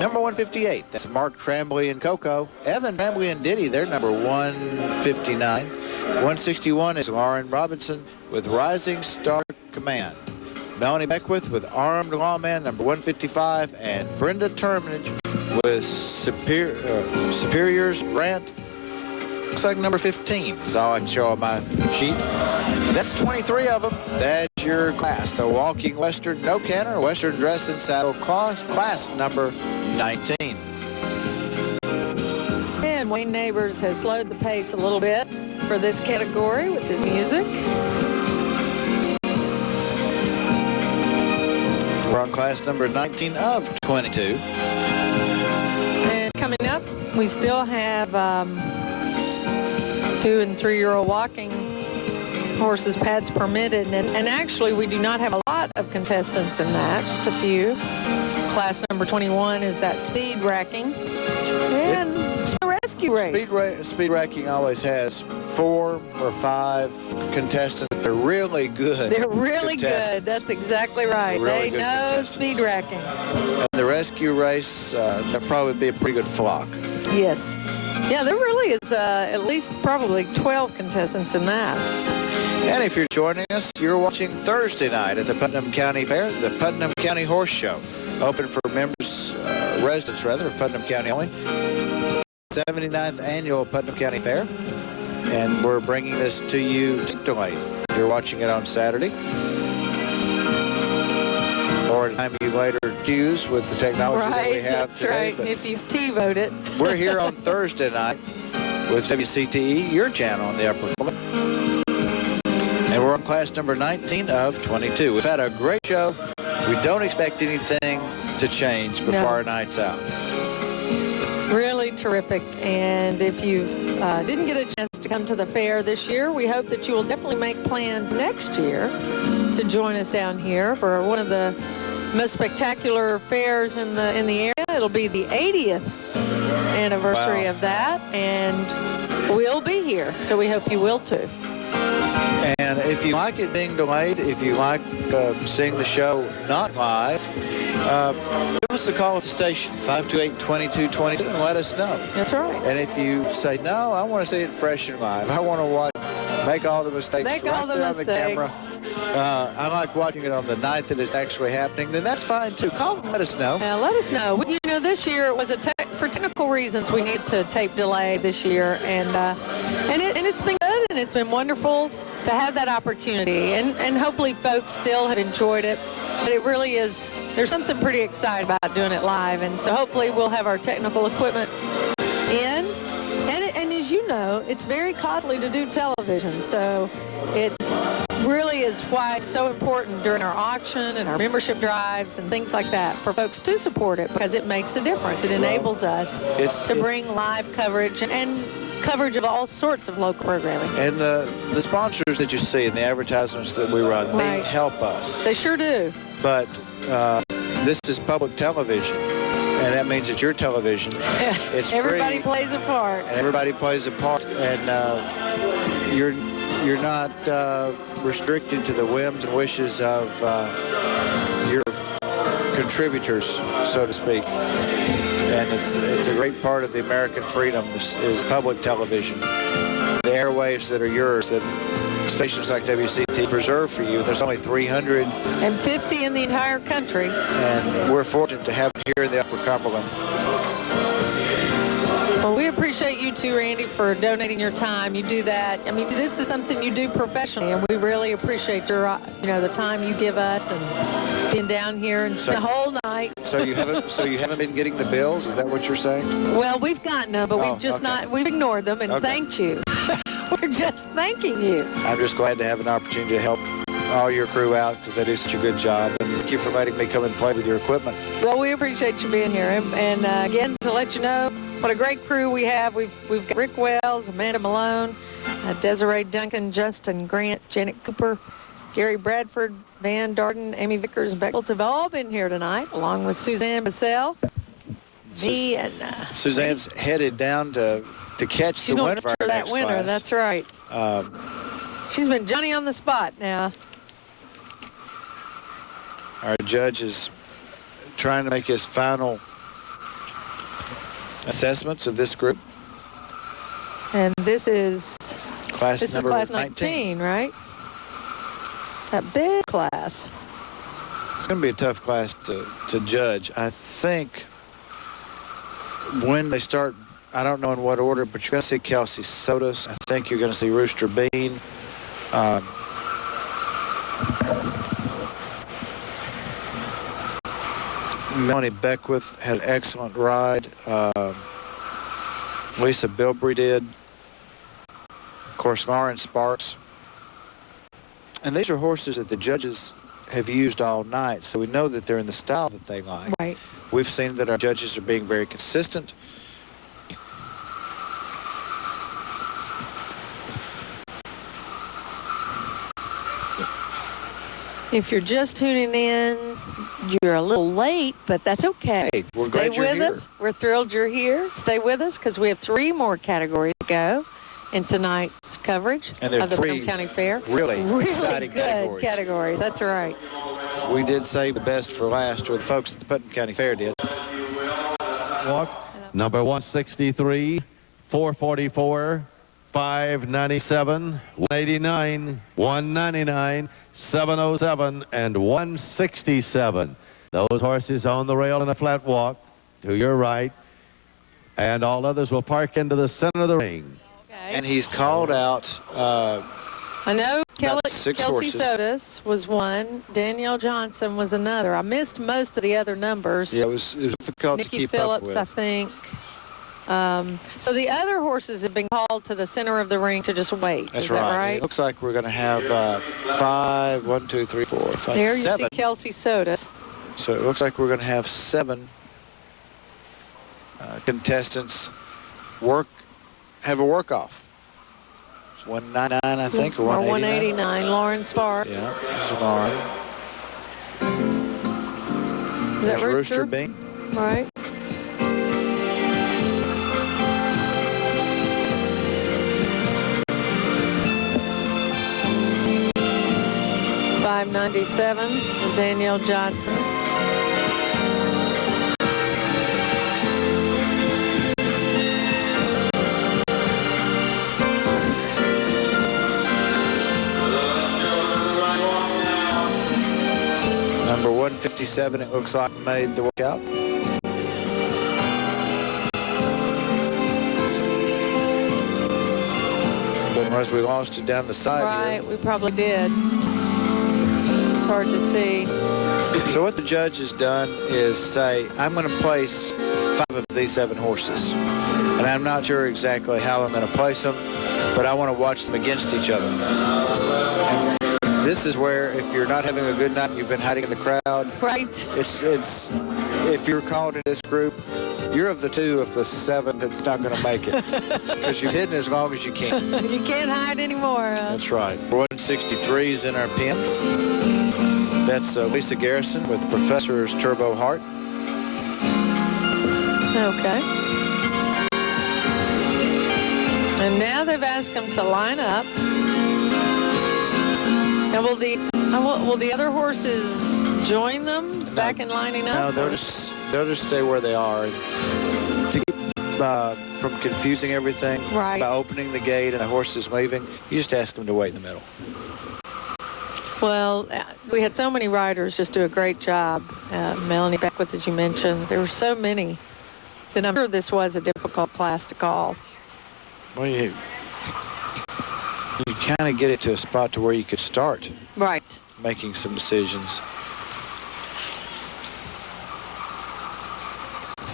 Number 158, that's Mark Tremblay and Coco. Evan Tremblay and Diddy, they're number 159. 161 is Lauren Robinson with Rising Star Command. Melanie Beckwith with Armed Lawman, number 155. And Brenda Terminage with Superior's Grant. Looks like number 15 is all I can show on my sheet. That's 23 of them. That's your class. The Walking Western No Canter, Western Dress and Saddle class number 19. And Wayne Neighbors has slowed the pace a little bit for this category with his music. We're on class number 19 of 22. And coming up, we still have 2- and 3-year-old walking horses, pads permitted. And actually, we do not have a lot of contestants in that, just a few. Class number 21 is that speed racking. And a rescue race. Speed racking always has 4 or 5 contestants. They're really good. They're really good. That's exactly right. Really they know speed racking. And the rescue race, there'll probably be a pretty good flock. Yes. Yeah, there really is at least probably 12 contestants in that. And if you're joining us, you're watching Thursday night at the Putnam County Fair, the Putnam County Horse Show. Open for members, residents rather, of Putnam County only. 79th Annual Putnam County Fair. And we're bringing this to you delayed. You're watching it on Saturday. Or a time you later choose with the technology that we have today. Right, if you T-vote it. We're here on Thursday night with WCTE, your channel on the Upper Cumberland. And we're on class number 19 of 22. We've had a great show. We don't expect anything to change before our night's out. Really terrific. And if you didn't get a chance to come to the fair this year, we hope that you will definitely make plans next year to join us down here for one of the most spectacular fairs in the area. It'll be the 80th anniversary of that, and we'll be here. So we hope you will too. And if you like it being delayed, if you like seeing the show not live, give us a call at the station, 528-2222, and let us know. That's right. And if you say, no, I want to see it fresh and live, I want to make all the mistakes on the camera. I like watching it on the night that it's actually happening, then that's fine too. Call and let us know. Yeah, let us know. You know, this year it was for technical reasons we need to tape delay this year, and it's been good, and it's been wonderful to have that opportunity, and hopefully folks still have enjoyed it. But it really is, there's something pretty exciting about doing it live, and so hopefully we'll have our technical equipment in. And as you know, it's very costly to do television, so it really is why it's so important during our auction and our membership drives and things like that for folks to support it, because it makes a difference. It enables us to bring live coverage and coverage of all sorts of local programming. And the sponsors that you see and the advertisements that we run, they help us. They sure do. But this is public television, and that means it's your television. It's everybody free, plays a part. and everybody plays a part, and you're not restricted to the whims and wishes of your contributors, so to speak. And it's a great part of the American freedom is public television. The airwaves that are yours, that stations like WCT preserve for you. There's only 350 in the entire country. And we're fortunate to have it here in the Upper Cumberland. Well, we appreciate you too, Randy, for donating your time. You do that. I mean, this is something you do professionally, and we really appreciate your, the time you give us and being down here and the whole night. So you haven't been getting the bills? Is that what you're saying? Well, we've gotten them, but we've ignored them and thanked you. We're just thanking you. I'm just glad to have an opportunity to help all your crew out because they do such a good job. And thank you for letting me come and play with your equipment. Well, we appreciate you being here. And again, to let you know what a great crew we have. We've got Rick Wells, Amanda Malone, Desiree Duncan, Justin Grant, Janet Cooper, Gary Bradford, Van Darden, Amy Vickers, and Beckles have all been here tonight, along with Suzanne Bissell, me, and Suzanne's headed down to catch the winner of our next winner. class. That's right. She's been Johnny on the spot now. Our judge is trying to make his final assessments of this group. And this is class number 19, right? That big class. It's going to be a tough class to judge. I think when they start, I don't know in what order, but you're going to see Kelsey Sodas. I think you're going to see Rooster Bean. Melanie Beckwith had an excellent ride. Lisa Bilbrey did. Of course, Lauren Sparks. And these are horses that the judges have used all night, so we know that they're in the style that they like. Right. We've seen that our judges are being very consistent. If you're just tuning in, you're a little late, but that's okay. Hey, we're glad you're here. Us. We're thrilled you're here. Stay with us because we have 3 more categories to go in tonight's coverage of the Putnam County Fair. Really exciting good categories. That's right. We did save the best for last, or the folks at the Putnam County Fair did. Walk number 163, 444, 597, 189, 199, 707, and 167. Those horses on the rail in a flat walk to your right, and all others will park into the center of the ring. Okay. And he's called out. I know Kelsey Sodas was one. Danielle Johnson was another. I missed most of the other numbers. Yeah, it was difficult Nikki to keep Phillips, up with. I think. So the other horses have been called to the center of the ring to just wait. That's Is that right? It looks like we're going to have 5, 1, 2, 3, 4, 5, there you 7. see Kelsey Sodas. So it looks like we're going to have 7 contestants have a work-off. It's 199, I think, or 189. 189. Lauren Sparks. Yeah, this is Lauren. Is that Rooster? Bean. Right. $597 with Danielle Johnson. Number 157, it looks like, made the workout. But unless we lost it down the side Right, we probably did. It's hard to see. So what the judge has done is say, I'm going to place 5 of these 7 horses. And I'm not sure exactly how I'm going to place them, but I want to watch them against each other. And this is where, if you're not having a good night, you've been hiding in the crowd. Right. It's if you're called in this group, You're of the 2 of the 7 that's not going to make it because you've hidden as long as you can. You can't hide anymore. That's right. 163 is in our pen. That's Lisa Garrison with Professor's Turbo Heart. Okay. And now they've asked them to line up. Now, will the other horses join them back in lining up? No, they'll just stay where they are. To keep from confusing everything, right, by opening the gate and the horses leaving, you just ask them to wait in the middle. Well, we had so many riders just do a great job. Melanie Beckwith, as you mentioned, there were so many that I'm sure this was a difficult class to call. Well, you kind of get it to a spot to where you could start right making some decisions.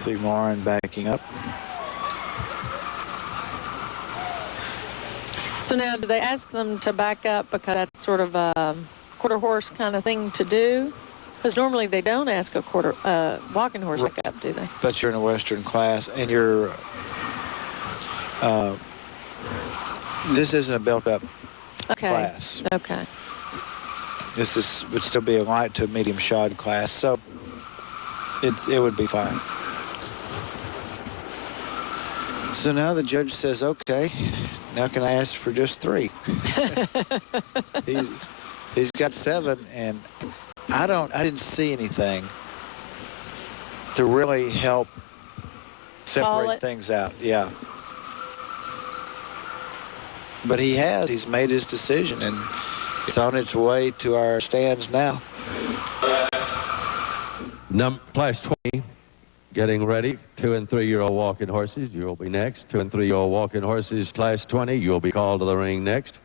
See Lauren backing up. So now, do they ask them to back up because that's sort of a quarter horse kind of thing to do? Because normally they don't ask a walking horse back up, do they? But you're in a Western class, and you're this isn't a built-up class. Okay. This would still be a light to medium shod class, so it would be fine. So now the judge says, okay, now can I ask for just 3? He's got 7, and I didn't see anything to really help separate things out. Yeah. But he's made his decision, and it's on its way to our stands now. Class 20, getting ready. 2- and 3-year-old walking horses, you'll be next. 2- and 3-year-old walking horses, class 20, you'll be called to the ring next.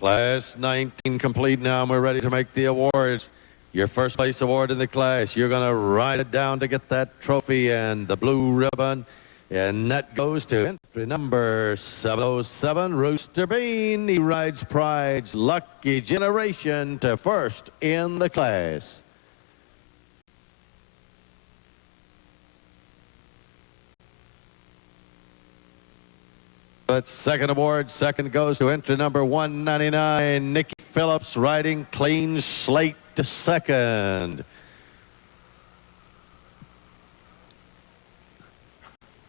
Class 19 complete now, and we're ready to make the awards. Your first place award in the class. You're going to ride it down to get that trophy and the blue ribbon. And that goes to entry number 707, Rooster Bean. He rides Pride's Lucky Generation to first in the class. But second award, second goes to entry number 199, Nikki Phillips, riding Clean Slate to second.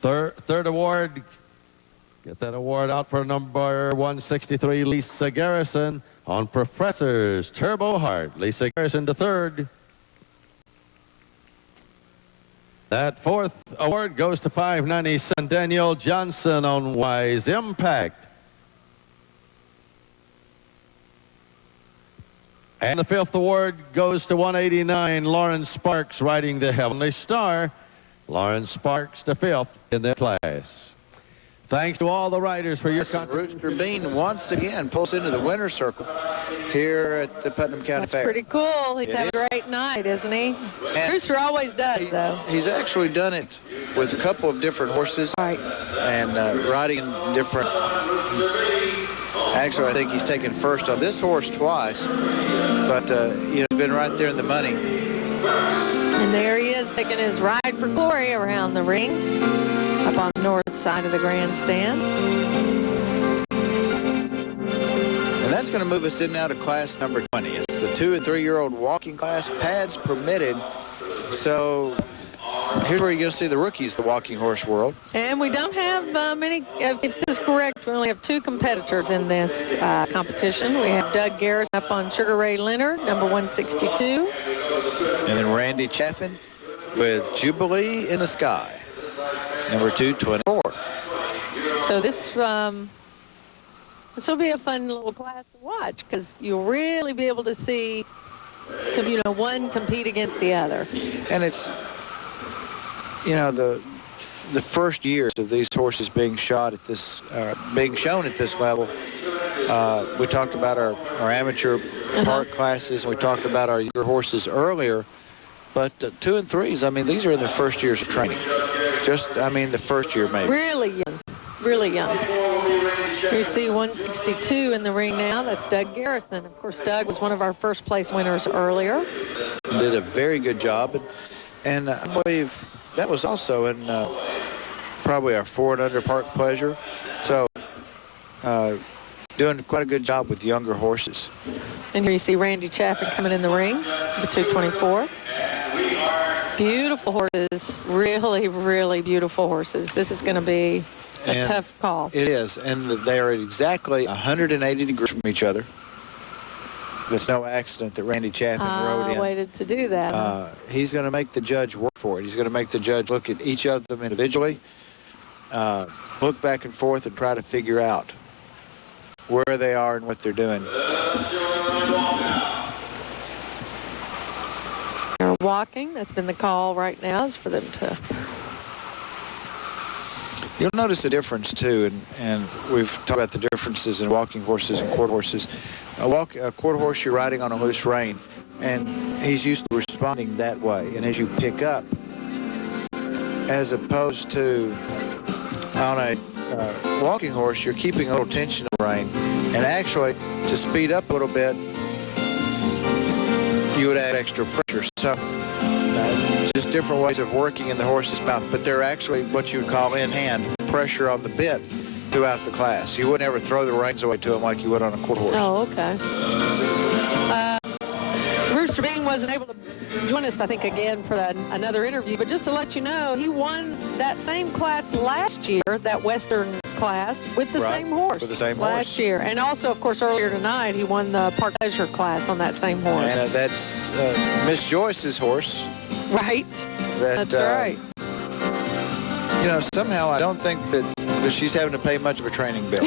Third award, get that award out for number 163, Lisa Garrison on Professor's Turbo Heart. Lisa Garrison to third. That fourth award goes to 597, Daniel Johnson on Wise Impact. And the fifth award goes to 189, Lauren Sparks, riding the Heavenly Star. Lauren Sparks to fifth in their class. Thanks to all the riders for your contribution. Rooster Bean once again pulls into the winner's circle here at the Putnam County Fair. That's pretty cool. He's having a great night, isn't he? And Rooster always does, though. He's actually done it with a couple of different horses. Right. And riding in different... Actually, I think he's taken first on this horse twice. But, you know, he's been right there in the money. And there he is taking his ride for glory around the ring up on the north side of the grandstand. And that's going to move us in now to class number 20. It's the 2- and 3-year-old walking class, pads permitted. So here's where you're going to see the rookies, the walking horse world. And we don't have many, if this is correct, we only have 2 competitors in this competition. We have Doug Garrison up on Sugar Ray Leonard, number 162. And then Randy Chaffin with Jubilee in the Sky, number 224. So this will be a fun little class to watch because you'll really be able to see, one compete against the other. And it's, the first years of these horses being shot at this, being shown at this level. We talked about our amateur park classes. We talked about our younger horses earlier. But 2 and 3s, I mean, these are in their first years of training. The first year maybe. Really young. Really young. You see 162 in the ring now. That's Doug Garrison. Of course, Doug was one of our first place winners earlier. Did a very good job. And I believe that was also in probably our 4 and under Park Pleasure. So doing quite a good job with younger horses. And here you see Randy Chaffin coming in the ring, the 224. Beautiful horses, really, really beautiful horses. This is going to be a tough call. It is, and they are exactly 180 degrees from each other. There's no accident that Randy Chaffin rode in. Waited to do that. He's going to make the judge work for it. He's going to make the judge look at each of them individually, look back and forth, and try to figure out where they are and what they're doing. They're walking. That's been the call right now, is for them to... You'll notice the difference, too, and we've talked about the differences in walking horses and quarter horses. A quarter horse, you're riding on a loose rein, and he's used to responding that way. And as you pick up, as opposed to on a walking horse, you're keeping a little tension on the rein. And actually, to speed up a little bit, you would add extra pressure. So just different ways of working in the horse's mouth, but they're actually what you would call in-hand pressure on the bit throughout the class. You wouldn't ever throw the reins away to him like you would on a quarter horse. Oh, okay. Rooster Bean wasn't able to join us, I think, again for another interview, but just to let you know, he won that same class last year, that Western class, with the same horse. With the same horse. Last year. And also, of course, earlier tonight, he won the Park Pleasure class on that same horse. And that's Miss Joyce's horse. Right. That's right. Somehow I don't think that she's having to pay much of a training bill.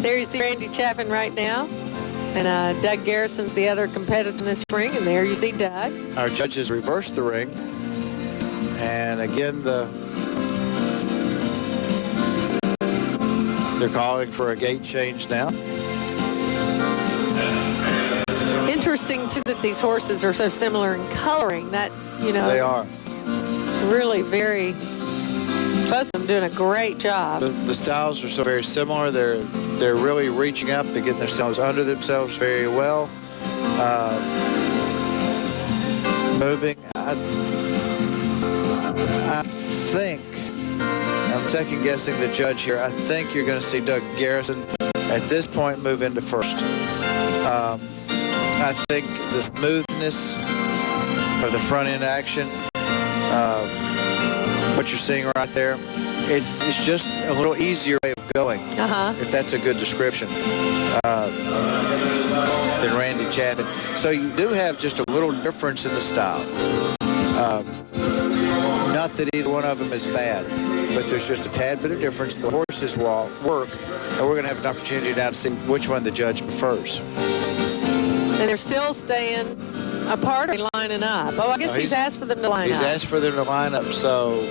There you see Randy Chaffin right now. And Doug Garrison's the other competitor in this ring. And there you see Doug. Our judges reversed the ring. And again, they're calling for a gate change now. Interesting, too, that these horses are so similar in coloring. That, They are. Really very... Both of them doing a great job. The styles are so very similar. They're really reaching up. They're getting themselves under themselves very well. Moving. I think, I'm second guessing the judge here. I think you're going to see Doug Garrison at this point move into first. I think the smoothness of the front end action, what you're seeing right there, it's just a little easier way of going, if that's a good description, than Randy Chaffin. So you do have just a little difference in the style. Not that either one of them is bad, but there's just a tad bit of difference. The horses will work, and we're going to have an opportunity now to see which one the judge prefers. And they're still staying apart or lining up. Oh, I guess he's asked for them to line up. He's asked for them to line up, so...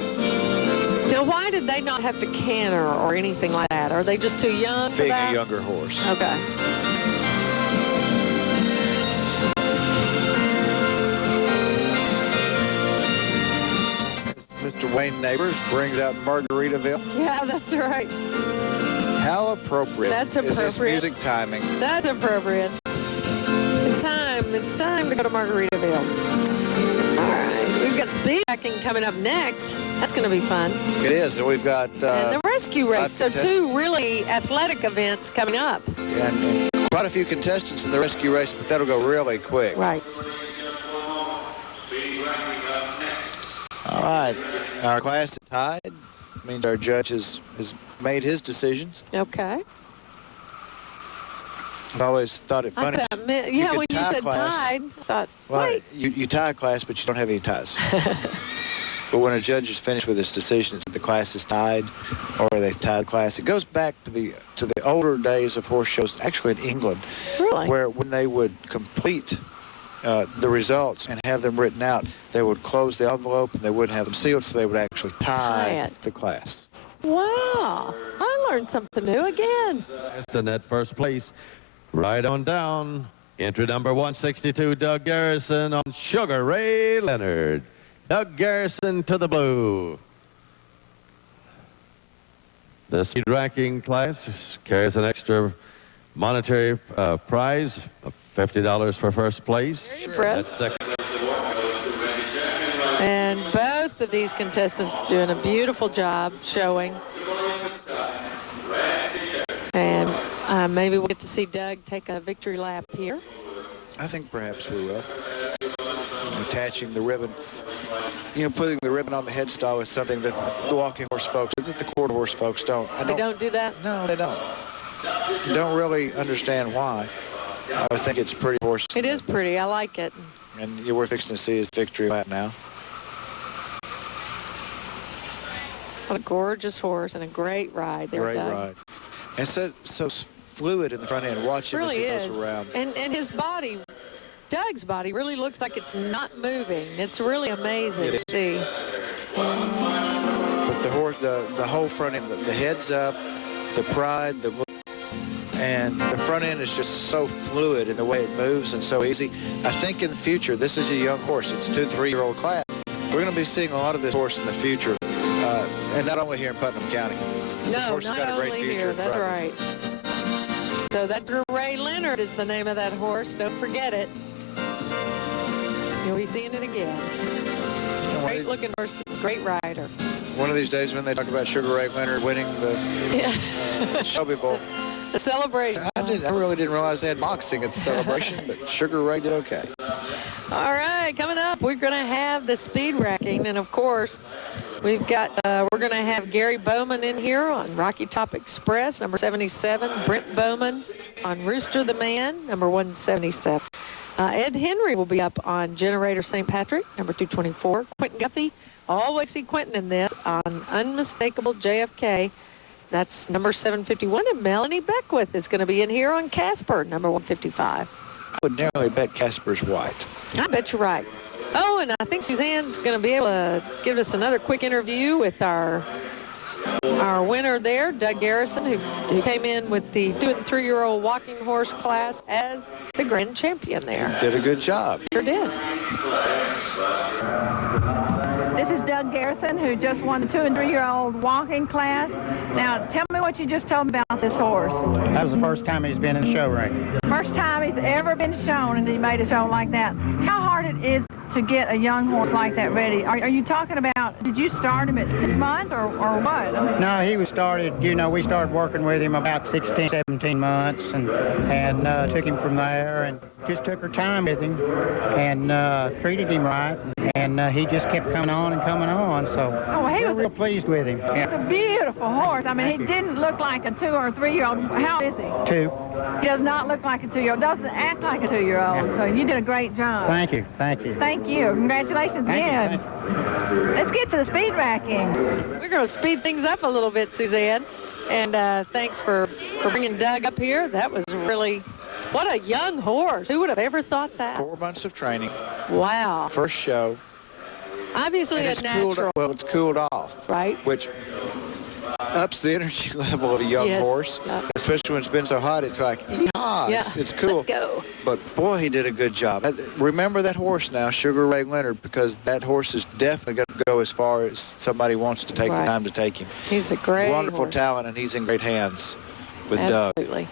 Now, why did they not have to canter or anything like that? Are they just too young for that? Being a younger horse. Okay. Mr. Wayne Neighbors brings out Margaritaville. Yeah, that's right. How appropriate. That's appropriate. Is this music timing? That's appropriate. It's time to go to Margaritaville. got speed tracking coming up next. That's going to be fun. It is. And we've got... and the rescue race. So contestants. 2 really athletic events coming up. And quite a few contestants in the rescue race, but that'll go really quick. Right. All right. Our class is tied. Means our judge has made his decisions. Okay. I've always thought it funny. Yeah, when you said tied, I thought, well, wait. You tie a class, but you don't have any ties. But when a judge is finished with his decision, it's the class is tied, or they've tied class. It goes back to the older days of horse shows, actually in England, really? Where when they would complete the results and have them written out, they would close the envelope and they wouldn't have them sealed, so they would actually tie the class. Wow, I learned something new again. In that first place, right on down, entry number 162, Doug Garrison on Sugar Ray Leonard. Doug Garrison to the blue. The speed ranking class carries an extra monetary prize of $50 for first place. That's second. And both of these contestants doing a beautiful job showing. And maybe we'll get to see Doug take a victory lap here. I think perhaps we will. Attaching the ribbon, putting the ribbon on the headstall is something that the walking horse folks, that the quarter horse folks don't. They don't do that? No, they don't. Don't really understand why. I think it's pretty horse. It is pretty. I like it. And we're fixing to see his victory lap now. What a gorgeous horse and a great ride there, Great Doug. ride. And so fluid in the front end. Watch him really as he goes is. around. And his body, Doug's body, really looks like it's not moving. It's really amazing to see. But the horse, the whole front end, the head's up, the pride, and the front end is just so fluid in the way it moves and so easy. I think in the future, this is a young horse. It's a 2- to 3-year-old class. We're going to be seeing a lot of this horse in the future, and not only here in Putnam County. No, not only here. That's right. So that Ray Leonard is the name of that horse. Don't forget it. You'll be seeing it again. Great looking horse, great rider. One of these days when they talk about Sugar Ray Leonard winning the Shelby Bowl. The celebration. I really didn't realize they had boxing at the celebration, but Sugar Ray did okay. All right, coming up, we're going to have the speed racking, and of course, we've got, we're going to have Gary Bowman in here on Rocky Top Express, number 77. Brent Bowman on Rooster the Man, number 177. Ed Henry will be up on Generator St. Patrick, number 224. Quentin Guffey, always see Quentin in this, on Unmistakable JFK. That's number 751. And Melanie Beckwith is going to be in here on Casper, number 155. I would narrowly bet Casper's white. I bet you're right. Oh, and I think Suzanne's going to be able to give us another quick interview with our winner there, Doug Garrison, who came in with the 2- and 3-year-old walking horse class as the grand champion there. Did a good job. Sure did. This is Doug Garrison, who just won the 2- and 3-year-old walking class. Now, tell me what you just told me about this horse. That was the first time he's been in the show ring. First time he's ever been shown, and he made a show like that. How hard it is to get a young horse like that ready? Are you talking about, did you start him at 6 months or what? I mean, no, he was started, we started working with him about 16, 17 months and took him from there and just took our time with him and treated him right. And he just kept coming on and coming on, so he was real pleased with him. He's a beautiful horse. I mean, he didn't look like a 2- or 3-year-old. How is he? 2. He does not look like a 2-year-old. Doesn't act like a 2-year-old. So you did a great job. Thank you. Thank you. Thank you. Congratulations again. Let's get to the speed racking. We're going to speed things up a little bit, Suzanne. And thanks for bringing Doug up here. That was really, what a young horse. Who would have ever thought that? 4 months of training. Wow. First show. Obviously a natural. It's cooled off. Right. Which ups the energy level of a young horse. Especially when it's been so hot, it's like, it's cool. Let's go. But boy, he did a good job. Remember that horse now, Sugar Ray Leonard, because that horse is definitely going to go as far as somebody wants to take the time to take him. He's a great wonderful horse. Talent, and he's in great hands with Doug. Absolutely.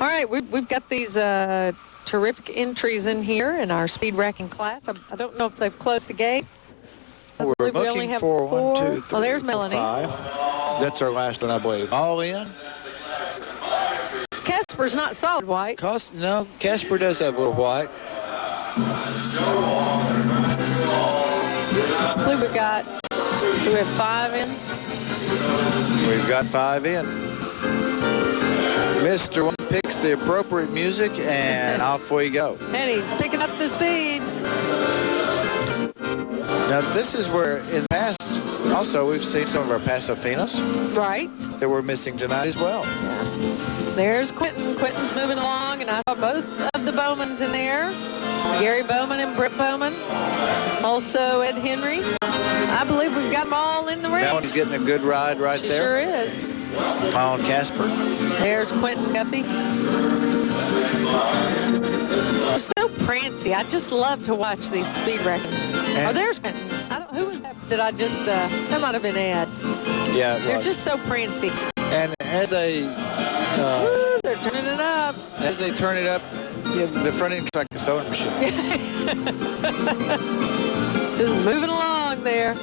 All right, we've got these terrific entries in here in our speed racking class. I don't know if they've closed the gate. We're believe we only looking have for four. 1, 2, 3, Oh, there's 4, Melanie. 5. That's our last one, I believe. All in. Casper's not solid white. No, Casper does have a little white. I believe we got, do we have 5 in? We've got 5 in. Mr. One picks the appropriate music, and off we go. And he's picking up the speed. Now, this is where, in the past, also, we've seen some of our Paso Finos. Right. That we're missing tonight as well. There's Quentin. Quentin's moving along, and I saw both of the Bowmans in there. Gary Bowman and Britt Bowman. Also Ed Henry. I believe we've got them all in the ring. That one's getting a good ride right She there. sure is. On Casper. There's Quentin Guffey. They're so prancy. I just love to watch these speed wrecking. Oh, there's Quentin. Who was that? That that might have been Ed. Yeah, They're just so prancy. And as they... Woo, they're turning it up. As they turn it up, yeah, the front end is like a sewing machine. Just moving along there.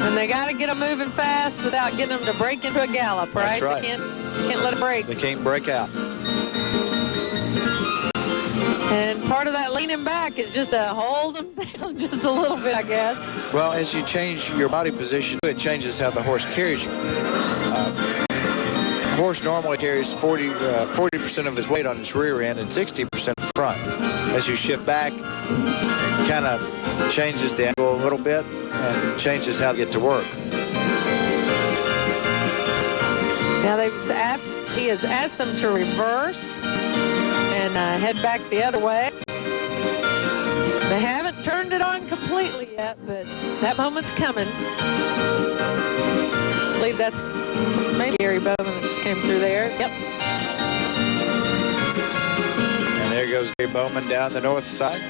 And they got to get them moving fast without getting them to break into a gallop, right? That's right. They can't let it break. They can't break out. And part of that leaning back is just to hold them down just a little bit, I guess. Well, as you change your body position, it changes how the horse carries you. A horse normally carries 40% of his weight on his rear end and 60% front. As you shift back, it kind of changes the angle a little bit and changes how to get to work. Now he has asked them to reverse and head back the other way. They haven't turned it on completely yet, but that moment's coming. I believe that's maybe Gary Bowman that just came through there. Yep. And there goes Gary Bowman down the north side.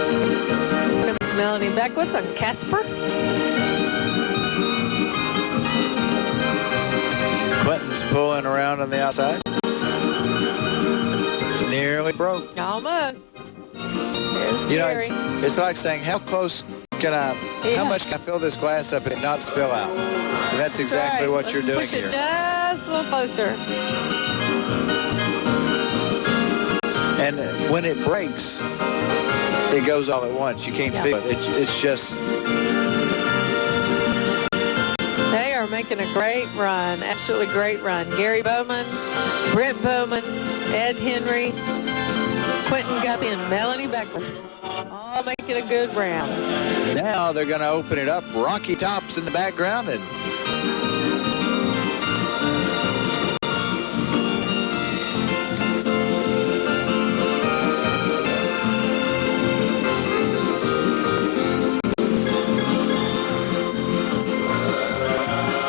Comes Melanie Beckwith on Casper. Clinton's pulling around on the outside. Nearly broke. Almost. There's You know, Gary. it's like saying, how close can I, how much can I fill this glass up and it not spill out? And that's exactly right. what you're doing Push it here. just a little closer. And when it breaks, it goes all at once. You can't feel it. It's just... They are making a great run, absolutely great run. Gary Bowman, Britt Bowman, Ed Henry, Quentin Guppy, and Melanie Beckwith. All making a good round. Now they're going to open it up. Rocky Tops in the background. And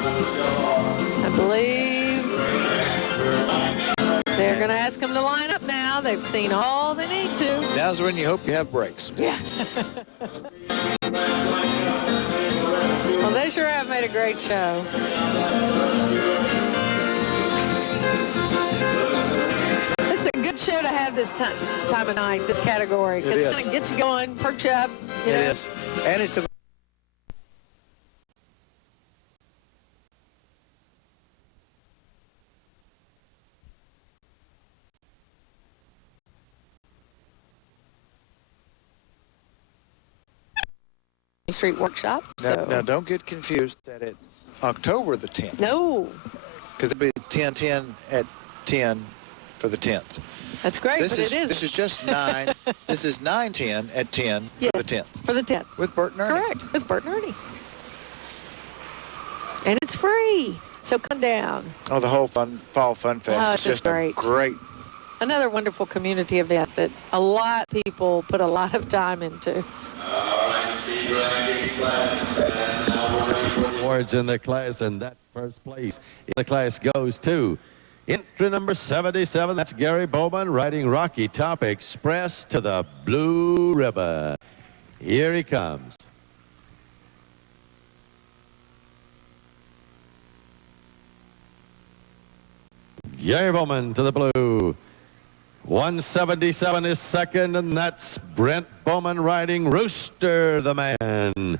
I believe they're going to ask them to line up now. They've seen all they need to. now's when you hope you have breaks. Yeah. Well, they sure have made a great show. It's a good show to have this time of night, this category, because it's going to get you going, perk you up. You know? It is. And it's a Street Workshop. Now, don't get confused that it's October the 10th. No. Because it'll be 10-10 at 10 for the 10th. That's great, but it is. This is just 9. This is 9-10 at 10 for the 10th. For the 10th. With Bert and Ernie. Correct, with Bert and Ernie. And it's free, so come down. Oh, the whole Fall Fun Fest. Oh, it's just great. Great. Another wonderful community event that a lot of people put a lot of time into. Awards in the class, and that first place in the class goes to entry number 77. That's Gary Bowman riding Rocky Top Express to the blue ribbon. Here he comes. Gary Bowman to the blue. 177 is second, and that's Brent Bowman riding Rooster the Man.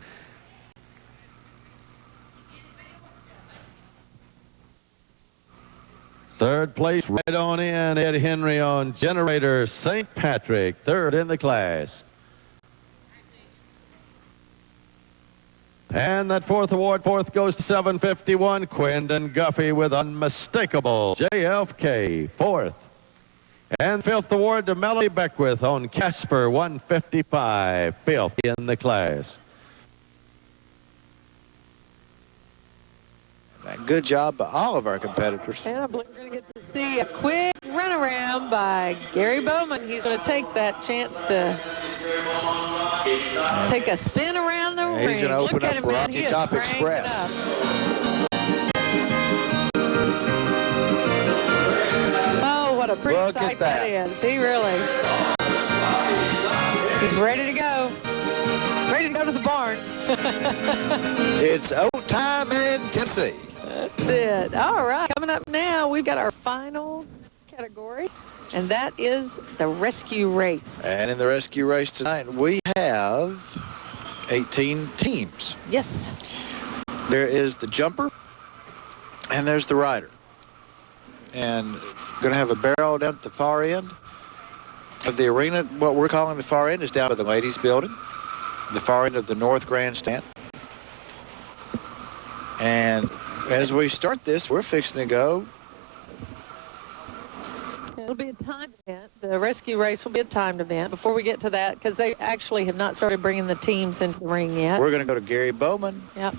Third place, right on in, Ed Henry on Generator St. Patrick, third in the class. And that fourth award, fourth goes to 751, Quindon Guffey with Unmistakable JFK, fourth. And fifth award to Melanie Beckwith on Casper, 155, fifth in the class. Good job by all of our competitors. And I believe we're going to get to see a quick runaround by Gary Bowman. He's going to take that chance to take a spin around the ring. He's going to open up Rocky Top Express. Oh, what a pretty sight that is. He really, he's ready to go. Ready to go to the barn. It's old time in Tennessee. That's it. All right. Coming up now, we've got our final category, and that is the rescue race. And in the rescue race tonight, we have 18 teams. Yes. There is the jumper, and there's the rider. And going to have a barrel down at the far end of the arena. What we're calling the far end is down by the ladies' building, the far end of the north grandstand. And as we start this, we're fixing to go. It'll be a timed event. The rescue race will be a timed event. Before we get to that, because they actually have not started bringing the teams into the ring yet. We're going to go to Gary Bowman. Yep.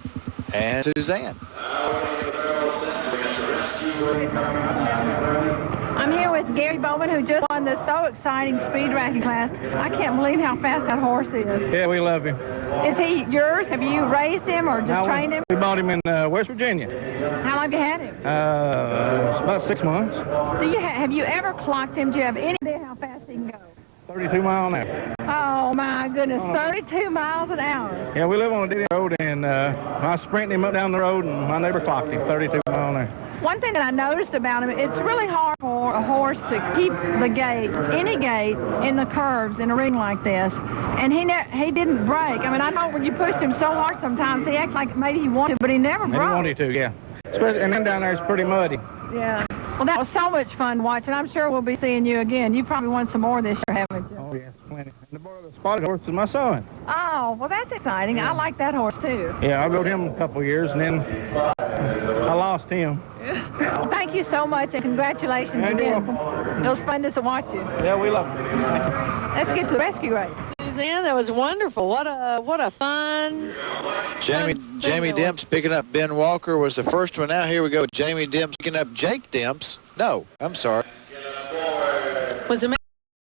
And Suzanne. I'm here with Gary Bowman, who just won the so exciting speed racing class. I can't believe how fast that horse is. Yeah, we love him. Is he yours? Have you raised him or just trained him? We bought him in West Virginia. How long have you had him? It's about 6 months. Have you ever clocked him? Do you have any idea how fast he can go? 32 miles an hour. Oh, my goodness, 32 miles an hour. Yeah, we live on a dead road, and I sprinted him up down the road, and my neighbor clocked him 32 miles an hour. One thing that I noticed about him, it's really hard for a horse to keep the gait, any gait, in the curves in a ring like this. And he didn't break. I mean, I know when you pushed him so hard sometimes, he acts like maybe he wanted to, but he never broke. He wanted to, yeah. Especially, and then down there, it's pretty muddy. Yeah. Well, that was so much fun watching. I'm sure we'll be seeing you again. You probably won some more this year, haven't you? Oh, yes, plenty. And the spotted horse is my son. Oh, well, that's exciting. I like that horse, too. Yeah, I rode him a couple of years, and then I lost him. Well, thank you so much, and congratulations again. You're welcome. It was fun to watch you. Yeah, we love it. Let's get to the rescue race. Suzanne, that was wonderful. What a fun. Jamie Demps picking up Ben Walker was the first one out. Here we go. Jamie Demps picking up Jake Demps. No, I'm sorry. Was it